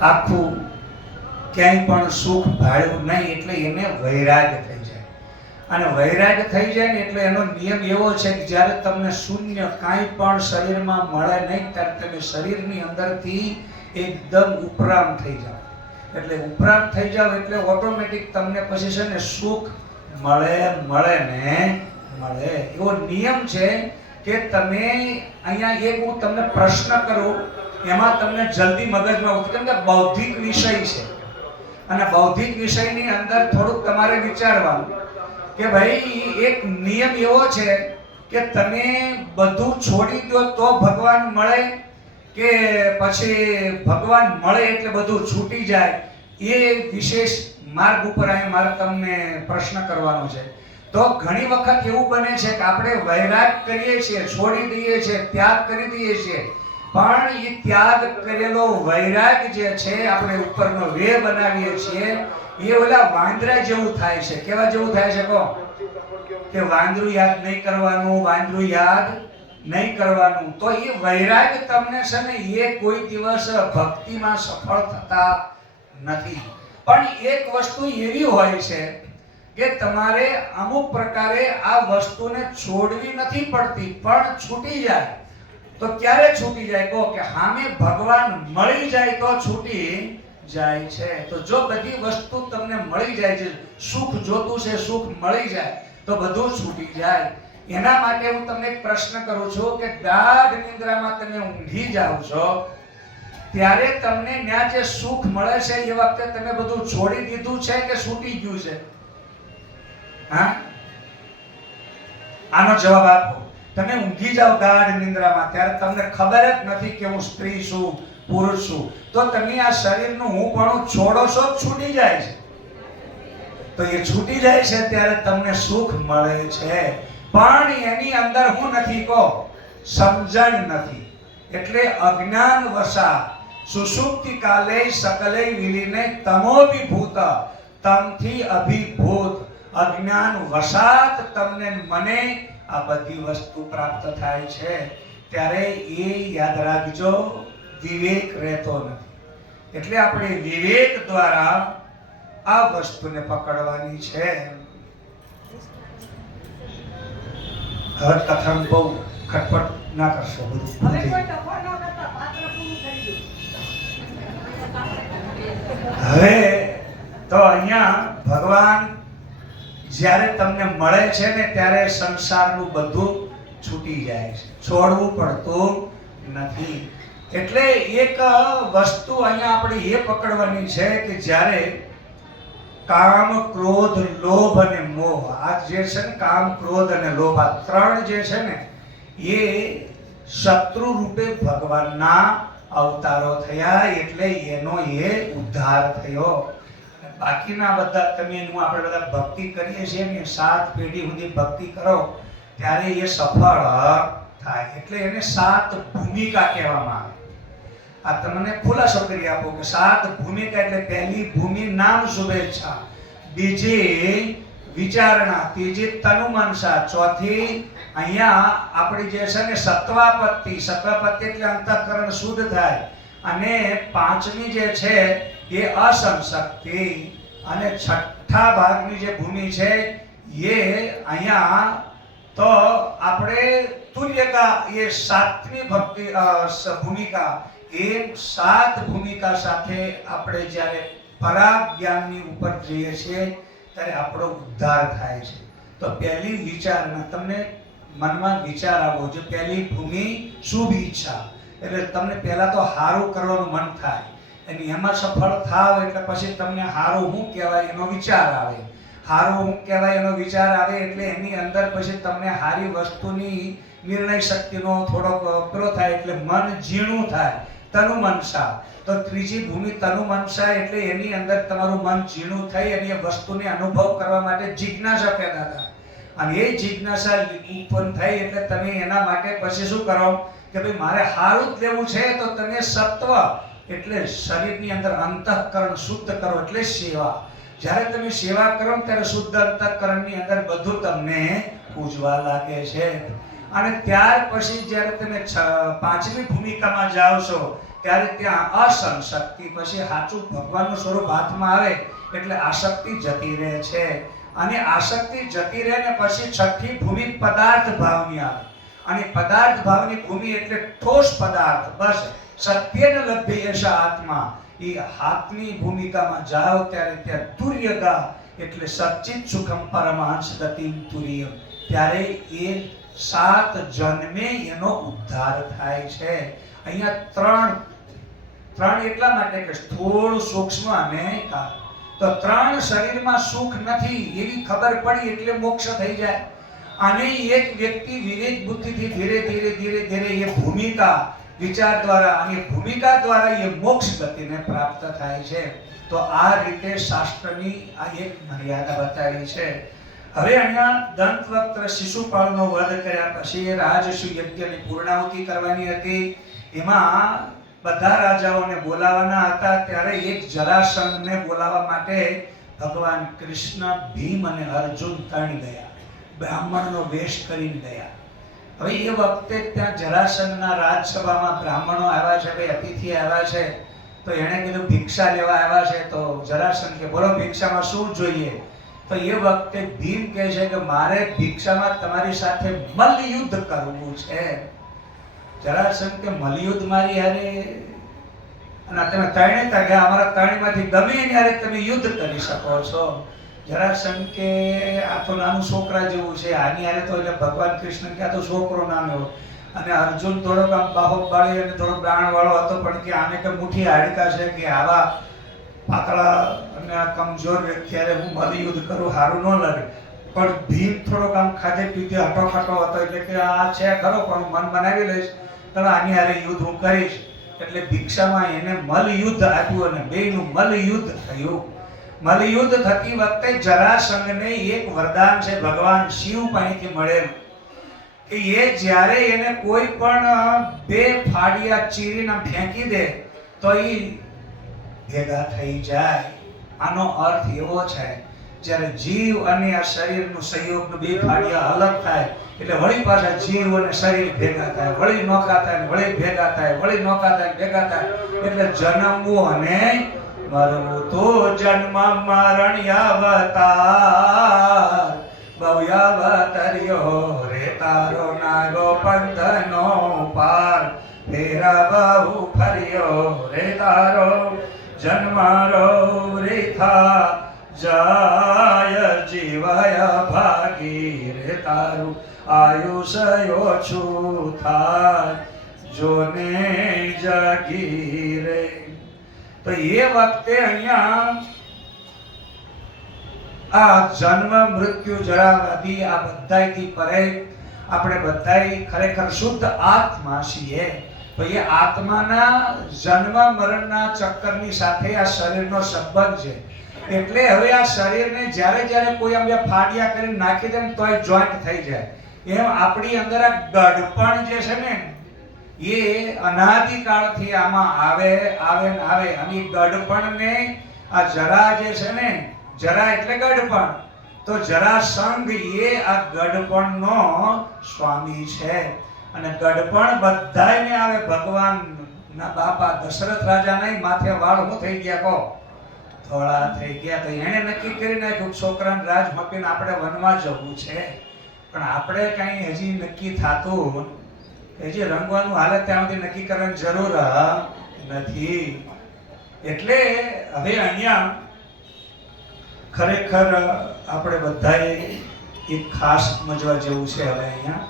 આખું ક્યાંય પણ સુખ ભાળ્યું નહીં એટલે એને વૈરાગ થઈ જાય. અને વૈરાગ થઈ જાય ને એટલે એનો નિયમ એવો છે કે જ્યારે તમને શૂન્ય કાંઈ પણ શરીરમાં મળે નહીં ત્યારે તમે શરીરની અંદરથી એકદમ ઉપરામ થઈ જાઓ. એટલે ઉપરામ થઈ જાઓ એટલે ઓટોમેટિક તમને પછી છે ને સુખ મળે. એવો નિયમ છે કે તમે અહીંયા એક હું તમને પ્રશ્ન કરું, એમાં તમને જલ્દી મગજમાં ઉતરે, કેમ કે બૌદ્ધિક વિષય છે અને બૌદ્ધિક વિષયની અંદર થોડુંક તમારે વિચારવાનું કે ભાઈ એક નિયમ એવો છે કે તમે બધું છોડી દો તો ભગવાન મળે કે પછી ભગવાન મળે એટલે બધું છૂટી જાય. એ વિશેષ માર્ગ ઉપર અહીં મારે તમને પ્રશ્ન કરવાનો છે. તો ઘણી વખત એવું બને છે કે આપણે વૈરાગ કરીએ છીએ, છોડી દઈએ છીએ, ત્યાગ કરી દઈએ છીએ, પણ એ ત્યાગ કરેલો વૈરાગ જે છે આપણે ઉપરનો વે બનાવીએ છીએ એ ઓલા વાંદરા જેવું થાય છે. કેવા જેવું થાય છે કહો? કે વાંદરું યાદ નહીં કરવાનું, વાંદરું યાદ નહીં કરવાનું. તો એ વૈરાગ તમને છે ને એ કોઈ દિવસ ભક્તિમાં સફળ થતા નથી. પણ એક વસ્તુ એવી હોય છે કે તમારે અમુક પ્રકારે આ વસ્તુને છોડવી નથી પડતી પણ છૂટી જાય. તો ક્યારે છૂટી જાય કહો? કે સામે ભગવાન મળી જાય તો છૂટી જાય છે. તો જો બધી વસ્તુ તમને મળી જાય છે, સુખ જોતું છે, સુખ મળી જાય તો બધું છૂટી જાય. એના માટે હું તમને એક પ્રશ્ન કરું છું કે ગાઢ નિંદ્રામાં તમે ઊંઘી જાઓ છો ત્યારે તમને ત્યાં જે સુખ મળે છે એ વખતે તમે બધું છોડી દીધું છે કે છૂટી ગયું છે? હા, આનો જવાબ આપો. તમે ઊંઘી જાઓ ગાઢ નિંદ્રામાં ત્યારે તમને ખબર જ નથી કે હું સ્ત્રી છું, પુરુષ છું. તો તમે આ શરીરનું હું પણ છોડો છો, છૂટી જાય છે. તો એ છૂટી જાય છે ત્યારે તમને સુખ મળે છે, પણ એની અંદર હું નથી કહો? સમજણ નથી. એટલે અજ્ઞાન વશા સુષુપ્તિ કાલે સકલે વિલીને તમોભિભૂત તમથી અભિભૂત. અજ્ઞાન વશાત તમને મને આ બધી વસ્તુ પ્રાપ્ત થાય છે. ત્યારે એ યાદ રાખજો, વિવેક રહેતો નથી. એટલે આપણે વિવેક દ્વારા આ વસ્તુને પકડવાની છે. હવે કથન બહુ ખટપટ ના કરશો, બધું હવે તો અહીંયા ભગવાન જ્યારે તમને મળે છે ને ત્યારે સંસારનું બધું છૂટી જાય છે, છોડવું પડતું નથી. એટલે એક વસ્તુ અહીંયા આપણે એ પકડવાની છે કે જ્યારે કામ, ક્રોધ, લોભ અને મોહ, આ જે છે ને કામ, ક્રોધ અને લોભ, આ ત્રણ જે છે ને એ શત્રુ રૂપે ભગવાનના અવતારો થયા. એટલે એનો એ ઉદ્ધાર થયો. બાકીના બધા તમે આપણે બધા ભક્તિ કરીએ છીએ ને 7 પેઢી સુધી ભક્તિ કરો ત્યારે એ સફળ થાય. એટલે એને 7 ભૂમિકા કહેવામાં આવે. આ તમને ખુલાસો કરી આપો કે 7 ભૂમિકા એટલે પહેલી ભૂમિ નામ શુભેચ્છા, બીજી વિચારણા, ત્રીજી તનુમનસા, ચોથી અહીંયા આપણી જે છે ને સત્વાપત્તિ, સત્વાપત્તિ એટલે અંતઃકરણ શુદ્ધ થાય, અને પાંચમી જે છે એ અસંશક્તિ, અને છઠ્ઠા ભાગની જે ભૂમિ છે એ અહીંયા તો આપણે તુલ્યકા, એ 7મી ભક્તિ ભૂમિકા. એ 7 ભૂમિકા સાથે આપણે જ્યારે પરાગ જ્ઞાનની ઉપર જઈએ છીએ ત્યારે આપણો ઉદ્ધાર થાય છે. તો પહેલી વિચારણા, તમને મનમાં વિચાર આવવો જો પહેલી ભૂમિ શુભ ઈચ્છા, એટલે તમને પહેલા તો હારું કરવાનું મન થાય અને એમાં સફળ થાવ એટલે પછી તમને હારું શું કહેવાય એનો વિચાર આવે. હારું શું કહેવાય એનો વિચાર આવે એટલે એની અંદર પછી તમને હારી વસ્તુની નિર્ણય શક્તિનો થોડોક પેલો થાય એટલે મન ઝીણું થાય, તનુમનસા. તો ત્રીજી ભૂમિ તનુમનસા એટલે એની અંદર તમારું મન ઝીણું થઈ અને એ વસ્તુને અનુભવ કરવા માટે જિજ્ઞાસા પેદા થાય. અને એ જિજ્ઞાસા ઉત્પન્ન થઈ એટલે તમે એના માટે પછી શું કરો કે ભાઈ મારે હારું જ લેવું છે. તો તમે સત્વ એટલે શરીરની અંદર અંતઃકરણ શુદ્ધ કરો એટલે સેવા. જ્યારે તમે સેવા કરો ત્યારે શુદ્ધ અંતઃકરણની અંદર બધું તમને પૂજવા લાગે છે. અને ત્યાર પછી જ્યારે તમે 5મી ભૂમિકામાં જાઓ છો ત્યારે ત્યાં અસંગ શક્તિ, પછી સાચું ભગવાનનું સ્વરૂપ હાથમાં આવે એટલે આસક્તિ જતી રહે છે. અને આસક્તિ જતી રહે ને પછી છઠ્ઠી ભૂમિ પદાર્થ ભાવની આવે. અને પદાર્થ ભાવની ભૂમિ એટલે ઠોસ પદાર્થ, બસ સત્યને લભ્ય એશા આત્મા. એ હાથની ભૂમિકામાં જાઓ ત્યારે ત્યાં તુર્યગા એટલે સચ્ચિત સુખમ પરમહંસ ગતિમ તુર્યમ. ત્યારે એ 7 જન્મે એનો ઉદ્ધાર થાય છે. અહીંયા ત્રણ એટલા માટે કે સ્થૂળ, સૂક્ષ્મ અને કારણ. તો 3 શરીરમાં સુખ નથી એવી ખબર પડી એટલે મોક્ષ થઈ જાય. અને એક વ્યક્તિ વિવેક બુદ્ધિથી ધીરે ધીરે એ ભૂમિકા વિચાર દ્વારા અને ભૂમિકા દ્વારા એ મોક્ષ ગતિને પ્રાપ્ત થાય છે. તો આ રીતે શાસ્ત્રની આ એક મર્યાદા બતાવી છે. હવે અહીંયા દંતવક્ત્ર શિશુપાળનો વધ કર્યા પછી રાજસુ યજ્ઞની પૂર્ણાહુતિ કરવાની હતી. એમાં બધા રાજાઓને બોલાવવાના હતા. ત્યારે એક જરાસંઘને બોલાવવા માટે ભગવાન કૃષ્ણ, ભીમ અને અર્જુન 3 ગયા. બ્રાહ્મણનો વેશ કરીને ગયા. હવે એ વખતે ત્યાં જરાસંઘના રાજસભામાં બ્રાહ્મણો આવ્યા છે, ભાઈ અતિથિ આવ્યા છે. તો એણે કીધું ભિક્ષા લેવા આવ્યા છે. તો જરાસંઘ કે બોલો ભિક્ષામાં શું જોઈએ? તો એ વખતે ભીમ કહે છે કે મારે ભિક્ષામાં તમારી સાથે મલ્લયુદ્ધ કરવું છે. જરાસંઘ કે મલ્લયુદ્ધ મારી હારે? અને તમે 3 ગયા, અમારા 3માંથી ગમે એની હારે તમે યુદ્ધ કરી શકો છો. જરાસંઘ કે આ તો નાનું છોકરા જેવું છે, આની હારે તો એટલે ભગવાન કૃષ્ણ કે આ તો છોકરો નાનો. અને અર્જુન થોડોક આમ બાહુબળી અને થોડો પ્રાણ વાળો હતો, પણ કે આને કે મુઠ્ઠી હાડકા છે, કે આવા પાતળા અને આ કમજોર વ્યક્તિને હું મલ્લયુદ્ધ કરું સારું ન લાગે. પણ ભીમ થોડોક આમ ખાધે પીધે હટોખટો હતો એટલે કે આ છે ખરો પણ મન બનાવી લઈશ, ચાલો આની હારે યુદ્ધ હું કરીશ. એટલે ભિક્ષામાં એને મલ્લયુદ્ધ આપ્યું અને બેયનું મલ્લયુદ્ધ થયું. મલ્લયુદ્ધ થતી વખતે જરાસંઘને એક વરદાન છે ભગવાન શિવ પાસેથી મળેલું કે એ જ્યારે એને કોઈ પણ 2 ફાડિયા ચીરીને ફેંકી દે તો એ ભેગા થઈ જાય. આનો અર્થ એવો છે જ્યારે જીવ અને આ શરીરનું સંયોગનું 2 ફાડિયા અલગ થાય એટલે વળી પાછા જીવ અને શરીર ભેગા થાય, વળી નોખા થાય, વળી ભેગા થાય, વળી નોખા થાય, ભેગા થાય. એટલે જન્મવું અને મરવું તો જન્મ મરણ અવતાર ભવ્યાવતર્યો રે તારો નાગો પંથનો પાર. ફેરા બહુ ફર્યો રે તારો જન્મારો રેખા જાય જીવય ભાગી રે તારું આયુષ્ય ઓછું થાય જોને જાગી રે. તો એ વખતે અહીંયા આ જન્મ મૃત્યુ જરા વ્યાધિ આ બધાયથી પરે આપણે બધાય ખરેખર શુદ્ધ આત્મા છીએ. તો એ આત્માના જન્મ મરણના ચક્કરની સાથે આ શરીરનો સંબંધ છે. એટલે હવે આ શરીરને જ્યારે કોઈ આમ ફાડિયા કરીને નાખી દે ને તો એ જોઈન્ટ થઈ જાય. એમ આપણી અંદર આ ગઢપણ જે છે ને એ અનાદિકાળથી આમાં આવે અને ગઢપણને આ જરા જે છે ને, જરા એટલે ગઢપણ, તો જરાસંઘ એ આ ગઢપણનો સ્વામી છે. અને ગઢપણ બધાયને આવે. ભગવાનના બાપા દશરથ રાજાના માથે વાળ હું થઈ ગયા કહો? થોડા થઈ ગયા. તો એણે નક્કી કરી નાખ્યું છોકરાને રાજ મપીને આપણે વનમાં જવું છે. પણ આપણે કઈ હજી નક્કી થતું હજી રંગવાનું હાલત ત્યાં સુધી નક્કી કરવાની જરૂર નથી. એટલે હવે અહીંયા ખરેખર આપણે બધાએ એક ખાસ સમજવા જેવું છે. હવે અહીંયા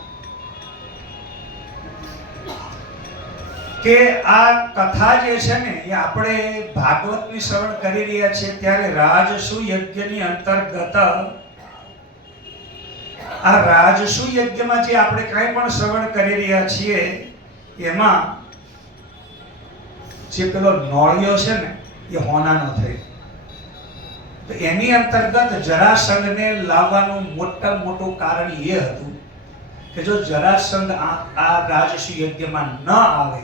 કે આ કથા જે છે ને એ આપણે ભાગવતની શ્રવણ કરી રહ્યા છીએ ત્યારે રાજસુ યજ્ઞની અંતર્ગત આ રાજસુ યજ્ઞમાં જે આપણે કંઈ પણ શ્રવણ કરી રહ્યા છીએ એમાં જે પેલો નોળિયો છે ને એ હોનાનો થયો. તો એની અંતર્ગત જરાસંઘને લાવવાનું મોટું કારણ એ હતું કે જો જરાસંઘ આ રાજસુ યજ્ઞમાં ન આવે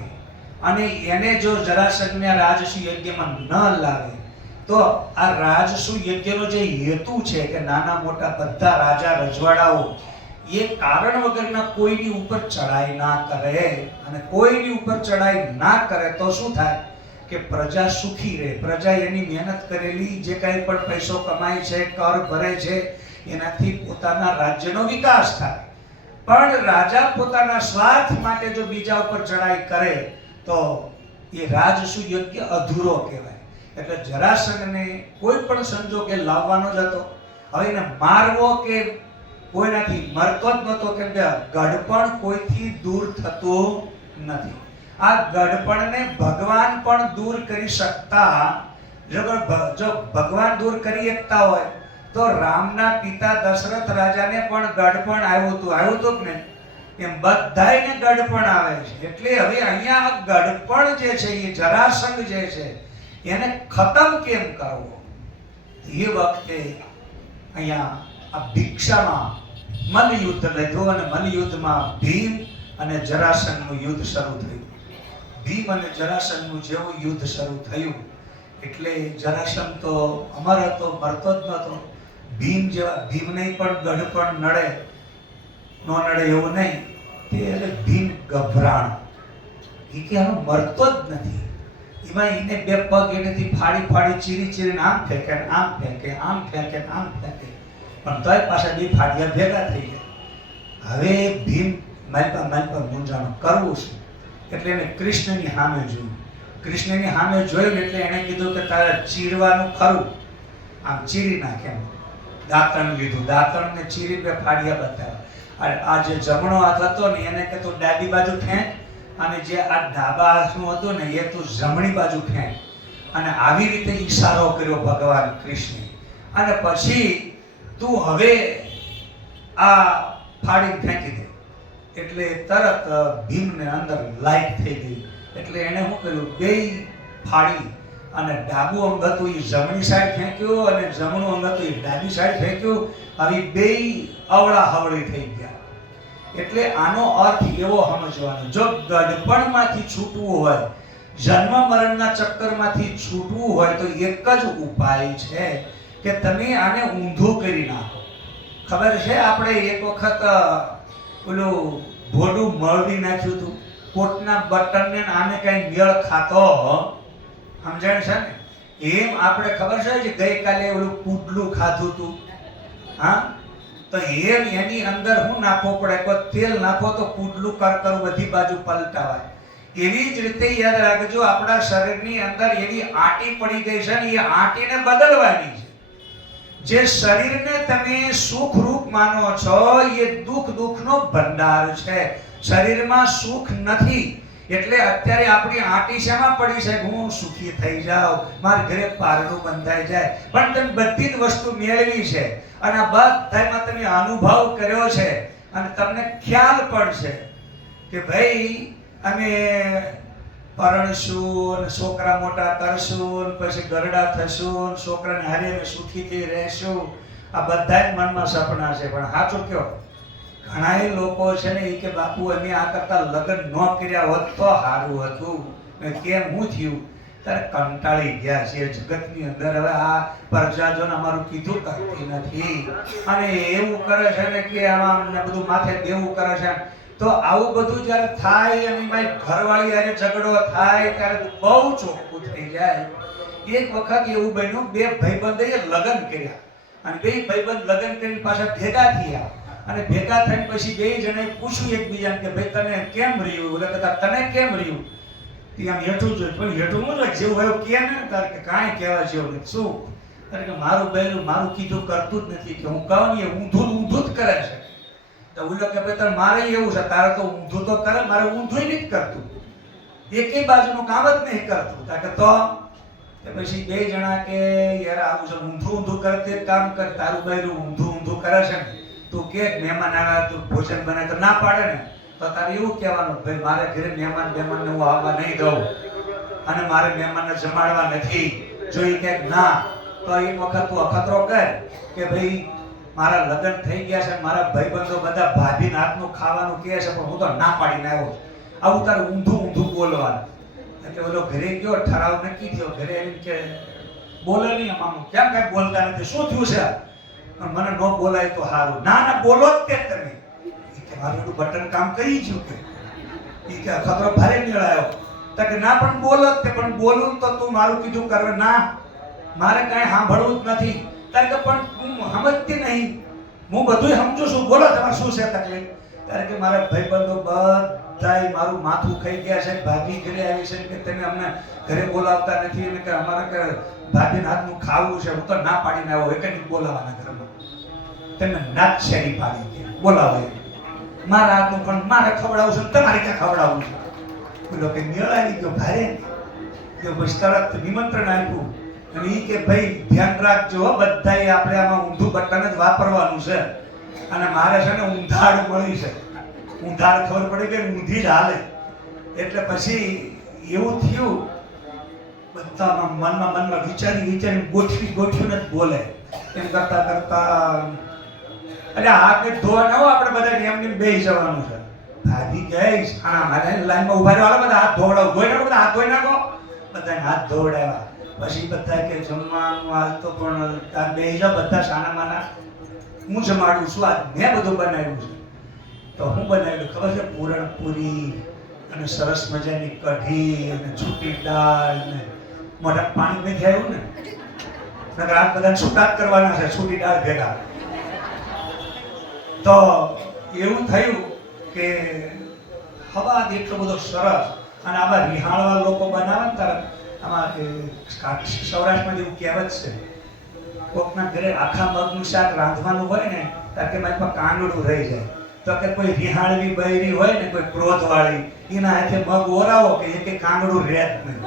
અને એને જો જરાસંઘને રાજસુ યજ્ઞમાં ન લાવે તો આ રાજસુ યજ્ઞનો જે હેતુ છે કે નાના મોટા બધા રાજા રજવાડાઓ એ કારણ વગરના કોઈની ઉપર ચડાઈ ના કરે, અને કોઈની ઉપર ચડાઈ ના કરે તો શું થાય કે પ્રજા સુખી રહે. પ્રજા એની મહેનત કરેલી જે કાંઈ પણ પૈસો કમાય છે, કર ભરે છે, એનાથી પોતાના રાજ્યનો વિકાસ થાય. પણ રાજા પોતાના સ્વાર્થ માટે જો બીજા ઉપર ચડાઈ કરે તો એ રાજ શું યોગ્ય અધૂરો કહેવાય. એટલે જરાસંઘને કોઈ પણ સંજોગે લાવવાનો જ હતો. હવે એને મારવો કે કોઈનાથી મરતો જ નહોતો, કેમ કે ગઢપણ કોઈથી દૂર થતું નથી. આ ગઢપણને ભગવાન પણ દૂર કરી શકતા. જો ભગવાન દૂર કરી શકતા હોય તો રામના પિતા દશરથ રાજાને પણ ગઢપણ આવ્યું હતું કે નહીં? એમ બધાયને ગઢપણ આવે છે. એટલે હવે અહીંયા ગઢપણ જે છે, એ જરાસંઘ જે છે, એને ખતમ કેમ કરવો? એ વખતે અહીંયા આ ભિક્ષામાં મલયુદ્ધ લીધું, અને મલયુદ્ધમાં ભીમ અને જરાસંઘનું યુદ્ધ શરૂ થયું. ભીમ અને જરાસંઘનું જેવું યુદ્ધ શરૂ થયું એટલે જરાસંઘ તો અમર હતો, મરતો જ નહોતો. ભીમને પણ ગઢપણ નડે ન નડે એવું નહીં. એટલે ભીમ ગભરાણ, એ કે આનો મરતો જ નથી. એમાં એને બે પગ એનેથી ફાડી ચીરીને આમ ફેંકે, આમ ફેંકે, આમ ફેંકે, આમ ફેંકે, પણ તોય પાછા બે ફાડિયા ભેગા થઈ ગયા. હવે ભીમ મારી મૂંઝાણું કરવું છે. એટલે એને કૃષ્ણની સામે જોયું. કૃષ્ણની સામે જોઈને એટલે એને કીધું કે તારે ચીરવાનું ખરું. આમ ચીરી નાખે. દાંતણ લીધું, દાંતણને ચીરી બે ફાડિયા બતાવ્યા. આ જે જમણો હાથ હતો ને એને કે તું ડાબી બાજુ ફેંક, અને જે આ ડાબા હાથનું હતું ને એ તું જમણી બાજુ ફેંક. અને આવી રીતે ઈશારો કર્યો ભગવાન કૃષ્ણે. અને પછી તું હવે આ ફાડી ફેંકી દે. એટલે તરત ભીમને અંદર લાઈટ થઈ ગઈ. એટલે એને શું કર્યું, બે ફાડી અને ડાબુ અંગ હતું એ જમણી સાઈડ ફેંક્યું, અને જમણું અંગ હતું એ ડાબી સાઈડ ફેંક્યું. આવી બે અવળા હવળી થઈ ગયા. એટલે આનો અર્થ એવો સમજવાનો, જો ગઢપણમાંથી છૂટવું હોય, જન્મ મરણના ચક્કરમાંથી છૂટવું હોય તો એક જ ઉપાય છે કે તમે આને ઊંધું કરી નાખો. ખબર છે આપણે એક વખત પેલું ભોડું મળવી નાખ્યું હતું, કોટના બટનને આને કઈ મેળ ખાતો, સમજણ છે ને? એમ આપણે ખબર છે કે ગઈકાલે ઓલું પુડલું ખાધું હતું, હા, તો એમ એની અંદર શું નાખવો પડે? કોઈ તેલ નાખો તો પુડલું કરકર બધી બાજુ પલટાવાય. એવી જ રીતે યાદ રાખજો, આપણા શરીરની અંદર એવી આંટી પડી ગઈ છે ને, એ આંટીને બદલવાની છે. જે શરીરને તમે સુખરૂપ માનો છો એ દુઃખનો ભંડાર છે. શરીરમાં સુખ નથી. એટલે અત્યારે આપણી આંટી શેમાં પડી છે? હું સુખી થઈ જાઉં, મારા ઘરે પારણું બંધાઈ જાય. પણ તમે બધી જ વસ્તુ મેળવી છે, અને આ બધામાં તમે અનુભવ કર્યો છે, અને તમને ખ્યાલ પડશે કે ભાઈ અમે પરણશું, છોકરા મોટા કરશું, પછી ગરડા થશું, છોકરાને હારે અમે સુખીથી રહેશું. આ બધા જ મનમાં સપના છે. પણ સાચું કયો, ઘણા લોકો છે ને એ કે બાપુ અમે આ કરતા લગ્ન ન કર્યા હોત તો સારું હતું. કેમ હું થયું? ત્યારે કંટાળી ગયા છે જગતની અંદર. હવે આ પ્રજાજન અમારું કીધું કરતી નથી, અને એવું કરે છે ને કે આમાં બધું માથે દેવું કરે છે. તો આવું બધું જ્યારે થાય અને મારી ઘરવાળી હારે ઝઘડો થાય ત્યારે બહુ ચોખ્ખું થઈ જાય. એક વખત એવું બન્યું, બે ભાઈબંધોએ લગ્ન કર્યા, અને બે ભાઈબંધ લગ્ન કરીને પાછા ભેગા થયા. અને ભેગા થઈને પછી બે જણાએ પૂછ્યું એકબીજાને કે ભાઈ તને કેમ રહ્યું? એટલે કહેતા તને કેમ રહ્યું? તે આમ હેઠું જોયું, પણ હેઠું હું જેવું હોય કે ને, તારે કે કાંઈ કહેવા જેવું નથી. શું? કારણ કે મારું બહેરું મારું કીધું કરતું જ નથી, કે હું કહું ને ઊંધું જ કરે છે. તો ઓલો કે ભાઈ તારે મારે એવું છે, તારે તો ઊંધું તો કરે, મારે ઊંધું નથી કરતું, એકેય બાજુનું કામ જ નહીં કરતું. કારણ કે તો પછી બે જણા કે યાર આવું છે, ઊંધું કરે તે કામ કર, તારું બહેરું ઊંધું કરે છે ને, તું કે મહેમાન આવ્યા તું ભોજન બનાય તો ના પાડે ને, તો તારે એવું કહેવાનું ભાઈ મારે ઘરે મહેમાનને હું આવવા નહીં દઉં, અને મારે મહેમાનને જમાડવા નથી. જો એ કહે ના, તો એક વખત તું અખતરો કર કે ભાઈ મારા લગ્ન થઈ ગયા છે, મારા ભાઈબંધો બધા ભાભીના હાથનું ખાવાનું કહે છે, પણ હું તો ના પાડીને આવ્યો. આવું તારે ઊંધું બોલવાનું. એટલે ઓલો ઘરે ગયો, ઠરાવ નક્કી થયો. ઘરે એમ કે બોલે નહીં, મામું કેમ કઈ બોલતા નથી, શું થયું છે? મને ન બોલાય તો સારું. ના બોલો જ તે તમે. કે મારું બટન કામ કરી ગયું કે ઈ કે ખતરો ભારે મેળાયો તો કે ના પણ બોલત તે પણ બોલું તો તું મારું કીધું કરે ના મારે કાંઈ સાંભળવું જ નથી કારણ કે પણ હું સમજતી નહીં હું બધું સમજુ છું બોલો તમારે શું છે તકલીફ કારણ કે મારા ભાઈબંધો બધાય મારું માથું ખાઈ ગયા છે ભાભી ઘરે આવી છે કે તમે અમને ઘરે બોલાવતા નથી અને કે અમારે કે ભાભીના હાથનું ખાવું છે હું તો ના પાડીને આવ્યો એક જ બોલાવવાના ઘરમાં તમે નાક શેરી પાડી ગયા બોલાવો મારા હાથનું પણ મારે ખવડાવું છે તમારે ક્યાં ખવડાવવું છે બોલો કે મેળ આવી ગયો ભારે કે બસ તરત નિમંત્રણ આપ્યું અને ઈ કે ભાઈ ધ્યાન રાખજો બધાય આપણે આમાં ઊંધું બટન જ વાપરવાનું છે અને મારે છે ને ઊંધાડ મળી છે ઊંધાડ ખબર પડી કે ઊંધી જ હાલે એટલે પછી એવું થયું બધામાં મનમાં વિચારી ગોઠવીને જ બોલે એમ કરતા એટલે હાથ ને ધોવા ન હોય આપણે બધા એમને બેસી જવાનું છે ભાગી ગઈ હા મારે લાઈનમાં ઉભા રહેવા બધા હાથ ધોવડાવ ધોઈ નાખો બધા હાથ ધોઈ નાખો બધાને હાથ ધોવડાવ્યા પછી બધા કે જમવાનું હાલ તો પણ બેસી જાઓ બધા સાના માના હું જમાડું છું આજ મેં બધું બનાવ્યું છે તો હું બનાવ્યું ખબર છે પૂરણપૂરી અને સરસ મજાની કઢી અને છૂટી દાળ ને મોઢા પાણી નથી આવ્યું ને નકર આ બધા છૂટા જ કરવાના છે છૂટી દાળ ભેગા તો એવું થયું કે હવા એટલો બધો સરસ અને આવા રિહાળવા લોકો બનાવે ને તારે આમાં સૌરાષ્ટ્રમાં જેવું કહેવત છે કોકના ઘરે આખા મગનું શાક રાંધવાનું હોય ને ત્યારે કે મારી પાસે કાંગડું રહી જાય તો કે કોઈ રિહાળવી બૈરી હોય ને કોઈ ક્રોધવાળી એના હાથે મગ ઓરાવો કે એ કાંગડું રહે જ નહીં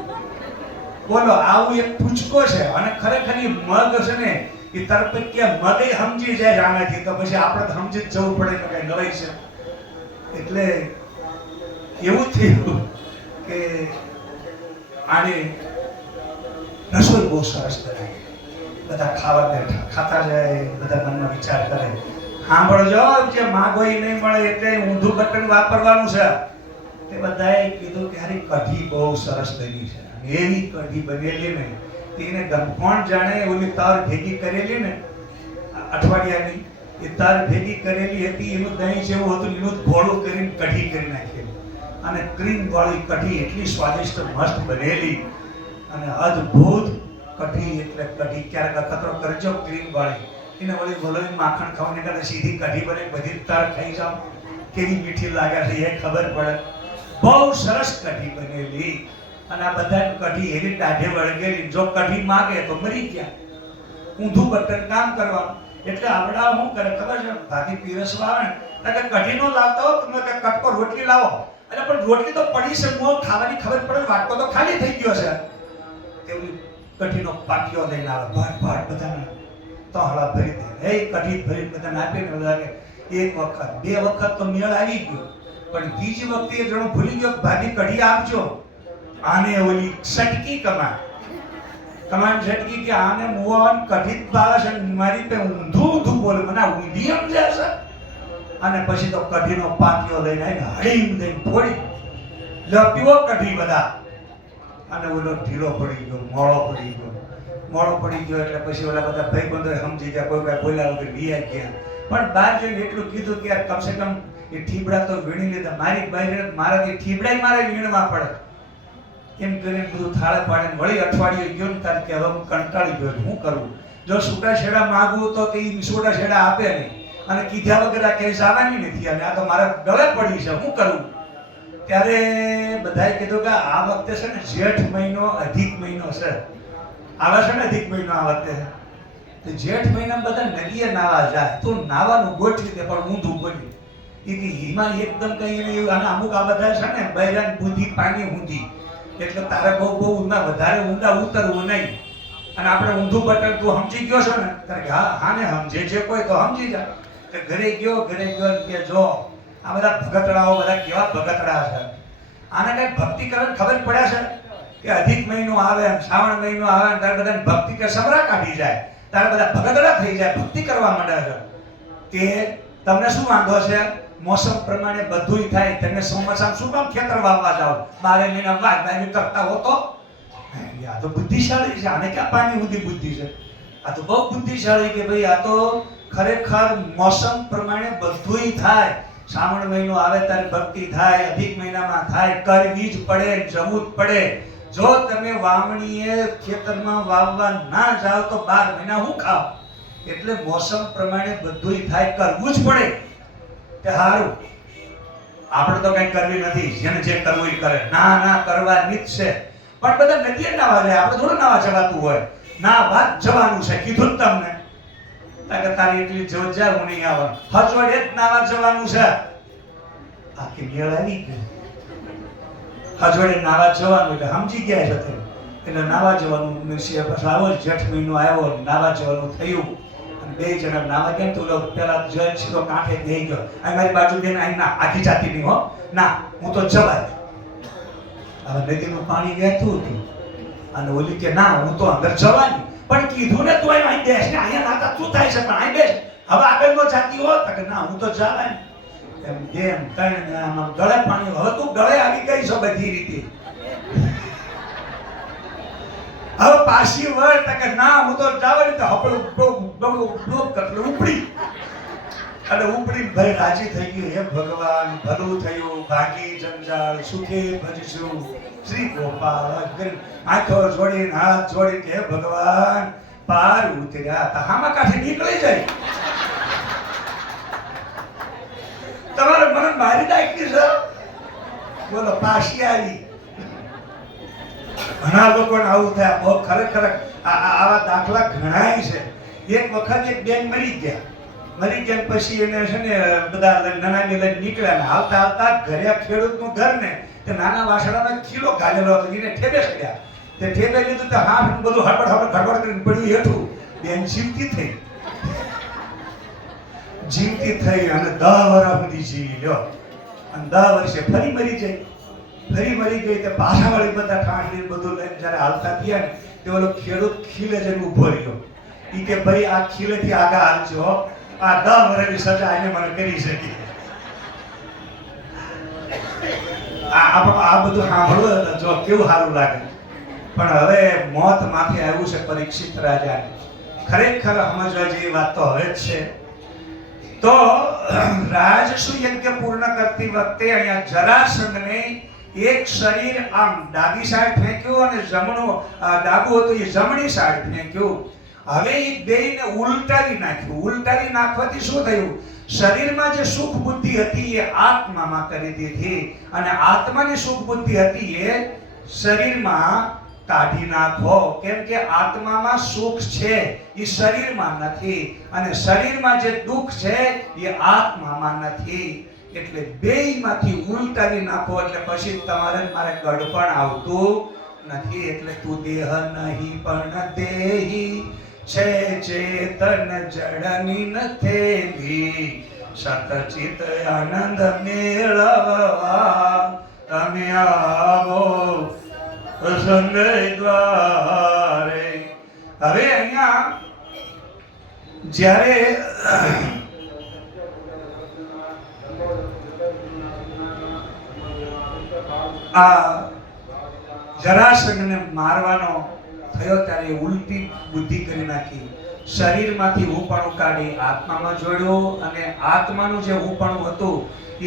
બોલો આવું એક પૂચકો છે અને ખરેખર એ મગ છે ને એ તરફ કે મગે સમજી જાય આનાથી તો પછી આપણે સમજી જ જવું પડે તો કઈ નવાઈ છે એટલે એવું થયું કે આને રસોઈ બહુ સરસ બનાવી બધા ખાવા બેઠા ખાતા જાય બધા મનમાં વિચાર કરે સાંભળજો જે માગો એ નહીં મળે એટલે ઊંધું બટન વાપરવાનું છે તે બધાએ કીધું કે હારી કઢી બહુ સરસ બની છે એવી કઢી બનેલી ને તેને કોણ જાણે ઓલી તાર ભેગી કરેલી ને અઠવાડિયાની એ તાર ભેગી કરેલી હતી એનું દહીં જેવું હતું એનું ઘોળું કરીને કઢી કરી નાખેલી અને ક્રીમ વાળી કઢી એટલી સ્વાદિષ્ટ મસ્ત બનેલી અને અદ્ભુત કઢી એટલે કઢી ક્યારેક અખતરો કરજો ક્રીમ વાળી એને વળી વલોઈ માખણ ખાવાને કરતા સીધી કઢી બને બધી તર ખાઈ જાવ કેવી મીઠી લાગે છે એ ખબર પડે બહુ સરસ કઢી બનેલી અને આ બધા કઢી એવી દાઢે વળગેલી જો કઢી માગે તો મરી ગયા ઊંધું બટન કામ કરવાનું એટલે આવડા શું કરે ખબર છે ભાભી પીરસવા આવે ને કે કઢી નો લાવતા હો તમે કે કટકો રોટલી લાવો એટલે પણ રોટલી તો પડી છે મો ખાવાની ખબર પડે વાટકો તો ખાલી થઈ ગયો છે તેવું કઢીનો પાટિયો લઈને આવે ભાટ બધાને તહળા ભરી દે એ કઢી ભરી બધાને આપીને બધા કે એક વખત બે વખત તો મેળ આવી ગયો પણ બીજી વખતે એ જણો ભૂલી ગયો ભાભી કઢી આપજો આને ઓલી સટકી કમાન સટકી કે આને મુવાન કઢી ભાવે છે મારી પે ઊંધું બોલે મને ઊંધી સમજે છે અને પછી તો કઢીનો પાટિયો લઈને આવીને હળીમ દઈને ફોડી લો પીવો કઢી બધા અને ઓલો ઢીલો પડી ગયો મોડો પડી ગયો એટલે પછી ઓલા બધા ભાઈબંધો સમજી ગયા કોઈ કાંઈ બોલ્યા વગર વિયા ગયા પણ બહાર જઈને એટલું કીધું કે કમસે કમ એ ઠીબડા તો વીણી લીધા મારી બાઈ મારાથી ઠીબડાય મારે વીણવા પડે એમ કરીને બધું થાળે પાડીને વળી અઠવાડિયે ગયો ને તારે કે હવે હું કંટાળી ગયો શું કરવું જો છૂટા છેડા માગવું તો કે છૂટા છેડા આપે નહીં અને કીધા વગર આ કેસ આવવાની નથી અને આ તો મારે ગળે પડી છે શું કરવું ત્યારે બધાએ કીધું કે આ વખતે છે ને જેઠ મહિનો અધિક મહિનો છે આવે છે ને અધિક મહિનો આ વખતે તો જેઠ મહિનામાં બધા નદીએ નાવા જાય તો નાવાનું ગોઠવી દે પણ ઊંધું બોલી એ કે હિમા એકદમ કઈ નહીં અને અમુક આ બધા છે ને બૈરાન બુદ્ધિ પાણી ઊંધી એટલે તારે બહુ વધારે ઊંડા ઉતરવું નહીં અને આપણે ઊંધું બટન તું સમજી ગયો છો ને ત્યારે કે હા ને સમજે જે કોઈ તો સમજી જા કે ઘરે ગયો કે જો આ બધા ભગતડાઓ બધા કેવા ભગતડા છે આને કઈ ભક્તિ કરવાની ખબર પડ્યા છે કે અધિક મહિનો આવે શ્રાવણ મહિનો આવે ત્યારે બધા ભક્તિ કે સમરા કાઢી જાય ત્યારે બધા ભગતડા થઈ જાય ભક્તિ કરવા માંડે છે કે તમને શું વાંધો છે મોસમ પ્રમાણે બધુંય થાય તમે ચોમાસામાં શું કામ ખેતર વાવવા જાઓ 12 મહિના વાવવાની કરતા હો તો આ તો બુદ્ધિશાળી છે આને ક્યાં પાણી સુધી બુદ્ધિ છે આ તો બહુ બુદ્ધિશાળી કે ભાઈ આ તો ખરેખર મોસમ પ્રમાણે બધુંય થાય શ્રાવણ મહિનો આવે ત્યારે ભક્તિ થાય, અધિક મહિનામાં થાય, કરવી જ પડે, જવું જ પડે. જો તમે વાવણીએ ખેતરમાં વાવવા ના જાઓ તો 12 મહિના હું ખાવ? એટલે મોસમ પ્રમાણે બધુંય થાય, કરવું જ પડે. કે હારું આપણે તો કઈ કરવી નથી, જેને જે કરવું એ કરે. ના કરવાની જ છે. પણ બધા નદીએ નાવા જાય, આપણે થોડું નાવા જવાતું હોય. ના વાત જવાનું છે, કીધું જ તમને. કે તારી એટલી જોત જાય હું નહીં આવવાનું. હજોડે જ નાવા જવાનું છે. આખી મેળ આવી ગઈ. હજોડે નાવા જવાનું એટલે સમજી ગયા છે તમે. એટલે નાવા જવાનું આવો જેઠ મહિનો આવ્યો, નાવા જવાનું થયું. અને બે જણા નાવા ગયા તો પેલા જન સીધો કાંઠે દઈ ગયો. આ મારી બાજુ બેન અહીં ના આખી જાતી નહીં હો, ના હું તો જવાય. હવે નદીનું પાણી વહેતું હતું અને ઓલી કે ના હું તો અંદર જવાની. પણ કીધું ને તું અહીં બેસ ને, અહીંયા નાતા શું થાય છે, પણ અહીં બેસ. હવે આગળ નો જાતી હોત કે ના હું તો જવાની. એમ કેમ ત્રણ આમ ગળે પાણી. હવે તું ગળે આવી ગઈ છો બધી રીતે. હવે પાછી વળ કે ના હું તો જવાની. તો હપડું બ્લોક કરતો ઉપડી. અને ઉપડી ભાઈ રાજી થઈ ગયું. હે ભગવાન ભલું થયું, ભાગી જંજાળ સુખે ભજશું શ્રી ગોપાલ. આંખો જોડીને હાથ જોડીને હે ભગવાન પાર ઉતર્યા. હામા કાંઠે નીકળી જાય. તમારે મને મારી નાખી છે. બોલો પાછી આવી. ઘણા લોકોને આવું થાય. બહુ ખરેખર આવા દાખલા ઘણાય છે. એક વખત એક બેન મરી ગયા. મરી ગયા પછી એને છે ને બધા નાનાની લઈને નીકળ્યા. હાલતા હાલતા ઘરે ખેડૂતનું ઘર ને તે નાના વાસણાનો ખીલો ગાલેલો હતો. એને ઠેબે ચડ્યા. તે ઠેબે લીધું તો હાથ બધું હડબડ કરીને પડ્યું હેઠું. બેન જીવતી થઈ. જીવતી થઈ અને 10 વર્ષ સુધી જીવી લ્યો. અને 10 વર્ષે ફરી મરી જાય. ફરી મરી ગઈ તે પાછા વળી બધા ઠાંડી બધું લઈને જ્યારે હાલતા થયા ને તે ઓલો ખેડૂત ખીલે જઈને ઉભો રહ્યો. ઈ કે ભાઈ આ ખીલેથી આગળ હાલજો, આ 10 વર્ષની સજા એને મને કરી શકી. આ બધું સાંભળવું જો કેવું સારું લાગે. પણ હવે મોત માથે આવ્યું છે પરીક્ષિત રાજાને. ખરેખર સમજવા જેવી વાત તો હવે જ છે. તો રાજસુ યજ્ઞ પૂર્ણ કરતી વખતે અહીંયા જરાસંઘને એક શરીર આમ ડાબી સાઈડ ફેંક્યું અને જમણું ડાબું હતું એ જમણી સાઈડ ફેંક્યું. હવે એ બેયને ઉલટાવી નાખ્યું. ઉલટાવી નાખવાથી શું થયું? શરીરમાં જે સુખ બુદ્ધિ હતી એ આત્મામાં કરી દીધી અને આત્માની સુખ બુદ્ધિ હતી એ શરીરમાં કાઢી નાખો. કેમ કે આત્મામાં સુખ છે એ શરીરમાં નથી અને શરીરમાં જે દુઃખ છે એ આત્મામાં નથી. એટલે બેયમાંથી ઉલટાવી નાખો એટલે પછી તમારે મારે ગડપણ આવતું નથી. એટલે તું દેહ નહીં પણ દેહી છે, ચેતન જડની નથેલી, સતચિત આનંદ મેળવવા તમે આવો સંગય દ્વારે. હવે અહીંયા જ્યારે આ જરાસંઘને મારવાનો થયો ત્યારે ઉલટી બુદ્ધિ કરી નાખી. શરીરમાંથી હુંપણું કાઢી આત્મામાં જોડ્યો અને આત્માનું જે હુંપણું હતું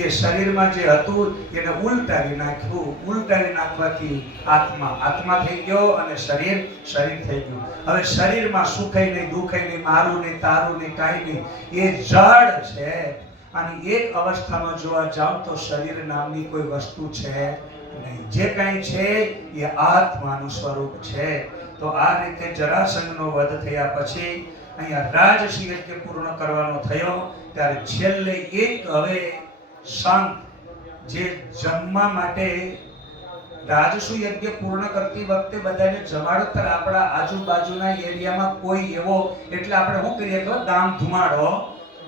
એ શરીરમાં જે હતું એને ઉલટાવી નાખ્યું. ઉલટાવી નાખવાથી આત્મા થઈ ગયો અને શરીર થઈ ગયું. હવે શરીરમાં સુખય નહીં, દુઃખય નહીં, મારું નહીં, તારું નહીં, કાંઈ નહીં. એ જડ છે. અને એક અવસ્થામાં જોવા જાવ તો શરીર નામની કોઈ વસ્તુ છે નહીં. જે કાંઈ છે એ આત્માનું સ્વરૂપ છે. તો આ રીતે જરાસંઘનો વધ થયા પછી અહીંયા રાજસુ યજ્ઞ પૂર્ણ કરવાનો થયો ત્યારે છેલ્લે એક હવે સંત જે જમવા માટે રાજસુ યજ્ઞ પૂર્ણ કરતી વખતે બધાને જમાડો. આપણા આજુબાજુના એરિયામાં કોઈ એવો એટલે આપણે શું કરીએ તો ગામ ધુમાડો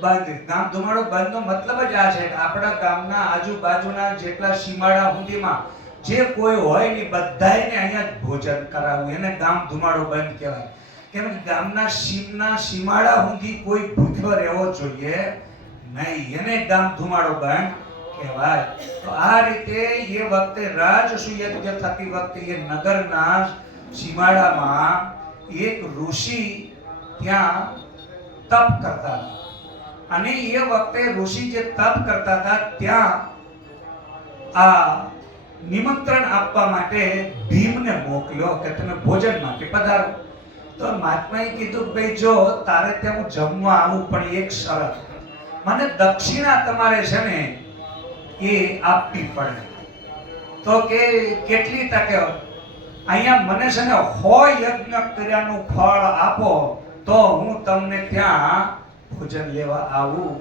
બંધ. ગામ ધુમાડો બંધનો મતલબ જ આ છે કે આપણા ગામના આજુબાજુના જેટલા સીમાડા સુધીમાં જે કોઈ હોય ને બધાને અહીંયા ભોજન કરાવવું એને ગામ ધુમાડો બંધ કહેવાય. કેમ કે ગામના સીમાડા સુધી કોઈ ભૂખ્યો રહેવો જોઈએ નહીં. એને ગામ ધુમાડો બંધ કહેવાય. તો આ રીતે એ વખતે રાજસુ યજ્ઞ થતી વખતે એ નગરના સીમાડામાં એક ઋષિ ત્યાં તપ કરતા. અને એ વખતે ઋષિ જે તપ કરતા હતા ત્યાં આ નિમંત્રણ આપવા માટે ભીમને મોકલ્યો કે તમે ભોજન માટે પધારો. તો મહાત્માએ કીધું કે ભાઈ જો તારે ત્યાં હું જમવા આવું, પણ એક શરત, મને દક્ષિણા તમારે છે ને એ આપવી પડે. તો કે કેટલી ટકે? અહીંયા મને છે ને 100 યજ્ઞ કર્યાનું ફળ આપો તો હું તમને ત્યાં ભોજન લેવા આવું.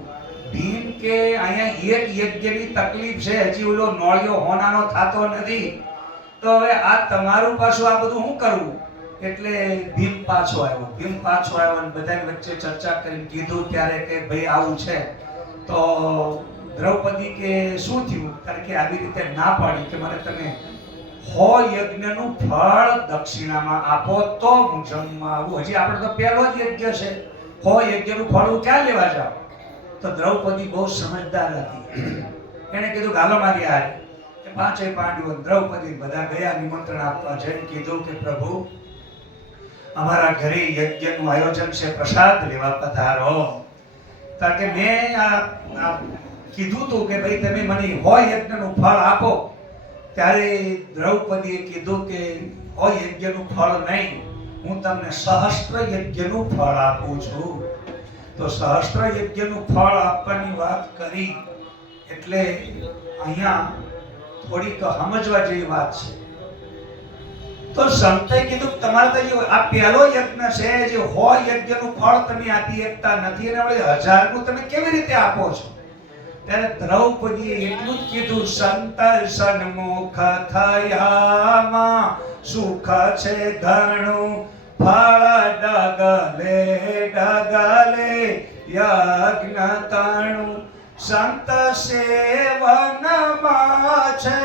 ભીમ કે અહીંયા એક યજ્ઞની તકલીફ છે, હજી ઓલો નોળિયો હોનાનો થાતો નથી, તો હવે આ તમારું પાછું આ બધું હું કરવું? એટલે ભીમ પાછો આવ્યો અને બધાની વચ્ચે ચર્ચા કરીને કીધું ત્યારે કે ભાઈ આવું છે. તો દ્રૌપદી કે શું થયું? કારણ કે આવી રીતે ના પાડી કે મને તમે 100 યજ્ઞનું ફળ દક્ષિણામાં આપો તો હું જમવા આવું. હજી આપણે તો પહેલો જ યજ્ઞ છે, 100 યજ્ઞનું ફળ હું ક્યાં લેવા જાઉં? તો દ્રૌપદી બહુ સમજદાર હતી. એને કીધું હાલો મારી હારે. પાંચેય પાંડવો દ્રૌપદી બધા ગયા નિમંત્રણ આપવા. જઈને કીધું કે પ્રભુ અમારા ઘરે યજ્ઞનું આયોજન છે, પ્રસાદ લેવા પધારો. કારણ કે મેં આ કીધું હતું કે ભાઈ તમે મને 100 યજ્ઞનું ફળ આપો. ત્યારે દ્રૌપદીએ કીધું કે 100 યજ્ઞનું ફળ નહીં, હું તમને સહસ્ત્ર યજ્ઞનું ફળ આપું છું. તો સહસ્ત્ર યજ્ઞનું ફળ આપવાની વાત કરી એટલે અહીંયા થોડીક સમજવા જેવી વાત છે. તો સંતે કીધું તમારે તો આ પહેલો યજ્ઞ છે, જે 100 યજ્ઞનું ફળ તમે આપી શકતા નથી અને હવે 1000નું તમે કેવી રીતે આપો છો? ત્યારે દ્રૌપદીએ એટલું જ કીધું, સંત સન્મુખ થયામાં સુખ છે ઘણું, ફળ ડગલે ડગલે યજ્ઞ તણું, સંત સેવનમાં છે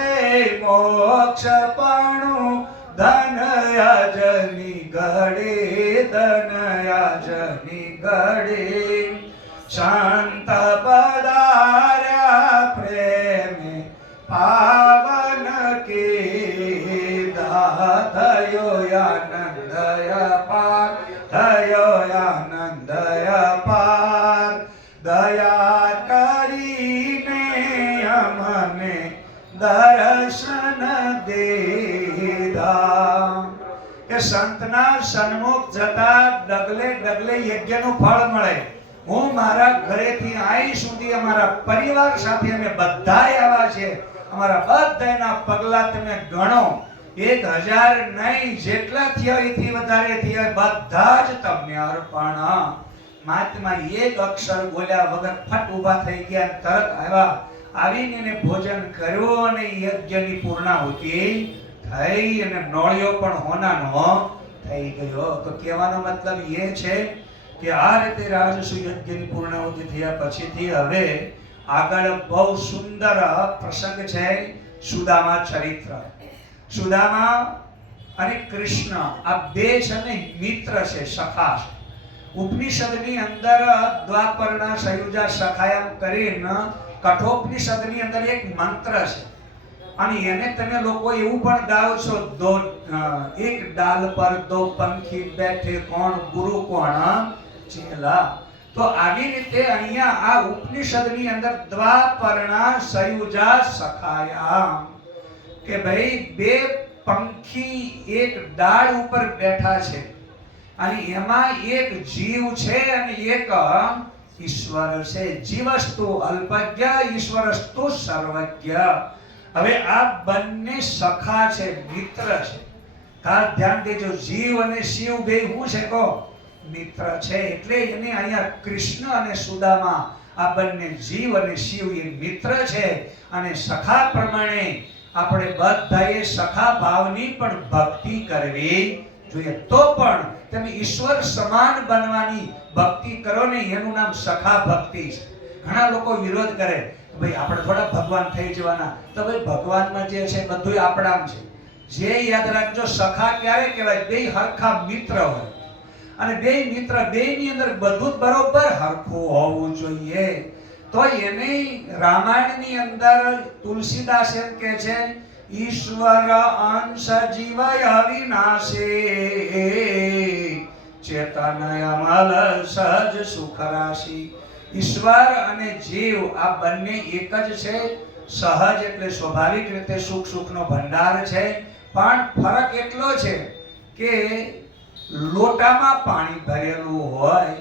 મોક્ષપણું, ધન યજની ઘડે શાંત પધાર્યા પ્રેમે પાવન કીધા, થયો આનંદ અપાર, દયા કરીને અમને દર્શન દીધા. કે સંતના સન્મુખ જતા ડગલે ડગલે યજ્ઞનું ફળ મળે. હું મારા ઘરેથી અહીં સુધી અમારા પરિવાર સાથે અમે બધાય આવ્યા છે, અમારા બધાના પગલા તમે ગણો, 1000 નહીં, જેટલા થયા એથી વધારે થયા બધા જ તમને અર્પણ. મહાત્મા એક અક્ષર બોલ્યા વગર ફટ ઊભા થઈ ગયા, તરત આવ્યા, આવીને એને ભોજન કર્યું અને યજ્ઞની પૂર્ણાહુતિ થઈ અને નોળિયો પણ હોનાનો થઈ ગયો. તો કહેવાનો મતલબ એ છે કે આ રીતે રાજસુ યજ્ઞની પૂર્ણાહુતિ થયા પછીથી હવે આગળ બહુ સુંદર પ્રસંગ છે, સુદામા ચરિત્ર. સુદામા અને કૃષ્ણ આ બે છે ને મિત્ર છે, સખા છે. ઉપનિષદની અંદર દ્વાપરના સયુજા સખાયમ કરીને કઠોપનિષદની અંદર એક મંત્ર છે અને એને તમે લોકો એવું પણ ગાઓ છો, એક ડાલ પર દો પંખી બેઠે, કોણ ગુરુ કોણ ચેલા. તો આવી રીતે અહીંયા આ ઉપનિષદની અંદર દ્વાપરના સયુજા સખાયા કે ભાઈ બે પંખી એક ડાળ ઉપર બેઠા છે અને એમાં એક જીવ છે અને એક ઈશ્વર છે. જીવસ્તુ અલ્પજ્ઞ, ઈશ્વરસ્તુ સર્વજ્ઞ. હવે આ બંને સખા છે, મિત્ર છે. ખાસ ધ્યાન દેજો, જીવ અને શિવ બે શું છે કહો? મિત્ર છે. એટલે એને અહીંયા કૃષ્ણ અને સુદામા આ બંને જીવ અને શિવ એ મિત્ર છે અને સખા પ્રમાણે આપણે બધાએ સખા ભાવની પણ ભક્તિ કરવી જોઈએ. તો પણ તમે ઈશ્વર સમાન બનવાની ભક્તિ કરો ને, એનું નામ સખા ભક્તિ છે. ઘણા લોકો વિરોધ કરે, ભાઈ આપણે થોડા ભગવાન થઈ જવાના. તો ભાઈ ભગવાનમાં જે છે બધું આપણામ છે. જે યાદ રાખજો, સખા ક્યારે કહેવાય? બે હરખા મિત્ર હોય અને બે મિત્ર બેની અંદર બધું જ બરોબર હરખું હોવું જોઈએ. તો એને રામાયણની અંદર તુલસીદાસ એમ કહે છે, ઈશ્વર અંશ જીવય અવિનાશે, ચેતન અમલ સજ સુખ રાશિ. ઈશ્વર અને જીવ આ બંને એક જ છે. સહજ એટલે સ્વાભાવિક રીતે સુખ સુખનો ભંડાર છે, પણ ફરક એટલો છે કે લોટામાં પાણી ભરેલું હોય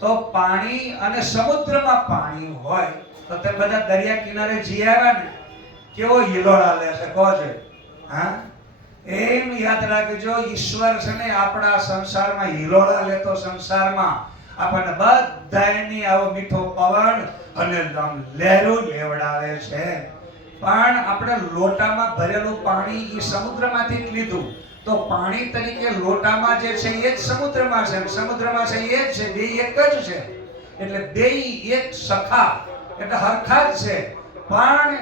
તો પાણી અને સમુદ્રમાં પાણી હોય તો તે બધા દરિયા કિનારે જી આવ્યા ને કેવો હિલોળા લેશે કહો છે. હા, એમ યાદ રાખજો, ઈશ્વર છે ને આપણા સંસારમાં હિલોળા લેતો સંસારમાં આપણને બધાયની આવો મીઠો પવન અને લહેરો લેવડાવે છે. પણ આપણે લોટામાં ભરેલું પાણી એ સમુદ્રમાંથી જ લીધું તો પાણી તરીકે લોટામાં જે છે એ જ સમુદ્રમાં છે, સમુદ્રમાં છે એ જ છે, બે એક જ છે. એટલે બે એક સખા એટલે હરખા જ છે. પણ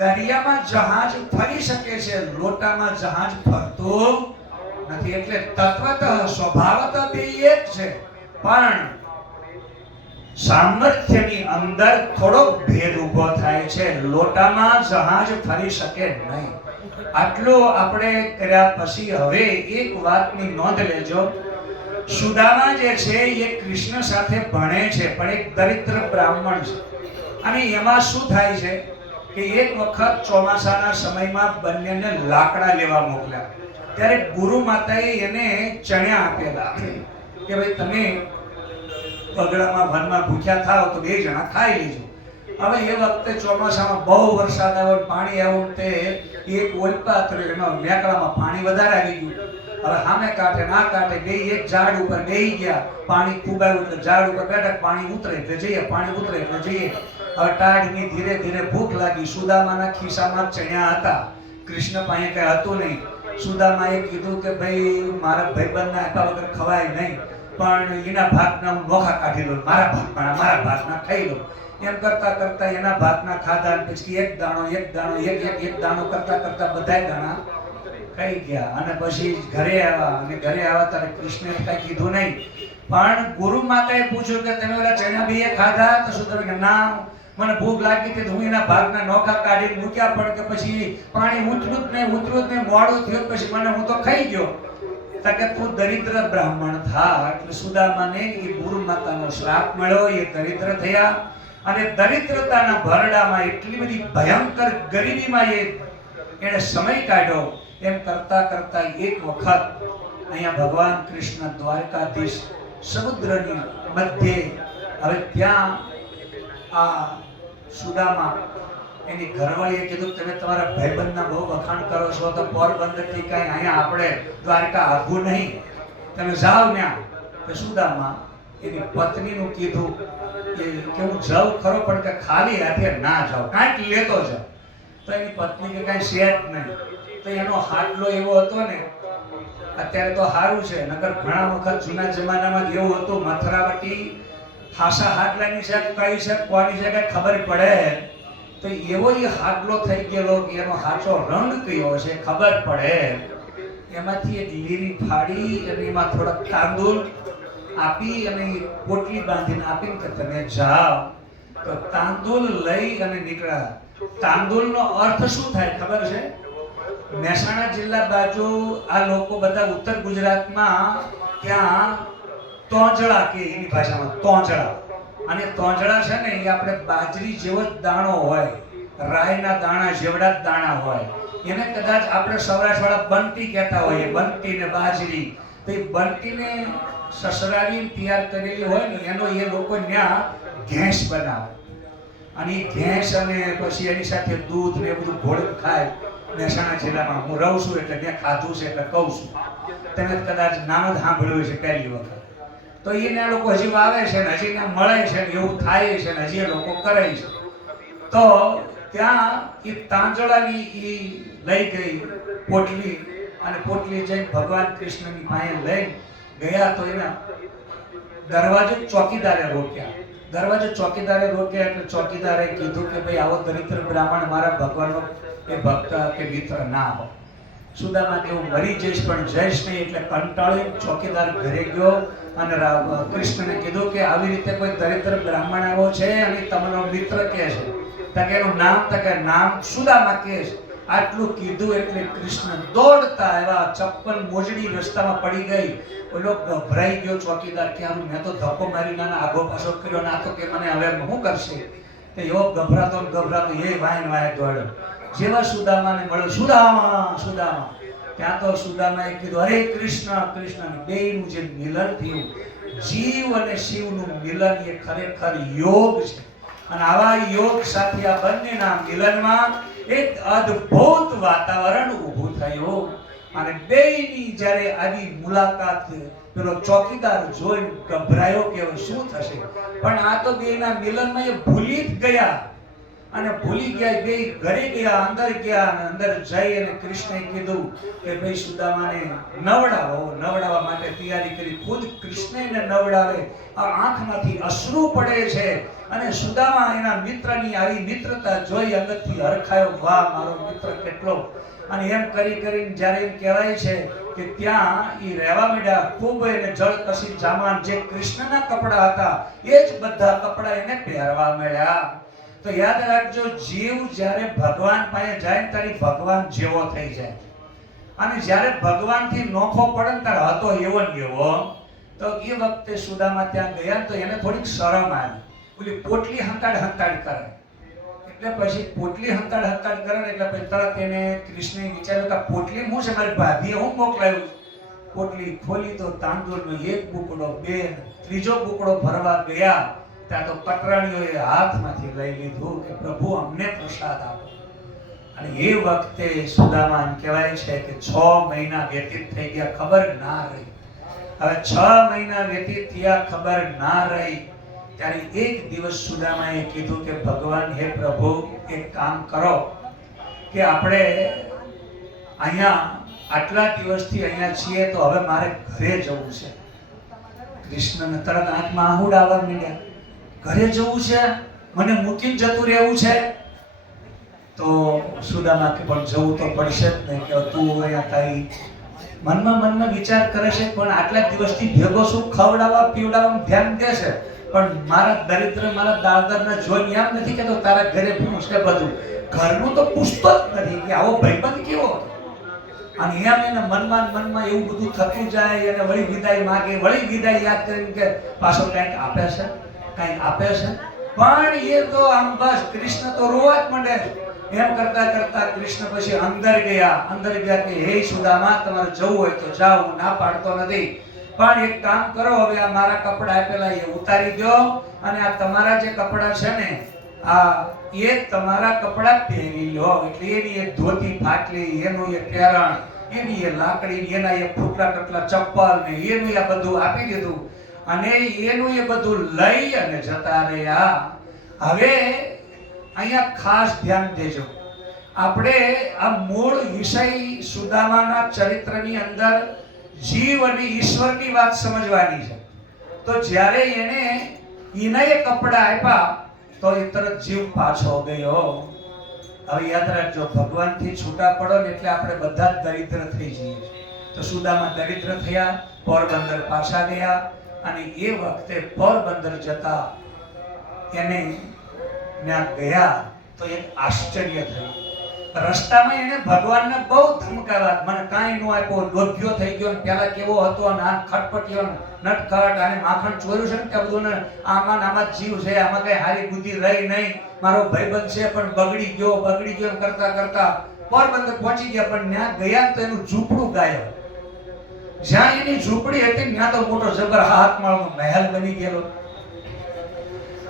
દરિયામાં જહાજ ફરી શકે છે, લોટામાં જહાજ ફરતું નથી. એટલે તત્વતઃ સ્વભાવતઃ બે એક છે, પણ સામર્થ્યની અંદર થોડો ભેદ ઊભો થાય છે. લોટામાં જહાજ ફરી શકે નહીં. આટલું આપણે કર્યા પછી હવે એક વાતની નોંધ લેજો. સુદામા જે છે એ કૃષ્ણ સાથે ભણે છે, પણ એક દરિદ્ર બ્રાહ્મણ છે. અને એમાં શું થાય છે કે એક વખત ચોમાસાના સમયમાં બંનેને લાકડા લેવા મોકલ્યા. ત્યારે ગુરુ માતાએ એને ચણ્યા આપેલા કે ભાઈ તમે પગડામાં વનમાં ભૂખ્યા થાવ તો બે જણા ખાઈ લેજો. હવે એ વખતે ચોમાસામાં બહુ વરસાદ આવ્યો, પાણી આવ્યું, તે એક ઓલપા કર્યો, એમાં મેકડામાં પાણી વધારે આવી ગયું. હવે સામે કાંઠે ના કાંઠે બે એક ઝાડ ઉપર બેહી ગયા. પાણી ખૂબ આવ્યું એટલે ઝાડ ઉપર બેઠા, પાણી ઉતરે એટલે જઈએ, પાણી ઉતરે એટલે જઈએ. હવે ટાઢની ધીરે ધીરે ભૂખ લાગી. સુદામાના ખિસ્સામાં ચણ્યા હતા, કૃષ્ણ પાસે કઈ હતું નહીં. સુદામાએ કીધું કે ભાઈ મારા ભાઈબંધને આપ્યા વગર ખવાય નહીં, પણ એના ભાગના હું નોખા કાઢી લઉં, મારા ભાગના ખાઈ લઉં. એમ કરતા કરતા એના ભાગના ખાધા, પછી એક દાણો એક દાણો કરતા કરતા બધા દાણા ખાઈ ગયા. અને પછી ઘરે આવ્યા ત્યારે કૃષ્ણે કઈ કીધું નહીં. પણ ગુરુ માતાએ પૂછ્યું કે તમે ઓલા ચણા બીએ ખાધા? તો શું તમે કે ના, મને ભૂખ લાગી હતી, હું એના ભાગના નોખા કાઢી મૂક્યા, પણ કે પછી પાણી ઉતરું જ નહીં, મોડું થયું, પછી મને હું તો ખાઈ ગયો. કે તું દરિદ્ર બ્રાહ્મણ થા. એટલે સુદામાને એ ગુરુ માતાનો શ્રાપ મળ્યો, એ દરિદ્ર થયા. અને દરિદ્રતાના ભરડામાં એટલી બધી ભયંકર ગરીબીમાં એને સમય કાઢ્યો. એમ કરતા કરતા એક વખત અહીંયા ભગવાન કૃષ્ણ દ્વારકાધીશ સમુદ્રની મધ્યે, હવે ત્યાં આ સુદામા એની ઘરવાળીએ કીધું તમે તમારા ભાઈબંધના બહુ વખાણ કરો છો, તો પોરબંદરથી કાંઈ અહીંયા આપણે દ્વારકા આવું નહીં, તમે જાઓ ત્યાં. તો સુદામા એની પત્નીનું કીધું કે હું જાઉં ખરો, પણ કે ખાલી હાથે ના જાઉં, કાંઈક લેતો જાઉં. તો એની પત્ની કે કાંઈ છે જ નહીં. તો એનો હાડલો એવો હતો ને, અત્યારે તો સારું છે, નકર ઘણા વખત જૂના જમાનામાં એવું હતું, મથરાવટી હાસા હાડલાની છે કઈ છે કોની છે કઈ ખબર પડે. તો એવો એ હાડલો થઈ ગયેલો કે એનો સાચો રંગ કયો છે ખબર પડે. એમાંથી એક લીરી ફાડી અને એમાં થોડાક તાંદુલ આપી અને પોટલી બાંધીને આપીને કે તમે જાઓ. તો તાંદુલ લઈ અને નીકળ્યા. તાંદુલનો અર્થ શું થાય ખબર છે? મહેસાણા જિલ્લા બાજુ આ લોકો બધા ઉત્તર ગુજરાતમાં ત્યાં તોંજળા કે એની ભાષામાં તોંજળા. અને તોંજળા છે ને એ આપણે બાજરી જેવો જ દાણો હોય, રાયના દાણા જેવડા જ દાણા હોય. એને કદાચ આપણે સૌરાષ્ટ્રવાળા બંટી કહેતા હોઈએ, બંટી ને બાજરી. તો એ બંટીને સસરાવી તૈયાર કરેલી હોય ને એનો એ લોકો ત્યાં ઘેંસ બનાવે. અને એ ઘેંસ અને પછી એની સાથે દૂધ ને એ બધું ઘોળ ખાય. મહેસાણા જિલ્લામાં હું રહું છું એટલે ત્યાં ખાધું છે એટલે કહું છું. તમે કદાચ નામ જ સાંભળ્યું છે પહેલી વખત. તો એને લોકો હજી વાવે છે ને હજી ત્યાં મળે છે ને એવું થાય છે ને હજી એ લોકો કરે છે. તો ત્યાં એ તાંજળાની એ લઈ ગઈ પોટલી, અને પોટલી જઈને ભગવાન કૃષ્ણની પાસે લઈ ગયા. તો એના દરવાજો ચોકીદારે રોક્યા. એટલે ચોકીદારે કીધું કે ભાઈ આવો દરિદ્ર બ્રાહ્મણ મારા ભગવાનનો એ ભક્ત કે મિત્ર ના હોય. સુદામા કે હું મરી જઈશ પણ જઈશ નહીં. એટલે કંટાળી ચોકીદાર ઘરે ગયો અને કૃષ્ણને કીધું કે આવી રીતે કોઈ દરિદ્ર બ્રાહ્મણ આવ્યો છે અને તમારો મિત્ર કે છે. તકે એનું નામ સુદામા કે છે. આટલું કીધું એટલે કૃષ્ણ દોડતા આવ્યા. ચપ્પલ મોજડી રસ્તામાં પડી ગઈ ઓલો ગભરાઈ ગયો ચોકીદાર કે આમ મેં તો ધક્કો મારી ના આગો પાછો કર્યો ના તો કે મને હવે શું કરશે. તો એવો ગભરાતો એ વાય દોડ્યો. જેવા સુદામાને મળ્યો, સુદામા સુદામા, ત્યાં તો સુદામાએ કીધું હરે કૃષ્ણ કૃષ્ણ. બેયનું જે મિલન થયું, જીવ અને શિવનું મિલન એ ખરેખર યોગ છે. અને આવા યોગ સાથે આ બંનેના મિલનમાં એક અદ્ભુત વાતાવરણ ઊભું થયું. અને બેયની જ્યારે આવી મુલાકાત પેલો ચોકીદાર જોઈને ગભરાયો કે હવે શું થશે. પણ આ તો બેયના મિલનમાં એ ભૂલી જ ગયા. અને ભૂલી ગયા, બે ઘરે ગયા, અંદર ગયા. અને અંદર જઈ અને કૃષ્ણએ કીધું કે ભાઈ સુદામાને નવડાવવા માટે તૈયારી કરી. ખુદ કૃષ્ણને નવડાવે, આ આંખમાંથી અશ્રુ પડે છે. અને સુદામા એના મિત્રની આવી મિત્રતા જોઈ અંદરથી હરખાયો, વાહ મારો મિત્ર કેટલો. અને એમ કરીને જ્યારે એમ કહેવાય છે કે ત્યાં એ રહેવા માંડ્યા. ખૂબ એને જળ કશી જામાન, જે કૃષ્ણના કપડા હતા એ જ બધા કપડા એને પહેરવા મળ્યા. તો યાદ રાખજો, જીવ જ્યારે ભગવાન પાસે જાય ને ત્યારે ભગવાન જેવો થઈ જાય. અને જ્યારે ભગવાનથી નોખો પડે ને ત્યારે હતો એવો ને એવો. તો એ વખતે સુદામા ત્યાં ગયા તો એને થોડીક શરમ આવી. ઓલી પોટલી હંતાડ કરે એટલે પછી પોટલી હંતાડ કરે ને એટલે પછી તરત એને કૃષ્ણએ વિચાર્યું કે પોટલી શું છે, મારી ભાભીએ હું મોકલાયું. પોટલી ખોલી તો તાંદૂળનો એક બુકડો, બે, ત્રીજો બુકડો ભરવા ગયા. ત્યાં તો કટરાણીઓએ હાથમાંથી લઈ લીધું કે પ્રભુ અમને પ્રસાદ આપો. અને એ વખતે સુદામા એમ કહેવાય છે કે 6 મહિના વ્યતીત થઈ ગયા, ખબર ના રહી. હવે 6 મહિના વ્યતીત થયા, ખબર ના રહી. ત્યારે એક દિવસ સુદામાએ કીધું કે ભગવાન, હે પ્રભુ, એક કામ કરો કે આપણે અહીંયા આટલા દિવસથી અહીંયા છીએ તો હવે મારે ઘરે જવું છે. કૃષ્ણને તરત આંખમાં આહુડા આવવા માંડ્યા. ઘરે જવું છે, મને મૂકીને જતું રહેવું છે. તો સુદામા કે પણ જવું તો પડશે જ નહીં. કે તું અહીંયા તારી મનમાં વિચાર કરે છે, પણ આટલા દિવસથી ભેગો શું ખવડાવવા પીવડાવવામાં ધ્યાન દે છે. પણ મારા દરિદ્ર, મારા દાદરના જોઈ એમ નથી કેતો તારા ઘરે પૂછે બધું. ઘરનું તો પૂછતો જ નથી કે આવો ભાઈબંધ કેવો. અને એમ એને મનમાં એવું બધું થતું જાય. અને વળી વિદાય માગે, વળી વિદાય યાદ કરીને કે પાછો કંઈક આપે છે. પણ એ તો આમ બસ કૃષ્ણ તો રોવા જ માંડે. એમ કરતા કૃષ્ણ પછી અંદર ગયા કે હે સુદામા, તમારે જવું હોય તો જાઓ, હું ના પાડતો નથી. પણ એક કામ કરો, હવે આ મારા કપડા આપેલા એ ઉતારી દો. અને આ તમારા જે કપડા છે ને, એ તમારા કપડા પહેરી લો. એટલે એની એક ધોતી ફાટલી, એનું એક પેરણ, એની એ લાકડી, એના એ ફૂટલા ટટલા ચપ્પલ ને એનું આ બધું આપી દીધું. અને એનું એ બધું લઈ અને જતા રહ્યા. હવે અહીંયા ખાસ ધ્યાન દેજો, આપણે આ મૂળ વિષય સુદામાના ચરિત્રની અંદર જીવ અને ઈશ્વરની વાત સમજવાની છે. તો જ્યારે એને કપડા આપ્યા તો એ તરત જીવ પાછો ગયો. હવે યાદ રાખજો, ભગવાનથી છૂટા પડો ને એટલે આપણે બધા જ દરિદ્ર થઈ જઈએ. તો સુદામા દરિદ્ર થયા, પોરબંદર પાછા ગયા. અને એ વખતે પોરબંદર જતા એને ત્યાં ગયા તો એક આશ્ચર્ય થયું. રસ્તામાં એને ભગવાનને બહુ ધમકાવ્યા, મને કાંઈ ન આપ્યો, લોભ્યો થઈ ગયો. પેલા કેવો હતો, અને આ ખટપટીઓ નટખટ, અને માખણ ચોર્યું છે ને કે બધું, આમાં જીવ છે, આમાં કઈ હારી બુદ્ધિ રહી નહીં, મારો ભાઈબંધ છે પણ બગડી ગયો એમ કરતા પોરબંદર પહોંચી ગયા. પણ ત્યાં ગયા તો એનું ઝૂંપડું ગાયબ. જ્યાં એની ઝૂંપડી હતી ત્યાં તો મોટો જબર હાથમાળનો મહેલ બની ગયેલો.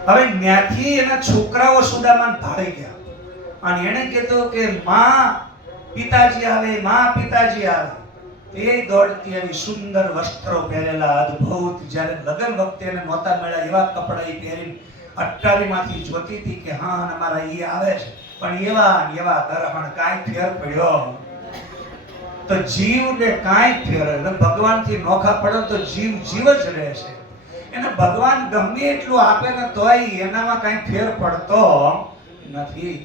હવે ત્યાંથી એના છોકરાઓ સુદામાને ભાળી ગયા. અને એને કીધું કે માં પિતાજી આવે. એ દોડતી આવી, સુંદર વસ્ત્રો પહેરેલા, અદ્ભુત. જ્યારે લગ્ન વખતે એને નહોતા મળ્યા એવા કપડા એ પહેરીને અટ્ટારીમાંથી જોતી હતી કે હા અમારા એ આવે છે. પણ એવા ગરહણ, કાંઈ ફેર પડ્યો તો જીવને કાંઈ ફેર. ભગવાનથી નોખા પડો તો જીવ જ રહે છે. એને ભગવાન ગમે એટલું આપે ને તોય એનામાં કાંઈ ફેર પડતો નથી.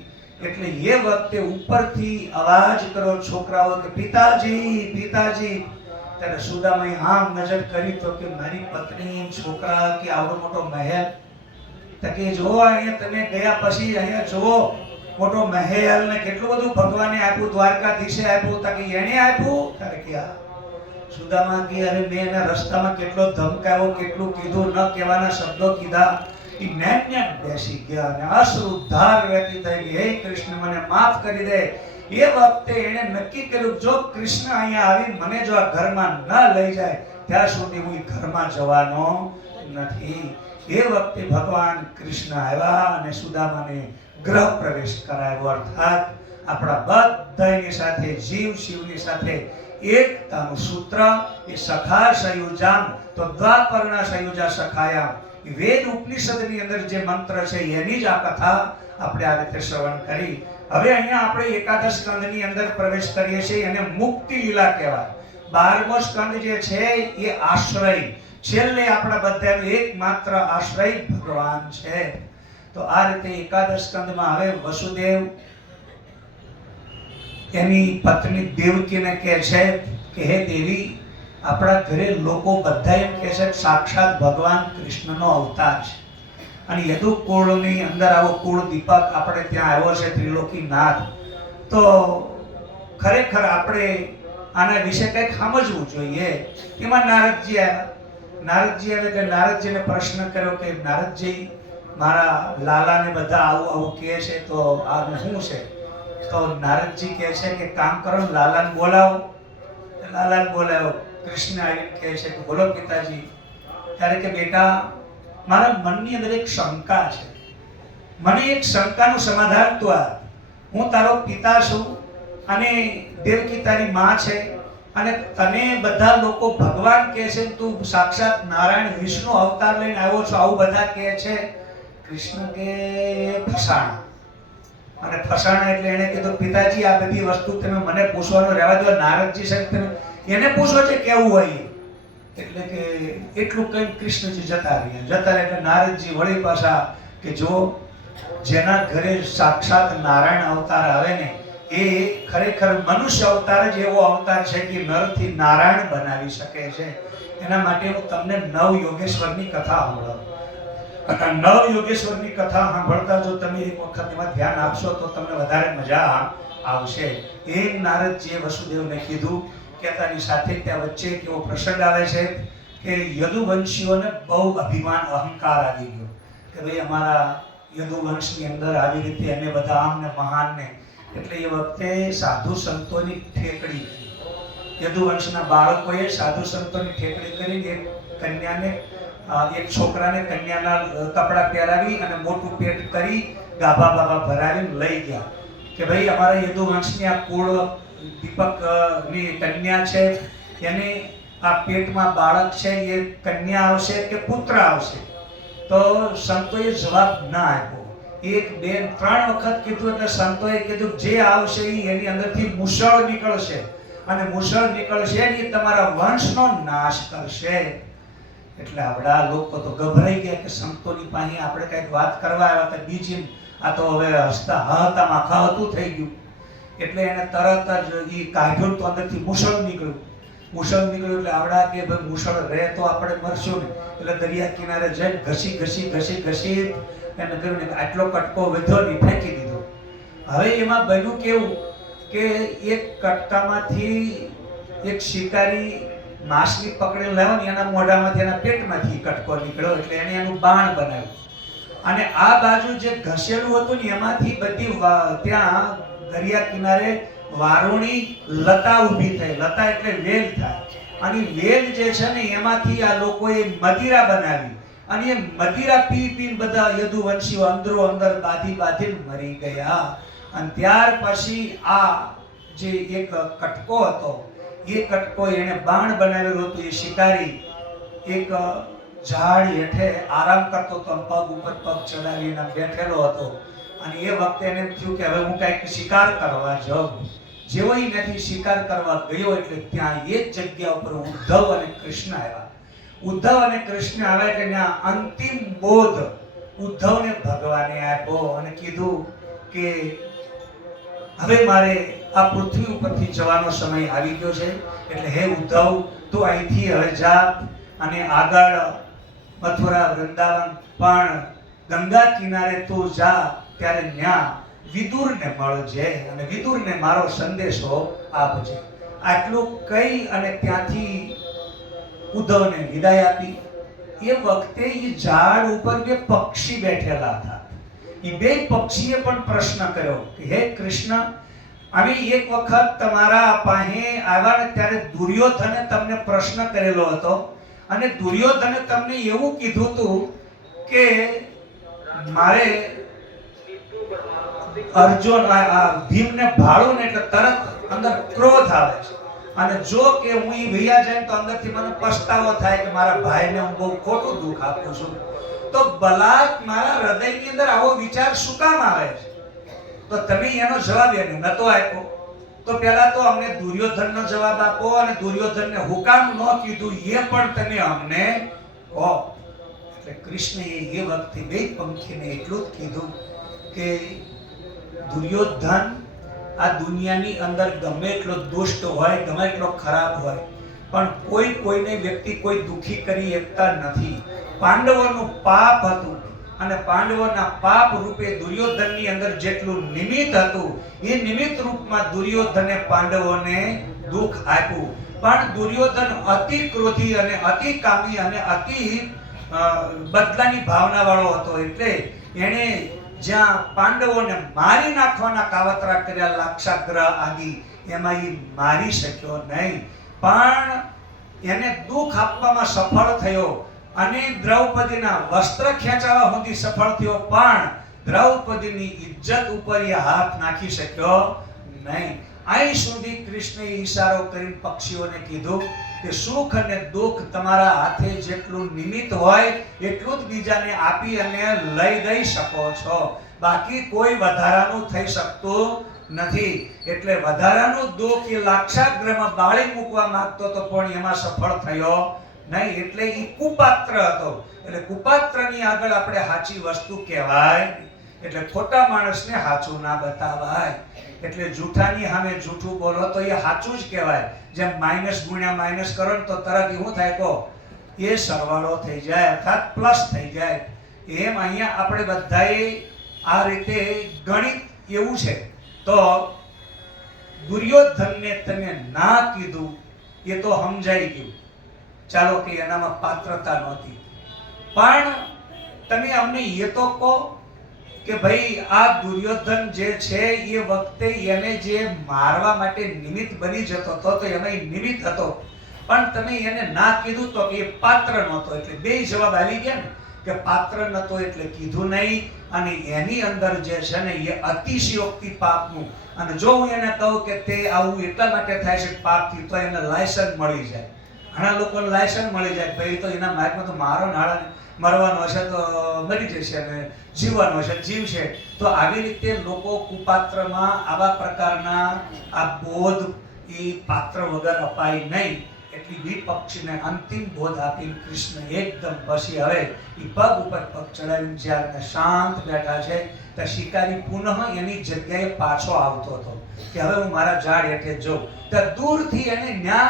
એટલે એ વખતે ઉપરથી અવાજ કરો છોકરાઓ કે પિતાજી. ત્યારે સુદામાએ આમ નજર કરી તો કે મારી પત્ની, છોકરા, કે આવડો મોટો મહેલ. તો કે જો અહીંયા તમે ગયા પછી અહીંયા જુઓ મોટો મહેલ ને કેટલું બધું ભગવાને આપ્યું, દ્વારકાધીશે આપ્યું. તો કે એને આપ્યું. ત્યારે કે સુદામા કે અરે મેં એના રસ્તામાં કેટલો ધમકાવ્યો, કેટલું કીધું, ન કહેવાના શબ્દો કીધા, એ ન્યાન બેસી ગયા અને અશ્રુધાર વહેતી થઈ ગઈ, હે કૃષ્ણ મને માફ કરી દે. એ વખતે એને નક્કી કર્યું જો કૃષ્ણ અહીંયા આવી મને જો આ ઘરમાં ન લઈ જાય ત્યાં સુધી હું ઘરમાં જવાનો નથી. એ વખતે ભગવાન કૃષ્ણ આવ્યા અને સુદામાને ગ્રહ પ્રવેશ કરાવ્યો. અર્થાત આપણા બધાની સાથે જીવ શિવની સાથે એકતાનું સૂત્ર એ સખા સંયુજામ તો દ્વાપરના સંયુજા સખાયામ. વેદ ઉપનિષદની અંદર જે મંત્ર છે એની જ આ કથા આપણે આ રીતે શ્રવણ કરી. હવે અહીંયા આપણે એકાદશ સ્કંદની અંદર પ્રવેશ કરીએ છીએ અને મુક્તિ લીલા કહેવાય. 12મો સ્કંદ જે છે એ આશ્રય, છેલ્લે આપણા બધાનો એકમાત્ર આશ્રય ભગવાન છે. તો આ રીતે એકાદશ સ્કંદમાં હવે વસુદેવ એની પત્ની દેવકીને કહે છે કે હે દેવી, આપણા ઘરે લોકો બધા એમ કહે છે સાક્ષાત ભગવાન કૃષ્ણનો અવતાર છે અને યદુ કુળની અંદર આવો કુળ દીપક આપણે ત્યાં આવ્યો છે ત્રિલોકીનાથ. તો ખરેખર આપણે આના વિશે કંઈક સમજવું જોઈએ. એમાં નારદજી આવ્યા. નારદજી આવે એટલે નારદજીને પ્રશ્ન કર્યો કે નારદજી, મારા લાલાને બધા આવું આવું કહે છે તો આ શું છે? તો નારદજી કહે છે કે કામ કરો, લાલાને બોલાવો. લાલાને બોલાવો. કૃષ્ણ આવીને કહે છે કે બોલો પિતાજી. ત્યારે કે બેટા, મારા મનની અંદર એક શંકા છે, મને એક શંકાનું સમાધાન તું આપ. હું તારો પિતા છું અને દેવકી તારી માં છે અને તને બધા લોકો ભગવાન કહે છે, તું સાક્ષાત નારાયણ વિષ્ણુ અવતાર લઈને આવ્યો છો આવું બધા કહે છે. કૃષ્ણ કે ફસાણા. અને ફસાણા એટલે એને કીધું પિતાજી આ બધી વસ્તુ તમે મને પૂછવાનું રહેવા દો. નારદજી સાહેબ તમે એને પૂછો છે કેવું હોય. એટલે કે એટલું કઈ કૃષ્ણજી જતા રહ્યા. એટલે નારદજી વળી પાછા કે જો જેના ઘરે સાક્ષાત નારાયણ અવતાર આવે ને એ ખરેખર મનુષ્ય અવતાર જ એવો અવતાર છે કે નરથી નારાયણ બનાવી શકે છે. એના માટે હું તમને નવ યોગેશ્વરની કથા સાંભળાવું. નવ યોગેશ્વરની કથા સાંભળતા જો તમે એક વખત એમાં ધ્યાન આપશો તો તમને વધારે મજા આવશે. એ નારદજીએ વસુદેવને કીધું કે તારી સાથે ત્યાં વચ્ચે કેવો પ્રસંગ આવે છે કે યદુવંશીઓને બહુ અભિમાન અહંકાર આવી ગયો કે ભાઈ અમારા યદુવંશની અંદર આવી રીતે અમે બધા આમને મહાન ને. એટલે એ વખતે સાધુ સંતોની ઠેકડી કરી. યદુવંશના બાળકોએ સાધુ સંતોની ઠેકડી કરીને એક કન્યાને એક છોકરાને કન્યાના કપડા પહેરાવી અને મોટું પેટ કરી ગાભા બાબા ભરાવીને લઈ ગયા કે ભાઈ અમારા યદુવંશની આ કુળ દીપક ની કન્યા છે, એને આ પેટમાં બાળક છે, એ કન્યા આવશે કે પુત્ર આવશે? તો સંતોએ જવાબ ના આપ્યો. 1 2 3 વખત કીધું એટલે સંતોએ કીધું જે આવશે એની અંદરથી મુસળ નીકળશે અને મુસળ નીકળશે એ તમારા વંશનો નાશ કરશે. એટલે આવડા લોકો તો ગભરાઈ ગયા કે સંતોની પાસે આપણે કંઈક વાત કરવા આવ્યા હતા બીજી, આ તો હવે હસતા હતામાં ખાતું થઈ ગયું. એટલે એને તરત જ ઈ કાઢ્યું તો અંદરથી મુસળ નીકળ્યું. મુસળ નીકળ્યું એટલે આવડા કે ભાઈ મુસળ રહે તો આપણે મરશું ને. એટલે દરિયા કિનારે જઈને ઘસી એને કર્યું ને આટલો કટકો વધ્યો ને ફેંકી દીધો. હવે એમાં બન્યું કેવું કે એક કટકામાંથી એક શિકારી માછલી પકડી લાવ્યો ને એના મોઢામાંથી એના પેટમાંથી કટકો નીકળ્યો એટલે એને એનું બાણ બનાવ્યું. અને આ બાજુ જે ઘસેલું હતું ને એમાંથી બધી ત્યાં દરિયા કિનારે વારુણી લતા ઊભી થઈ. લતા એટલે વેલ થાય. અને વેલ જે છે ને એમાંથી આ લોકોએ મદિરા બનાવી અને એ મદિરા પી બધા યદુવંશીઓ અંદરો અંદર બાંધીને મરી ગયા. અને ત્યાર પછી આ જે એક કટકો હતો એ કટકો એને બાણ બનાવેલું હતું. એ શિકારી એક ઝાડ હેઠે આરામ કરતો હતો, પગ ઉપર પગ ચડાવીને બેઠેલો હતો. અને એ વખતે એને થયું કે હવે હું કંઈક શિકાર કરવા જાઉં. જેવો એ નથી શિકાર કરવા ગયો એટલે ત્યાં એ જ જગ્યા ઉપર ઉદ્ધવ અને કૃષ્ણ આવ્યા. ઉદ્ધવ અને કૃષ્ણ આવ્યા એટલે ત્યાં અંતિમ બોધ ઉદ્ધવને ભગવાને આપ્યો અને કીધું કે હવે મારે આ પૃથ્વી ઉપરથી જવાનો સમય આવી ગયો છે. એટલે હે ઉદ્ધવ, તું અહીંથી હવે જા અને આગળ મથુરા વૃંદાવન પણ ગંગા કિનારે તું જા ત્યારે ન્યા વિદુરને મળજે અને વિદુરને મારો સંદેશો આપજે. આટલું કહી અને ત્યાંથી ઉદ્ધવને વિદાય આપી. એ વખતે એ ઝાડ ઉપર બે પક્ષી બેઠેલા હતા. એ બે પક્ષીએ પણ પ્રશ્ન કર્યો કે હે કૃષ્ણ, અમે એક વખત તમારા પાસે આવ્યા ને ત્યારે દુર્યોધને તમને પ્રશ્ન કરેલો હતો અને દુર્યોધને તમને એવું કીધું હતું કે મારે અર્જુન ભીમને ભાળું ને એટલે તરત અંદર ક્રોધ આવે છે અને જો કે હું ઈ વૈયા જાય તો અંદરથી મને પસ્તાવો થાય કે મારા ભાઈને હું બહુ ખોટું દુઃખ આપું છું. તો બલાત મારા હૃદયની અંદર આવો વિચાર શું કામ આવે છે? તો તમે એનો જવાબ એને નતો આપ્યો. તો પહેલા તો અમને દુર્યોધનનો જવાબ આપો અને દુર્યોધનને હુકામ ન કીધું એ પણ તમે અમને કહો. એટલે કૃષ્ણએ એ વખતે બે પંખીને એટલું જ કીધું કે દુર્યોધન આ દુનિયાની અંદર ગમે એટલો દુષ્ટ હોય, ગમે એટલો ખરાબ હોય, પણ કોઈ કોઈને વ્યક્તિ કોઈ દુખી કરી શકતા નથી. પાંડવોનું પાપ હતું અને પાંડવોના પાપ રૂપે દુર્યોધનની અંદર જેટલું નિમિત્ત હતું એ નિમિત્ત રૂપમાં દુર્યોધને પાંડવોને દુઃખ આપ્યું. પણ દુર્યોધન અતિ ક્રોધી અને અતિ કામી અને અતિ બદલાની ભાવના વાળો હતો. એટલે એણે જ્યાં પાંડવોને મારી નાખવાના કાવતરા કર્યા, લાક્ષાગ્રહ આદિ, એમાં એ મારી શક્યો નહીં, પણ એને દુઃખ આપવામાં સફળ થયો અને દ્રૌપદીના વસ્ત્ર ખેંચાવા સુધી સફળ થયો, પણ દ્રૌપદીની ઇજ્જત ઉપર એ હાથ નાખી શક્યો નહીં. અહીં સુધી કૃષ્ણએ ઈશારો કરીને પક્ષીઓને કીધું કે સુખ અને દુઃખ તમારા હાથે જેટલું નિમિત્ત હોય એટલું જ બીજાને આપી અને લઈ દઈ શકો છો, બાકી કોઈ વધારાનું થઈ શકતું નથી. એટલે વધારાનું દુઃખ એ લાક્ષાગ્રહમાં બાળી મૂકવા માંગતો હતો પણ એમાં સફળ થયો નહીં. એટલે એ કુપાત્ર હતો. એટલે કુપાત્રની આગળ આપણે સાચી વસ્તુ કહેવાય, એટલે ખોટા માણસને સાચું ના બતાવાય. એટલે જૂઠાની સામે જૂઠું બોલો તો એ સાચું જ કહેવાય. જેમ માઇનસ ગુણ્યા માઇનસ કરો ને તો તરત શું થાય કહો? એ સરવાળો થઈ જાય, અર્થાત પ્લસ થઈ જાય. એમ અહીંયા આપણે બધાએ આ રીતે ગણિત એવું છે. તો દુર્યોધનને તમે ના કીધું એ તો સમજાઈ ગયું, ચાલો કે એનામાં પાત્રતા નહોતી, પણ તમે અમને એ તો કહો કે ભાઈ આ દુર્યોધન જે છે એ વખતે એને જે મારવા માટે નિમિત્ત બની જતો હતો તો એમાં નિમિત્ત હતો, પણ તમે એને ના કીધું તો કે એ પાત્ર નહોતો. એટલે બે જવાબ આવી ગયા ને કે પાત્ર નહોતો એટલે કીધું નહીં, અને એની અંદર જે છે ને એ અતિશયોક્તિ પાપનું. અને જો હું એને કહું કે તે આવું એટલા માટે થાય છે પાપથી, તો એને લાયસન્સ મળી જાય. ઘણા લોકોને લાયસન્સ મળી જાય, ભાઈ તો એના માર્ગમાં તો મારો નાળા મરવાનો હશે તો મરી જશે અને જીવવાનો હશે જીવશે. તો આવી રીતે લોકો કુપાત્રમાં આવા પ્રકારના આ બોધ એ પાત્ર વગર અપાય નહીં. એટલી વિપક્ષીને અંતિમ બોધ આપીને કૃષ્ણ એકદમ પછી હવે એ પગ ઉપર પગ ચડાવીને જ્યારે શાંત બેઠા છે તો શિકારી પુનઃ એની જગ્યાએ પાછો આવતો હતો કે હવે હું મારા ઝાડ હેઠે જોઉં. તો દૂરથી એને ન્યા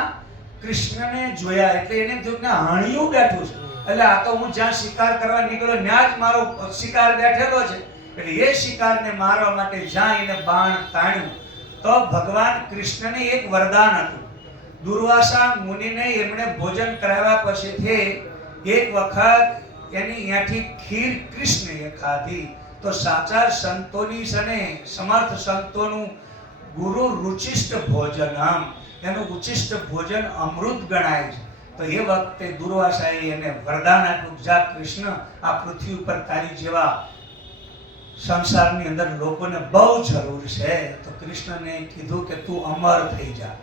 કૃષ્ણને જોયા એટલે એને જોયું કે હણિયું બેઠું છે, એટલે આ તો હું જ્યાં શિકાર કરવા નીકળ્યો ત્યાં જ મારો શિકાર બેઠેલો છે. એટલે એ શિકારને મારવા માટે જ્યાં એને બાણ તાણ્યું તો ભગવાન કૃષ્ણને એક વરદાન હતું. દુર્વાસા મુનિને એમણે ભોજન કરાવ્યા પછીથી એક વખત એની ત્યાંથી ખીર કૃષ્ણએ ખાધી. તો સાચા સંતોની અને સમર્થ સંતોનું ગુરુ રુચિષ્ટ ભોજનમ, એનું ઉચિષ્ટ ભોજન અમૃત ગણાય છે. તો એ વખતે દુર્વાસાએ એને વરદાન આપ્યું, જા કૃષ્ણ આ પૃથ્વી ઉપર તારી જેવા સંસારની અંદર લોકોને બહુ જરૂર છે. તો કૃષ્ણને કીધું કે તું અમર થઈ જા,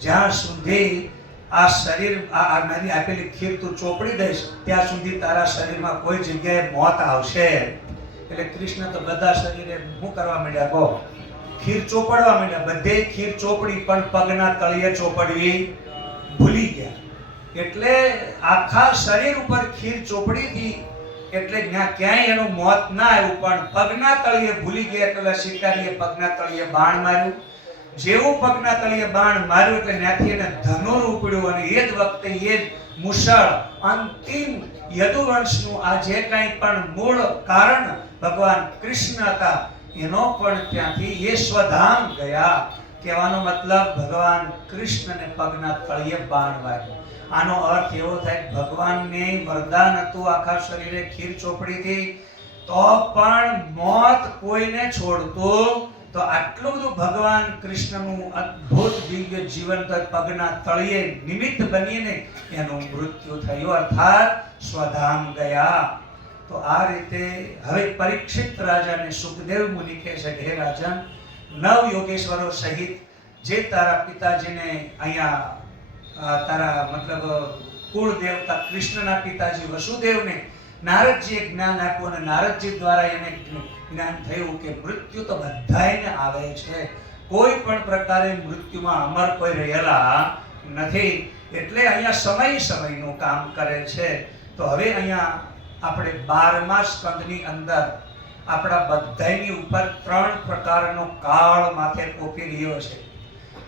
જ્યાં સુધી આ શરીર આ મારી આપેલી ખીર તું ચોપડી દઈશ ત્યાં સુધી તારા શરીરમાં કોઈ જગ્યાએ મોત આવશે. એટલે કૃષ્ણ તો બધા શરીરે શું કરવા માંડ્યા કહો? ખીર ચોપડવા માંડ્યા. બધે ખીર ચોપડી પણ પગના તળિયે ચોપડવી ભૂલી ગયા. એટલે આખા શરીર ઉપર ખીર ચોપડી હતી એટલે ક્યાંય એનું મોત ના આવ્યું, પણ પગના તળિયે ભૂલી ગયા એટલે શિકારીએ પગના તળિયે બાણ માર્યું. જેવું પગના તળિયે બાણ માર્યું એટલે ત્યાંથી એને ધનુર ઉપડ્યું અને એ જ વખતે એ જ મુસળ અંતિમ યદુવંશનું આ જે કંઈ પણ મૂળ કારણ ભગવાન કૃષ્ણ હતા એનો પણ ત્યાંથી એ સ્વધામ ગયા કહેવાનો મતલબ ભગવાન કૃષ્ણને પગના તળિયે બાણ વાગ્યો. આનો અર્થ એવો થાય કે ભગવાનને વરદાન હતું આખા શરીરે ખીર ચોપડીથી, તો પણ મોત કોઈને છોડતું તો આટલું બધું ભગવાન કૃષ્ણનું અદ્ભુત દિવ્ય જીવન પગના તળિયે નિમિત્ત બનીને એનું મૃત્યુ થયું, અર્થાત સ્વધામ ગયા. તો આ રીતે હવે પરીક્ષિત રાજાને સુખદેવ મુનિ કહે છે કે હે રાજન, નવ યોગેશ્વરો સહિત જે તારા પિતાજીને અહીંયા તારા મતલબ કુળ દેવતા કૃષ્ણના પિતાજી વસુદેવને નારદજીએ જ્ઞાન આપ્યું અને નારદજી દ્વારા એને જ્ઞાન થયું કે મૃત્યુ તો બધાયને આવે છે, કોઈ પણ પ્રકારે મૃત્યુમાં અમર કોઈ રહેલા નથી, એટલે અહીંયા સમય સમયનું કામ કરે છે. તો હવે અહીંયા આપણે 12મા સ્કંદની અંદર આપણા બધાયની ઉપર 3 પ્રકારનો કાળ માથે પોપી રહ્યો છે,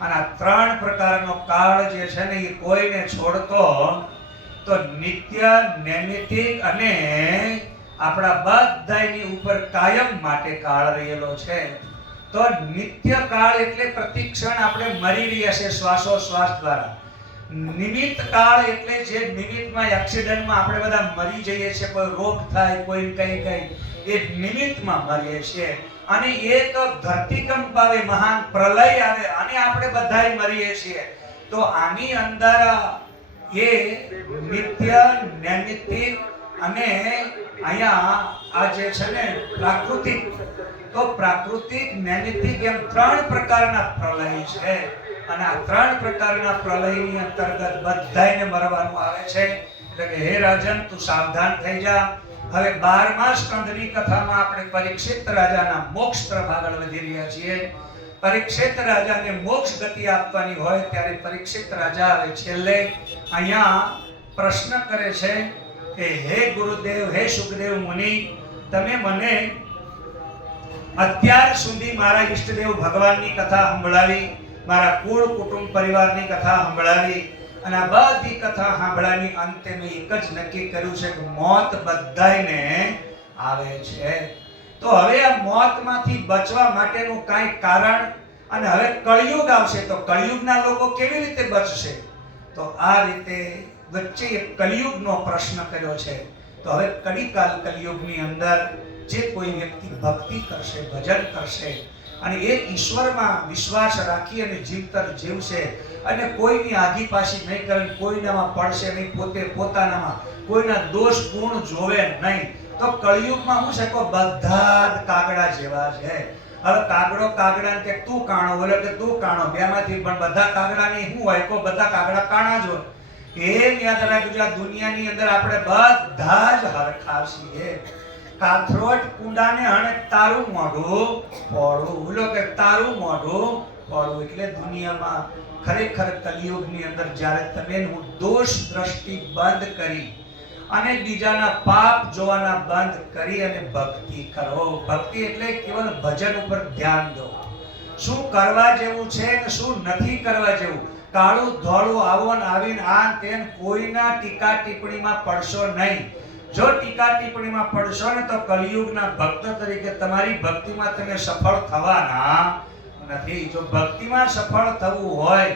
અને આ 3 પ્રકારનો કાળ જે છે ને એ કોઈને છોડતો તો નિત્ય, નૈમિતિક અને આપણા બધાયની ઉપર કાયમ માટે કાળ રહેલો છે. તો નિત્ય કાળ એટલે પ્રતિક્ષણ આપણે મરી રહ્યા છે શ્વાસોશ્વાસ દ્વારા. નિમિત્ત કાળ એટલે જે નિમિત્તમાં એક્સિડન્ટમાં આપણે બધા મરી જઈએ છીએ, કોઈ રોગ થાય, કોઈ કઈ એ નિમિત્તમાં મરીએ છીએ, અને એક ધરતીકંપ આવે, મહાન પ્રલય આવે અને આપણે બધાય મરીએ છીએ. તો આની અંદર એ નિત્ય, નૈમિત્તિક અને અહીંયા આ જે છે ને પ્રાકૃતિક, તો પ્રાકૃતિક, નૈમિત્તિક એમ 3 પ્રકારના પ્રલય છે, અને આ 3 પ્રકારના પ્રલયની અંતર્ગત બધાયને મરવાનું આવે છે. એટલે કે હે રાજન, તું સાવધાન થઈ જા. હવે 12મા સ્કંદની કથામાં આપણે પરીક્ષિત રાજાના મોક્ષ તરફ આગળ વધી રહ્યા છીએ. પરીક્ષિત રાજાને મોક્ષ ગતિ આપવાની હોય ત્યારે પરીક્ષિત રાજા હવે છેલ્લે અહીંયા પ્રશ્ન કરે છે કે હે ગુરુદેવ, હે સુખદેવ મુનિ, તમે મને અત્યાર સુધી મારા ઈષ્ટદેવ ભગવાનની કથા સંભળાવી, મારા કુળ કુટુંબ પરિવારની કથા સંભળાવી, અને આ બધી કથા સાંભળવાની અંતે મેં એક જ નક્કી કર્યું છે કે મોત બધાયને આવે છે. તો હવે આ મોતમાંથી બચવા માટેનું કાંઈ કારણ, અને હવે કળિયુગ આવશે તો કળિયુગના લોકો કેવી રીતે બચશે? તો આ રીતે વચ્ચે એક કળિયુગનો પ્રશ્ન કર્યો છે. તો હવે કળીકાલ કળિયુગની અંદર જે કોઈ વ્યક્તિ ભક્તિ કરશે, ભજન કરશે અને એક ઈશ્વરમાં વિશ્વાસ રાખી અને જીવતર જીવશે અને કોઈની આઘી પાછી નહીં કરે, કોઈનામાં પડશે નહીં, પોતે પોતાનામાં કોઈના દોષ ગુણ જોવે નહીં, તો કળિયુગમાં હું છે કે બધા જ કાગડા જેવા છે. હવે કાગડો કાગડાને કે તું કાણો, બોલે કે તું કાણો, બેમાંથી પણ બધા કાગડાની શું હોય? કોઈ બધા કાગડા કાણા જ હોય. એમ યાદ રાખજો, આ દુનિયાની અંદર આપણે બધા જ હરખા છીએ. કાથરોટ કુંડાને હણે તારું મોઢું પોળું, બોલો કે તારું મોઢું પોળું. એટલે દુનિયામાં ખરેખર કલિયુગની અંદર જ્યારે તમે દોષ દ્રષ્ટિ બંધ કરી અને બીજાના પાપ જોવાના બંધ કરી અને ભક્તિ કરો. ભક્તિ એટલે કેવલ ભજન ઉપર ધ્યાન દો, શું કરવા જેવું છે ને શું નથી કરવા જેવું. કાળું ધોળું આવન આવીને આ તેન કોઈના ટીકા ટિપ્પણીમાં પડશો નહીં. જો ટીકા ટિપ્પણીમાં પડશો ને તો કલિયુગના ભક્ત તરીકે તમારી ભક્તિમાં તમે સફળ થવાના નથી. જો ભક્તિમાં સફળ થવું હોય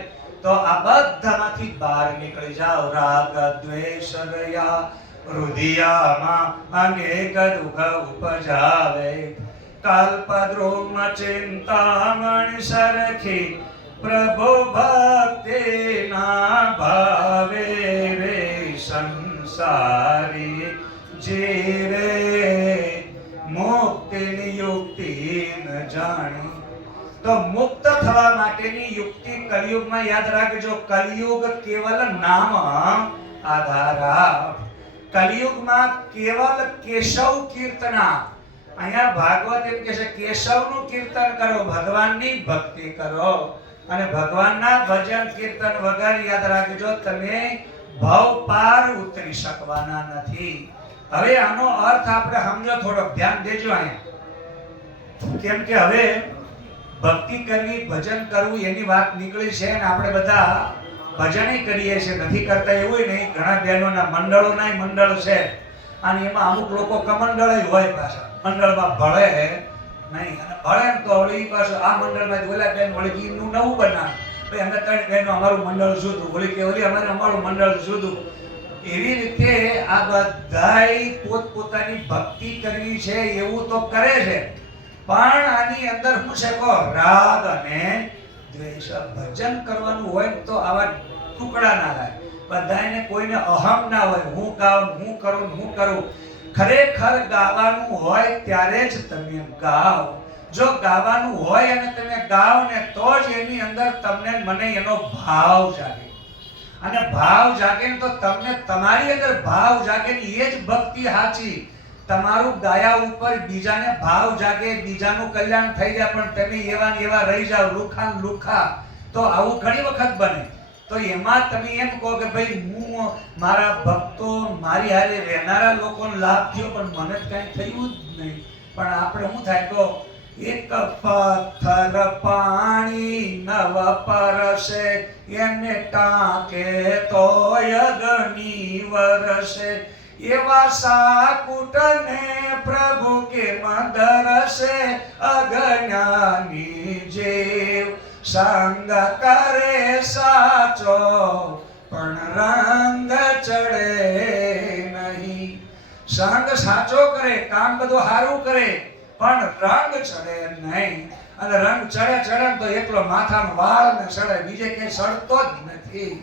તો આ બધામાંથી બહાર નીકળી જાઓ. રાગ દ્વેષ દયા હૃદયમાં અનેક દુઃખ ઉપજાવે, કલ્પદ્રુમ ચિંતામણ સરખી પ્રભુ ભક્તિ ના ભાવે રે સંસારી જીવે મુક્તિની યુક્તિ ન જાણી. તો મુક્ત થવા માટેની યુક્તિ કલિયુગમાં યાદ રાખજો. કલિયુગ કેવલ નામ આધારા. કલિયુગમાં કેવલ કેશવ કીર્તના. અહીંયા ભાગવત એમ કહે છે કેશવનું કીર્તન કરો, ભગવાનની ભક્તિ કરો, અને ભગવાનના ભજન કીર્તન વગર યાદ રાખજો તમે ભવ પાર ઉતરી શકવાના નથી. હવે આનો અર્થ આપણે સમજો, થોડોક ધ્યાન દેજો અહીંયા. કેમ કે હવે ભક્તિ કરવી, ભજન કરવું એની વાત નીકળી છે અને આપણે બધા ભજન કરીએ છીએ, નથી કરતા એવું નહીં. ઘણા બહેનોના મંડળોના મંડળ છે અને એમાં અમુક લોકો કમંડળ હોય, પાછા મંડળમાં ભળે નહીં. અને ભળે ને તો વળી પાછું આ મંડળમાં ઓલા બેન વળી નું નવું બનાવે. ભાઈ અમે 3 બહેનો અમારું મંડળ જુદું, વળી કે વળી અમારું મંડળ જુદું. એવી રીતે આ બધાય પોતપોતાની ભક્તિ કરવી છે એવું તો કરે છે, પણ આની અંદર શું છે કહો, રાગ અને દ્વેષ. ભજન કરવાનું હોય તો આવા ટુકડા ના થાય. બધાને કોઈને અહમ ના હોય, હું ગાઉં, હું કરું. ખરેખર ગાવાનું હોય ત્યારે જ તમે ગાઓ. જો ગાવાનું હોય અને તમે ગાઓ ને તો જ એની અંદર તમને મને એનો ભાવ જાગે. અને ભાવ જાગે તો તમને તમારી અંદર ભાવ જાગે ને એ જ ભક્તિ સાચી. તમારું ગાયા ઉપર બીજાને ભાવ જાગે, બીજાનું કલ્યાણ થઈ જાય, પણ તમે એવા ને એવા રહી જાવ, લુખા, તો આવું ઘણી વખત બને. તો એમાં તમે એમ કહો કે ભાઈ હું મારા ભક્તો મારી હારે રહેનારા લોકોને લાભ થયો, પણ મને કઈ થયું જ નહીં. પણ આપણે શું થાય કહો, એક પથ્થર પાણી નવ પરસે, એને ટાંકે તો અગ્નિ વરસે, એવા સાકુટને પ્રભુ કે મદરસે, અજ્ઞાની જેવ સંગ કરે સાચો, પણ રંગ ચડે નહીં. સંગ સાચો કરે, કામ બધું સારું કરે, પણ રંગ ચડે નહીં. અને રંગ ચડે તો એકલો માથાનો વાળ ને ચડે, બીજે કઈ સડતો જ નથી.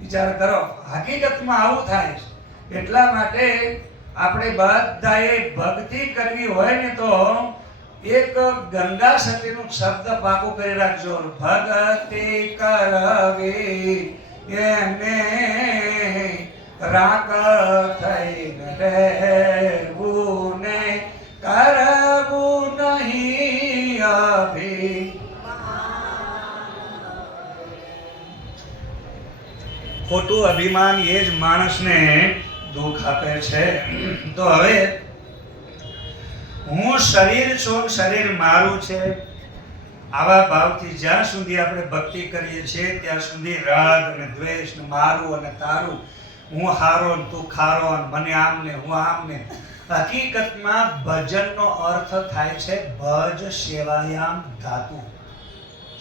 વિચાર કરો, હકીકતમાં આવું થાય છે. એટલા માટે આપણે બધાએ ભક્તિ કરવી હોય ને તો એક ગંગા સતીનું શબ્દ પાકું કરી રાખજો, ભક્તિ કરવી એને રાગ થઈને રહેવું ને કરવું નહીં ખોટું અભિમાન એ જ માણસને દુઃખ આપે છે. તો હવે હું શરીર છું, શરીર મારું છે, આવા ભાવથી જ્યાં સુધી આપણે ભક્તિ કરીએ છીએ ત્યાં સુધી રાગ અને દ્વેષ ને મારું અને તારું, હું હારો ને તું ખારો, મને આમ ને હું આમ ને. હકીકતમાં ભજનનો અર્થ થાય છે ભજ સેવાયામ ધાતુ.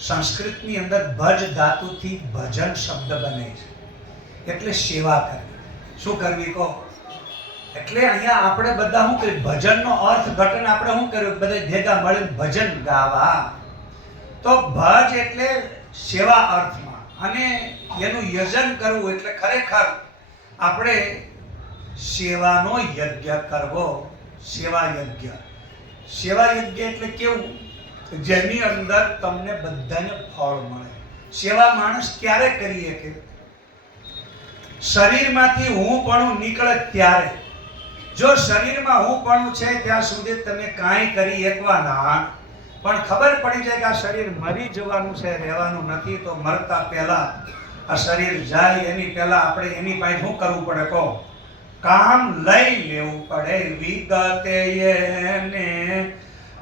સંસ્કૃતની અંદર ભજ ધાતુથી ભજન શબ્દ બને છે, એટલે સેવા કરવી. શું કરવી કહો? એટલે અહીંયા આપણે બધા શું કર્યું, ભજનનો અર્થ ઘટન આપણે શું કર્યું, બધા ભેગા મળીને ભજન ગાવા. તો ભજ એટલે સેવા અર્થમાં, અને એનું યજન કરવું એટલે ખરેખર આપણે સેવાનો યજ્ઞ કરવો. સેવા યજ્ઞ એટલે કેવું, જેની અંદર તમને બધાને ફળ મળે. સેવા માણસ ક્યારે કરીએ કે શરીરમાંથી હું પણ નીકળે ત્યારે. જો શરીરમાં હું પણ છે ત્યાં સુધી તમે કાંઈ કરી શકવાના, પણ ખબર પડી જાય કે આ શરીર મરી જવાનું છે, રહેવાનું નથી, તો મરતા પહેલા આ શરીર જાય એની પહેલા આપણે એની પાસે શું કરવું પડે કહો, કામ લઈ લેવું પડે. વિગતે એને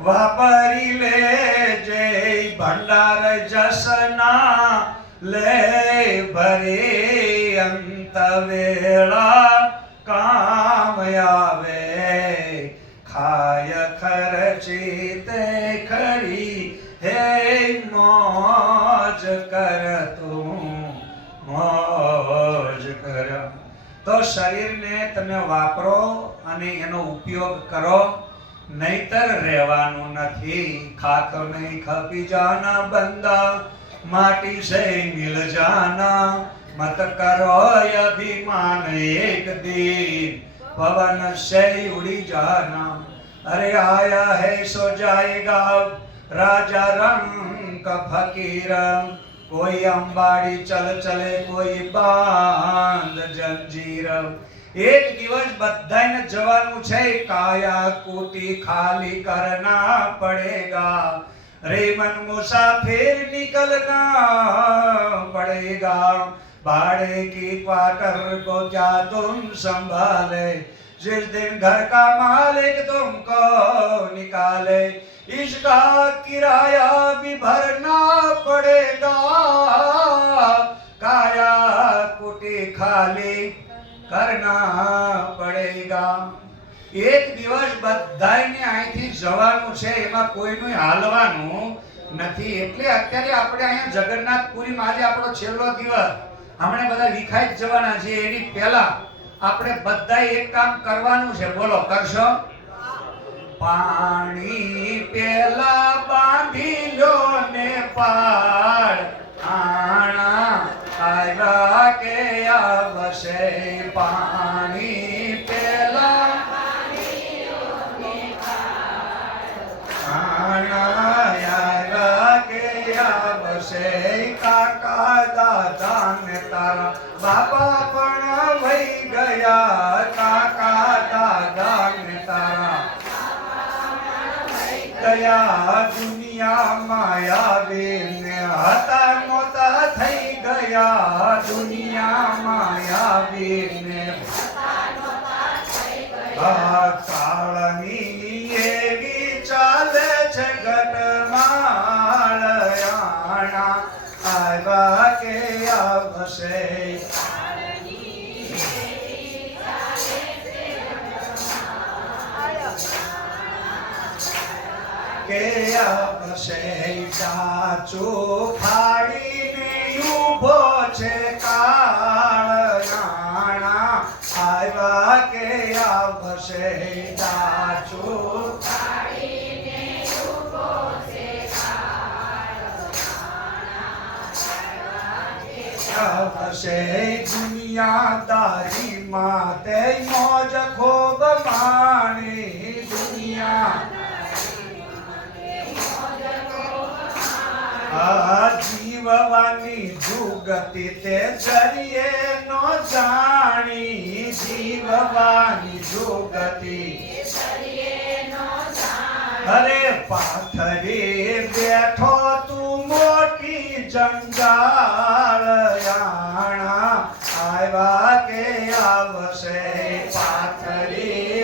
વાપરી લે જે ભંડાર જસના લે ભરે અંત વેળા કામ આવે. ખાય ખર્ચીતે ખરી હે મોજ કર તું મોજ કર. તો શરીરને તમે વાપરો અને એનો ઉપયોગ કરો, નહીતર રહેવાનું નથી. ખાક નહીં ખપી જાના બંદા, માટી સે મિલ જાના. મત કરો અભિમાન એક दिन पवन से उड़ी जाना. अरे आया है सो जाएगा राजा रंग का फकीर. कोई अंबाड़ी चल चले कोई बांध जंजीर. एक दिवस बधाने जवानु छे, काया कूटी खाली करना पड़ेगा. रे मन मुसाफिर निकलना पड़ेगा. भाड़े की क्वार्टर को क्या तुम संभाले, जिस दिन घर का मालिक तुमको निकाले. इसका किराया भी भरना पड़ेगा. काया कुटी खाली करना पड़ेगा. એક દિવસ બધાયને અહીંથી જવાનું છે, એમાં કોઈનું હાલવાનું નથી. એટલે અત્યારે આપણે અહીંયા જગન્નાથપુરીમાં આજે આપણો છેલ્લો દિવસ, હમણાં બધા વિખાઈ જ જવાના છે. એની પહેલા આપણે બધાય એક કામ કરવાનું છે. બોલો, કરશો? પાણી પેલા બાંધી લો ને પાડ, આણા આવ્યા કે આવશે. પાણી પેલા આણા આવ્યા કે આવશે. કાકા દાદા ને તારા બાબા પણ વહી ગયા. કાકા દાદા ને તારા ગયા. દુનિયામાં આવીને હતા મોટા થઈ ગયા. દુનિયામાં આવીને કાળની એવી ચાલે છે ઘટમાળ, આણા આવ્યા કે આવશે. કે આવશે. ડાચો ફાડીને ઊભો છે કાળ, આણા આવ્યા કે આવશે. ડાચો ફાડીને ઊભો છે કાળ, આવશે. દુનિયાદારીમાં તે મોજ ખૂબ માણી. દુનિયા જીવવાની જુગતિ તે જરીએ નો જાણી. જીવવાની જુગતિ અરે પાથરી બેઠો તું મોટી જંજાળ, આણા આવ્યા કે આવશે. પાથરી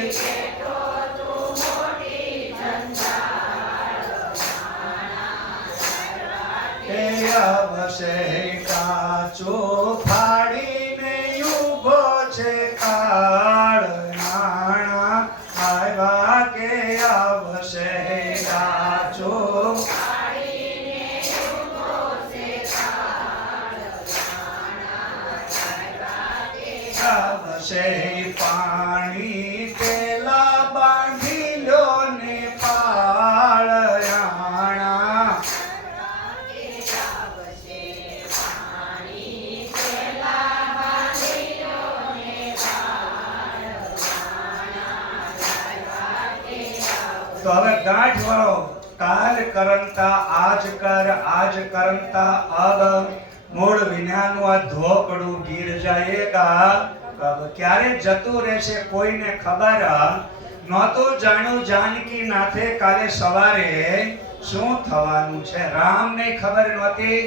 આવશે. કાચો ફાડીને ઊભો છે કાળ, આણા આવ્યા કે આવશે. કાચો ફાડીને ઊભો છે કાળ, આવશે. પાણી પેલા બાંધી લો ને પાળ, આણા તો હવે ગાંઠ વાળો. કાલ કરંતા આજ કર, આજ કરંતા અબ. મૂળ વિનાનું આ ધોકડું ગીર જાયેગા. ક્યારે જતું રહેશે કોઈને ખબર નહોતું જાણ્યું. જાનકી નાથે કાલે સવારે શું થવાનું છે રામને ખબર નહોતી.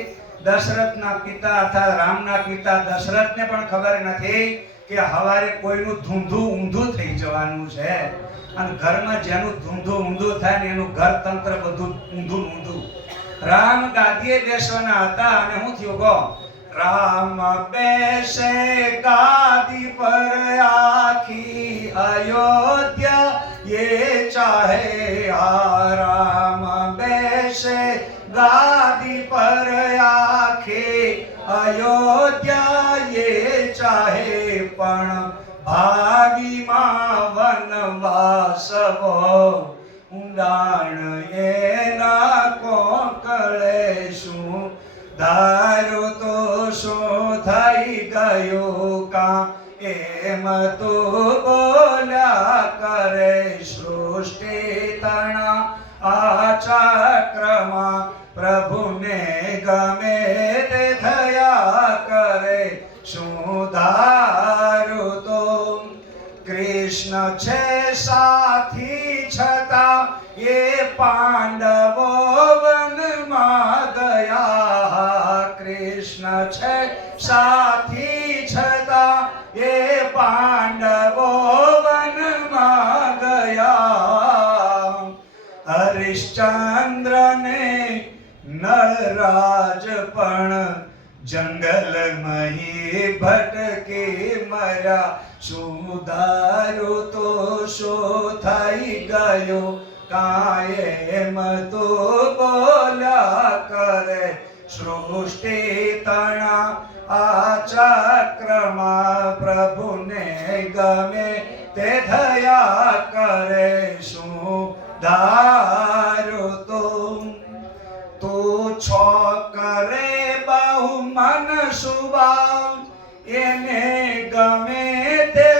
દશરથના પિતા હતા રામના પિતા દશરથને પણ ખબર નથી કે હવારે કોઈનું ધૂંધું ઊંધું થઈ જવાનું છે. અને ઘરમાં જેનું ધૂંધું ઊંધું થાય ને એનું ઘર તંત્ર બધું ઊંધું ઊંધું. રામ ગાદીએ બેસવાના હતા અને હું થયું કહો, રામ બેસે ગાદી પર આખી અયોધ્યા ये चाहे. राम बेसे गादी पर आखे अयोध्या ये चाहे. पण भागी માં વનવાસવો ઊંડાણ એના કોકળે શું. ધારો તો શું થઈ ગયું કા, એમ તો બોલ્યા કરે. સૃષ્ટિ તણા આ ચક્રમાં પ્રભુને ગમે તે થયા કરે. શું ધારો તો કૃષ્ણ છે સાથી છતાં એ પાંડવો વનમાં ગયા. કૃષ્ણ છે સાથી છતાં એ પાંડવો વનમાં ગયા. હરિશ્ચંદ્ર ને નળરાજ પણ જંગલમાં ભટકે મર્યા. શું ધારો તો શું થઈ ગયું કાયમ તું બોલ્યા કરે સૃષ્ટિ તણા આ ચક્રમાં પ્રભુને ગમે તે થયા કરે શું ધારું તું છો કરે બહુ મન સુબા એને ગમે તે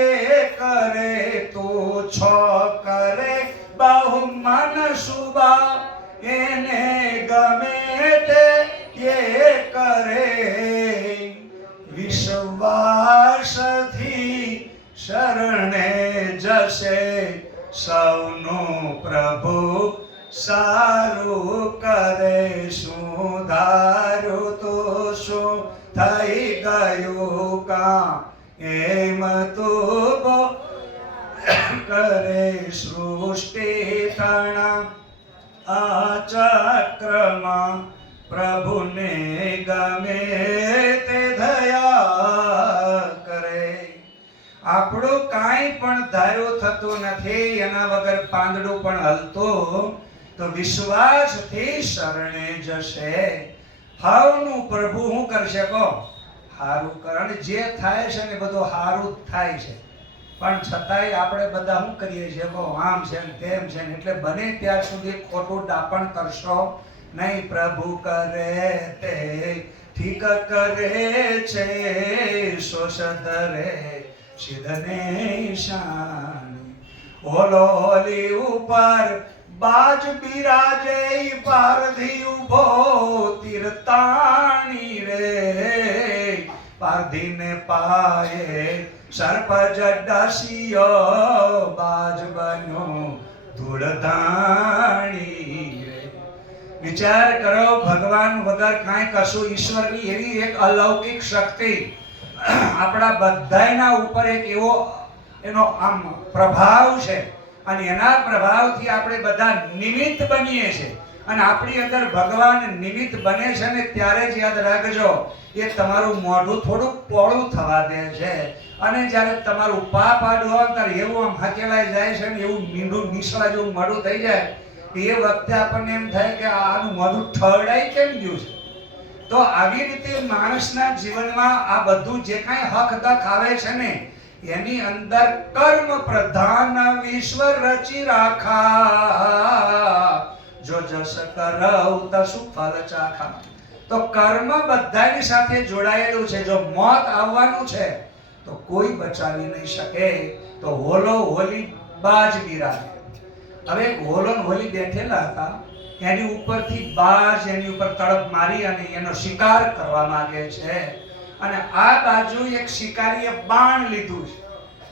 એ કરે તું છો કરે બહુ મન સુબા એને ગમે તે એ કરે વિશ્વાસથી શરણે જશે સૌનું પ્રભુ સારું કરે શું ધારું તો શું થઈ ગયું કામ એમ તું કરે સૃષ્ટિ તણા આ ચક્રમાં પ્રભુને ગમે તે દયા કરે આપણું કાંઈ પણ ધાર્યું થતું નથી એના વગર પાંદડું પણ હલતું તો વિશ્વાસથી શરણે જશે હવનું પ્રભુ શું કરશે કહો હારું કારણ જે થાય છે ને બધું હારું જ થાય છે પણ છતાંય આપણે બધા શું કરીએ છીએ કહો આમ છે ને તેમ છે ને એટલે બને ત્યાર સુધી ખોટું ડાપણ કરશો નહીં પ્રભુ કરે તે ઠીક કરે છે શોષધરે સિદ્ધને શાન ઓલોલી ઉપર બાજ બિરાજે પારધી ઉભો તીરતાણી રે પારધીને પાયે સર્પ જડસિયો બાજ બન્યો ધૂળધાણી રે વિચાર કરો ભગવાન વગર કાંઈ કશું ઈશ્વરની એવી એક અલૌકિક શક્તિ આપણા બધાયના ઉપર એક એવો એનો આમ પ્રભાવ છે અને એના પ્રભાવથી આપણે બધા નિમિત્ત બનીએ છીએ અને આપણી અંદર ભગવાન નિમિત્ત બને છે ને ત્યારે જ યાદ રાખજો એ તમારું મોઢું થોડુંક પોળું થવા દે છે અને જ્યારે તમારું પાપ આડું હોય ત્યારે એવું આમ હકેલાઈ જાય છે ને એવું મીંડું નીસળા જેવું મોઢું થઈ જાય એ વખતે આપણને એમ થાય કે આનું મોઢું ઠરડાઈ કેમ ગયું છે તો આવી રીતે માણસના જીવનમાં આ બધું જે કાંઈ હક દક આવે છે ને એની અંદર કર્મ પ્રધાન વિશ્વ રચી રાખા જો જસ કરવ તસુ ફલ ચાખા તો કર્મ બધાની સાથે જોડાયેલું છે જો મોત આવવાનું છે તો કોઈ બચાવી નહીં શકે તો હોલો હોલી બાજ બિરાજે હવે હોલો હોલી બેઠેલા હતા એની ઉપરથી બાજ એની ઉપર તડપ મારી અને એનો શિકાર કરવા માંગે છે અને આ બાજુ એક શિકારીએ બાણ લીધું છે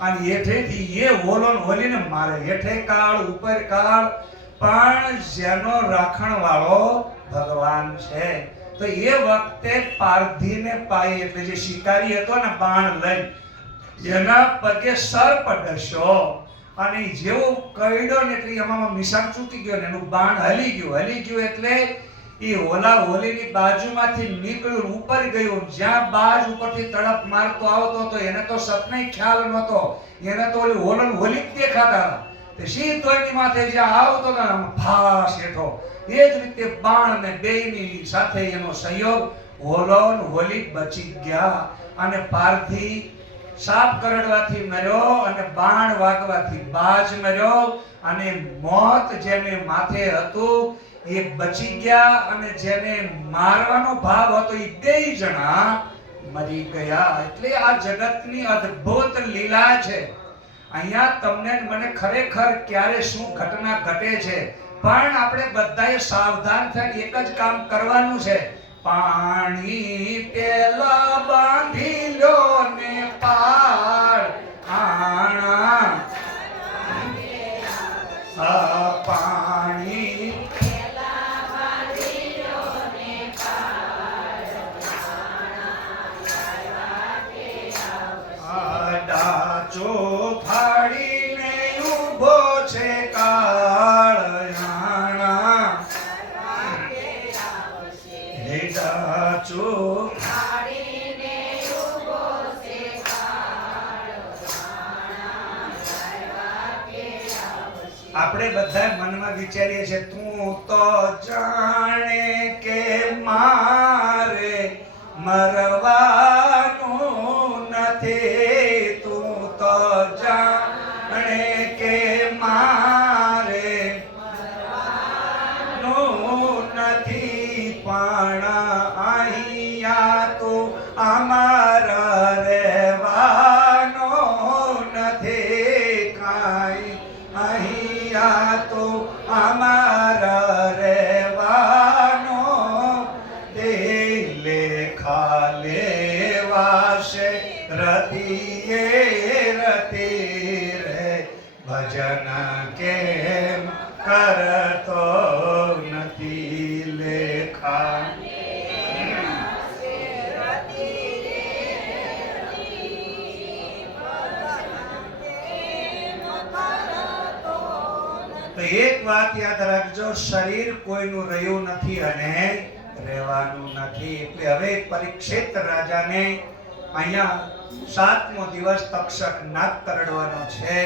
અને હેઠેથી એ હોલીને મારે હેઠે કાળ ઉપર કાળ પણ જેનો રાખણ વાળો ભગવાન છે તો એ વખતે પારધીને પાયે એટલે જે શિકારી હતો ને બાણ લઈ એના પગે સર્પ ડસ્યો અને જેવો કઈડો ને એટલે એમાં નિશાન ચૂકી ગયો ને એનું બાણ હલી ગયું એટલે એ હોલીની બાજુમાંથી નીકળ્યું ઉપર ગયું જ્યાં બાજ ઉપરથી તડપ મારતો આવતો હતો એને તો સપને ખ્યાલ નહોતો એને તો હોલી જ દેખાતા તે સીધો એની માથે જ્યાં આવતો હતો ને ફાસ હેઠો એ જ રીતે બાણ ને બેયની સાથે એનો સંયોગ હોલી બચી ગયા અને પારધી સાપ કરડવાથી મર્યો અને બાણ વાગવાથી બાજ મર્યો અને મોત જેને માથે હતું એ બચી ગયા અને જેને મારવાનો ભાવ હતો એ બેય જણા મરી ગયા એટલે આ જગતની અદ્ભુત લીલા છે અહીંયા તમને મને ખરેખર ક્યારે શું ઘટના ઘટે છે પણ આપણે બધાએ સાવધાન થઈને એક જ કામ કરવાનું છે પાણી પેલા બાંધી લો ને પાર આણા પાણી પેલા બાંધી લો ને પાર આણા ડાચો ફાડીને ઊભો છે કાળ ડાચો ફાડીને ઊભો છે કાળ આપણે બધા મનમાં વિચારીએ છીએ તું તો જાણે કે મારે મરવાનું નથી, તું તો જાણે કે મારે મરવાનું નથી, પણ અહીંયા તું અમારા રહેવાનો નથી કાંઈ, અહીંયા તો અમારા રહેવાનો તે લેખા લેવાશે રતિએ રતી રે, ભજન કેમ કરતો નથી લેખા. તો એક વાત યાદ રાખજો, શરીર કોઈનું રહ્યું નથી અને રહેવાનું નથી. એટલે હવે પરીક્ષિત રાજાને અહીંયા 7મો દિવસ તક્ષક નાગ કરડવાનો છે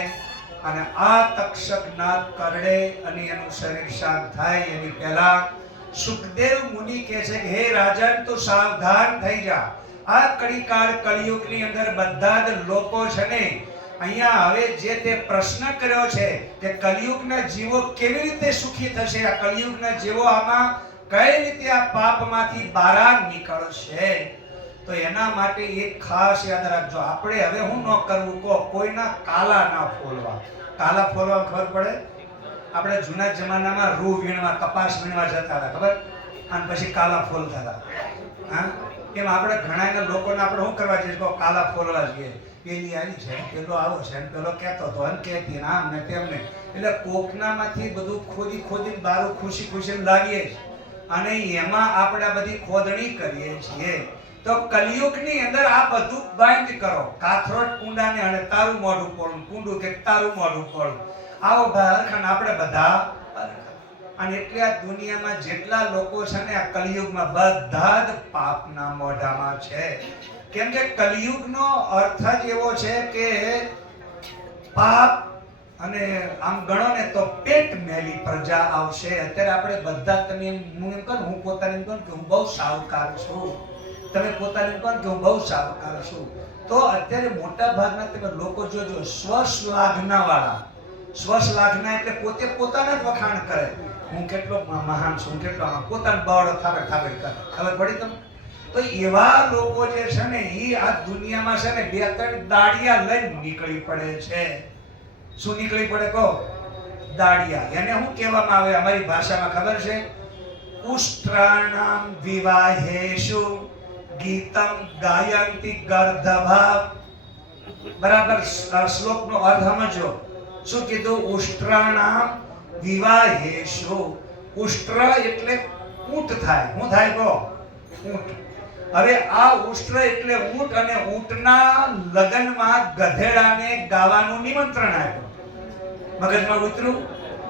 અને આ તક્ષક નાગ કરડે અને એનું શરીર શાંત થાય એની પહેલા સુખદેવ મુનિ કહે છે કે હે રાજન તું સાવધાન થઈ જા. આ કળીકાળ કળિયુગની અંદર બધા જ લોકો છે ને અહીંયા હવે જે તે પ્રશ્ન કર્યો છે કે કલિયુગના જીવો કેવી રીતે સુખી થશે, આ કલિયુગના જીવો આમાં કઈ રીતે આ પાપમાંથી બહાર નીકળશે, તો એના માટે એક ખાસ યાદ રાખજો. આપણે હવે હું ન કરવું કહો, કોઈના કાલા ના ફોલવા. કાલા ફોલવા ખબર પડે? આપણે જૂના જમાનામાં રૂ વીણવા, કપાસ વીણવા જતા હતા, ખબર? અને પછી કાલા ફોલતા હતા. હા, એમ આપણે ઘણા લોકોને આપણે શું કરવા જઈએ, કાલા ફોલવા જઈએ. પેલી આવી છે, પેલો આવો છે, પેલો કહેતો હતો અને કહેતી આમ ને તેમને. એટલે કોકનામાંથી બધું ખોદી ખોદીને બારું ખુશી ખુશી લાગીએ અને એમાં આપણે બધી ખોદણી કરીએ છીએ. તો કલિયુગની અંદર આ બધું બંધ કરો. કાથરોટ કુંડાને અને તારું મોઢું પોળું, કુંડું કે તારું મોઢું પોળું, આવો ભાઈ આપણે બધા. અને એટલે આ દુનિયામાં જેટલા લોકો છે ને આ કલિયુગમાં બધા જ પાપના મોઢામાં છે. કેમ કે કલિયુગનો અર્થ જ એવો છે કે પાપ, અને આમ ગણો ને તો પેટ મેલી પ્રજા આવશે. અત્યારે આપણે બધા, તમે હું એમ કહું, હું પોતાને એમ કહું કે હું બહુ સાવકાર છું, તમે પોતાને એમ કહો કે હું બહુ સાવકાર છું, તો અત્યારે મોટા ભાગના તમે લોકો જોજો સ્વશ્લાઘના વાળા. સ્વશ્લાઘના એટલે પોતે પોતાને જ વખાણ કરે, હું કેટલો મહાન છું, હું કેટલો પોતાનો બાવડો થાબડ થાબડ કરે. ખબર પડી તમને? તો એવા લોકો જે છે ને એ આ દુનિયામાં છે ને 2-3 દાડિયા લઈને નીકળી પડે છે. શું નીકળી પડે કહો? દાડિયા. એને શું કહેવામાં આવે અમારી ભાષામાં ખબર છે? ઉષ્ટ્રાણામ વિવાહેષુ ગીતમ ગાયંતિ ગર્ધભા. બરાબર શ્લોકનો અર્થ સમજો. શું કીધું? ઉષ્ટ્રાણામ વિવાહેષુ. ઉષ્ટ્ર એટલે ઊંટ થાય. શું થાય કહો? ઊંટ. હવે આ ઉષ્ટ્ર એટલે ઊંટ, અને ઊંટના લગ્નમાં ગધેડાને ગાવાનું નિમંત્રણ આપ્યું. મગજમાં ઉતર્યું?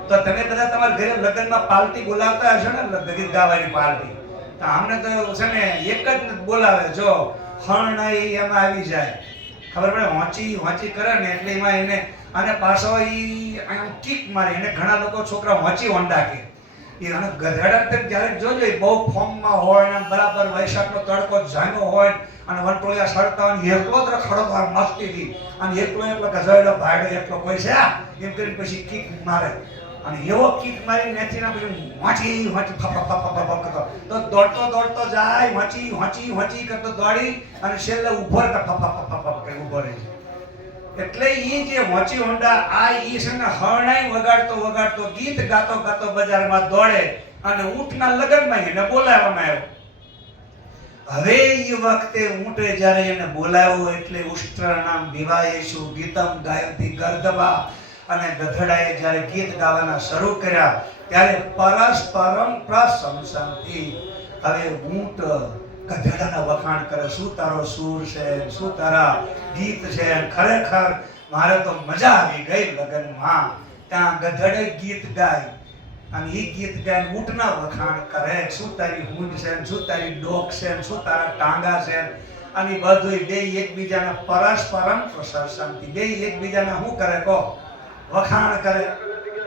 તો તમે બધા તમારા ઘરે લગ્નમાં પાર્ટી બોલાવતા હશો ને, ગીત ગાવાની પાર્ટી. તો અમને તો છે ને એક જ બોલાવે, જો હરણાઈ એમાં આવી જાય. ખબર પડે? હોંચી કરે ને એટલે એમાં એને, અને પાછો ઈ કિક મારે. એને ઘણા લોકો છોકરા હોંચી હોંડા કે એ, અને ગધેડા ત્યારે જોજો બહુ ફોર્મમાં હોય ને બરાબર વૈશાખનો તડકો જામ્યો હોય અને વંટોળિયા સળતા હોય, એકલો જ રખડો મસ્તીથી, અને એકલો ગધેડો ભાડો એકલો કોઈ છે એમ કરીને પછી કિક મારે. અને એવો કિક મારી નથી ના પછી હોંચી કરતો, તો દોડતો જાય, હોંચી કરતો દોડી અને છેલ્લે ઉભો કરી ઉભો રહે છે. એટલે ઈ જે હોંચી હોંડા આ ઈ છે ને હરણાઈ વગાડતો ગીત ગાતો બજારમાં દોડે અને ઊંટના લગ્નમાં એને બોલાવવામાં આવ્યો. હવે એ વખતે ઊંટે જ્યારે એને બોલાવ્યો એટલે ઉષ્ટ્રાણામ વિવાહેષુ ગીતમ ગાયંતિ ગર્ધભા, અને ગધેડાએ જ્યારે ગીત ગાવાના શરૂ કર્યા ત્યારે પરસ્પરમ પ્રશંસંતિ. હવે ઊંટ ગધેડાના વખાણ કરે, શું તારો સૂર છે, શું તારા ગીત છે, ખરેખર મારે તો મજા આવી ગઈ લગ્નમાં. ત્યાં ગધેડે ગીત ગાય અને એ ગીત ગાય ઊંટના વખાણ કરે, શું તારી હૂંડ છે, શું તારી ડોક છે, શું તારા ટાંગા છે, અને બધું બે એકબીજાના પરસ્પરમ પ્રશંસંતિ. બે એકબીજાના શું કરે કહો? વખાણ કરે.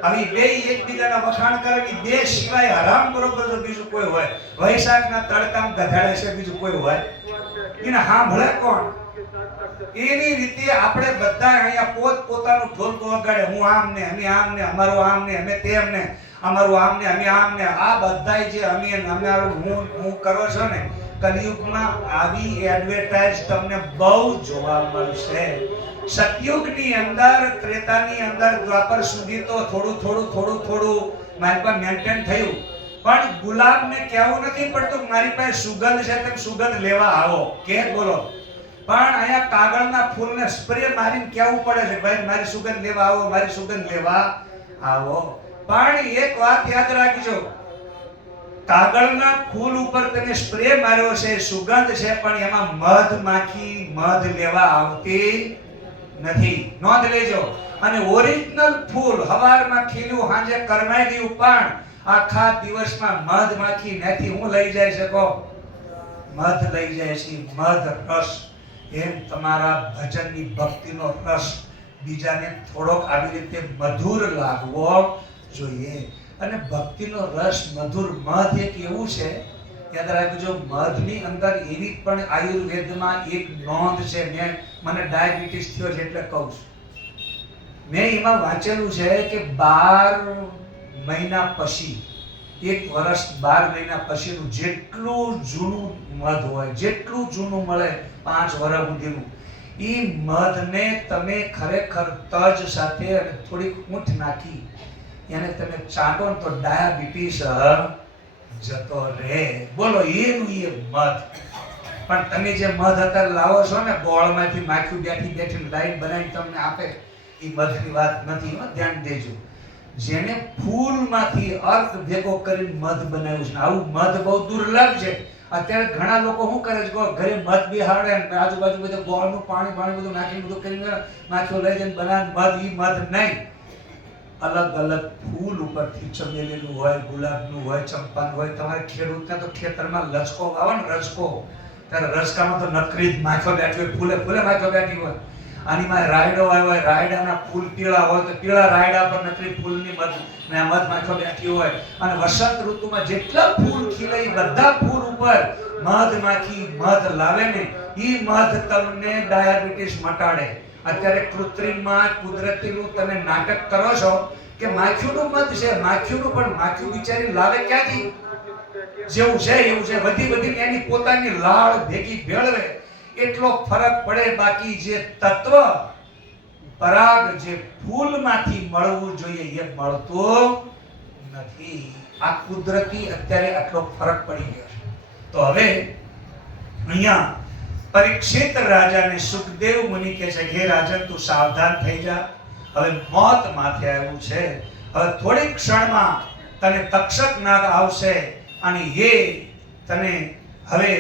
આવી બે એકબીજાના વખાણ કરે કે બે સિવાય હરામ બરોબર તો બીજું કોઈ હોય? વૈશાખના તડકામાં ગધાડે છે બીજું કોઈ હોય? એને સાંભળે કોણ? એની રીતે આપણે બધા અહીંયા પોત પોતાનું ઢોલકો વગાડે, હું આમ ને અમે આમ ને અમારું આમ ને અમે તેમ ને અમારું આમ ને અમે આમ ને, આ બધાય જે અમે અમારું હું કરો છો ને, કલિયુગમાં આવી એડવર્ટાઇઝ તમને બહુ જોવા મળશે. સતયુગની અંદર, ત્રેતાની અંદર, દ્વાપર સુધી તો થોડું મારી પાસે મેન્ટેન થયું, પણ ગુલાબને કહેવું નથી પડતું મારી પાસે સુગંધ છે, તેમ સુગંધ લેવા આવો કે બોલો. પણ અહીંયા કાગળના ફૂલને સ્પ્રે મારીને કહેવું પડે છે, ભાઈ મારી સુગંધ લેવા આવો, મારી સુગંધ લેવા આવો. પણ એક વાત યાદ રાખજો, કાગળના ફૂલ ઉપર તમે સ્પ્રે માર્યો છે, સુગંધ છે, પણ એમાં મધમાખી મધ લેવા આવતી નથી. નોંધ લેજો. અને ઓરિજિનલ ફૂલ હવારમાં ખીલ્યું, સાંજે કરમાઈ ગયું, પણ આખા દિવસમાં મધમાખી નથી હું લઈ જાય શકો? મધ લઈ જાય છે, મધ રસ. એમ તમારા ભજનની ભક્તિનો રસ બીજાને થોડોક આવી રીતે મધુર લાગવો જોઈએ. અને ભક્તિનો રસ મધુર, મધ એક એવું છે, યાદ રાખજો, મધની અંદર એવી પણ આયુર્વેદમાં એક નોંધ છે. મને ડાયાબિટીસ થયો છે એટલે કહું છું. મેં એમાં વાંચેલું છે કે 12 મહિના પછી, 1 વર્ષ 12 મહિના પછીનું જેટલું જૂનું મધ હોય, જેટલું જૂનું મળે 5 વર્ષ સુધીનું, એ મધને તમે ખરેખર તજ સાથે અને થોડીક ઊંઠ નાખી એને તમે ચાટો ને તો ડાયાબિટીસ જતો રહે. બોલો, એનું એ મધ. પણ તમે જે મધ અત્યારે લાવો છો ને, ગોળમાંથી માખી બેઠી લાઈન બનાવીને તમને આપે, એ મધની વાત નથી. ધ્યાન દેજો. જેને ફૂલમાંથી અર્ક ભેગો કરીને મધ બનાવ્યું છે, આવું મધ બહુ દુર્લભ છે. અત્યારે ઘણા લોકો શું કરે છે, ઘરે મધ બિહાડે ને આજુબાજુ બધું ગોળનું પાણી બધું નાખીને બધું કરીને માખીઓ લઈ જઈને બનાવે મધ. એ મધ નહીં. અલગ અલગ ફૂલ ઉપરથી ચમેલીનું હોય, ગુલાબનું હોય, ચંપાનું હોય. તમારે ખેડૂતને તો ખેતરમાં લચકો વાવો ને, રચકો, ત્યારે રચકામાં તો નકરી જ માખીઓ બેઠી હોય, ફૂલે ફૂલે માખીઓ બેઠી હોય. આની માં રાયડો આવ્યો હોય, રાયડાના ફૂલ પીળા હોય તો પીળા રાયડા પર નકરી ફૂલની મધ માખીઓ બેઠી હોય. અને વસંત ઋતુમાં જેટલા ફૂલ ખીલે એ બધા ફૂલ ઉપર મધ માખી મધ લાવે ને, એ મધ તમને ડાયાબિટીસ મટાડે. અત્યારે કૃત્રિમમાં કુદરતીનું તમે નાટક કરો છો કે માખીઓનું મધ છે, માખીઓનું, પણ માખીઓ બિચારી લાવે ક્યાંથી? જેવું છે એવું છે, વધી એની પોતાની લાળ ભેગી ભેળવે એટલો ફરક પડે. બાકી જે તત્વ પરાગ જે ફૂલમાંથી મળવું જોઈએ એ મળતું નથી. આ કુદરતી અત્યારે આટલો ફરક પડી ગયો છે. તો હવે અહીંયા પરીક્ષિત રાજાને સુખદેવ મુનિ કહે છે, હે રાજન, તું સાવધાન થઈ જા, હવે મોત માથે આવ્યું છે. હવે થોડી ક્ષણમાં તને તક્ષક નાગ આવશે અને એ તને હવે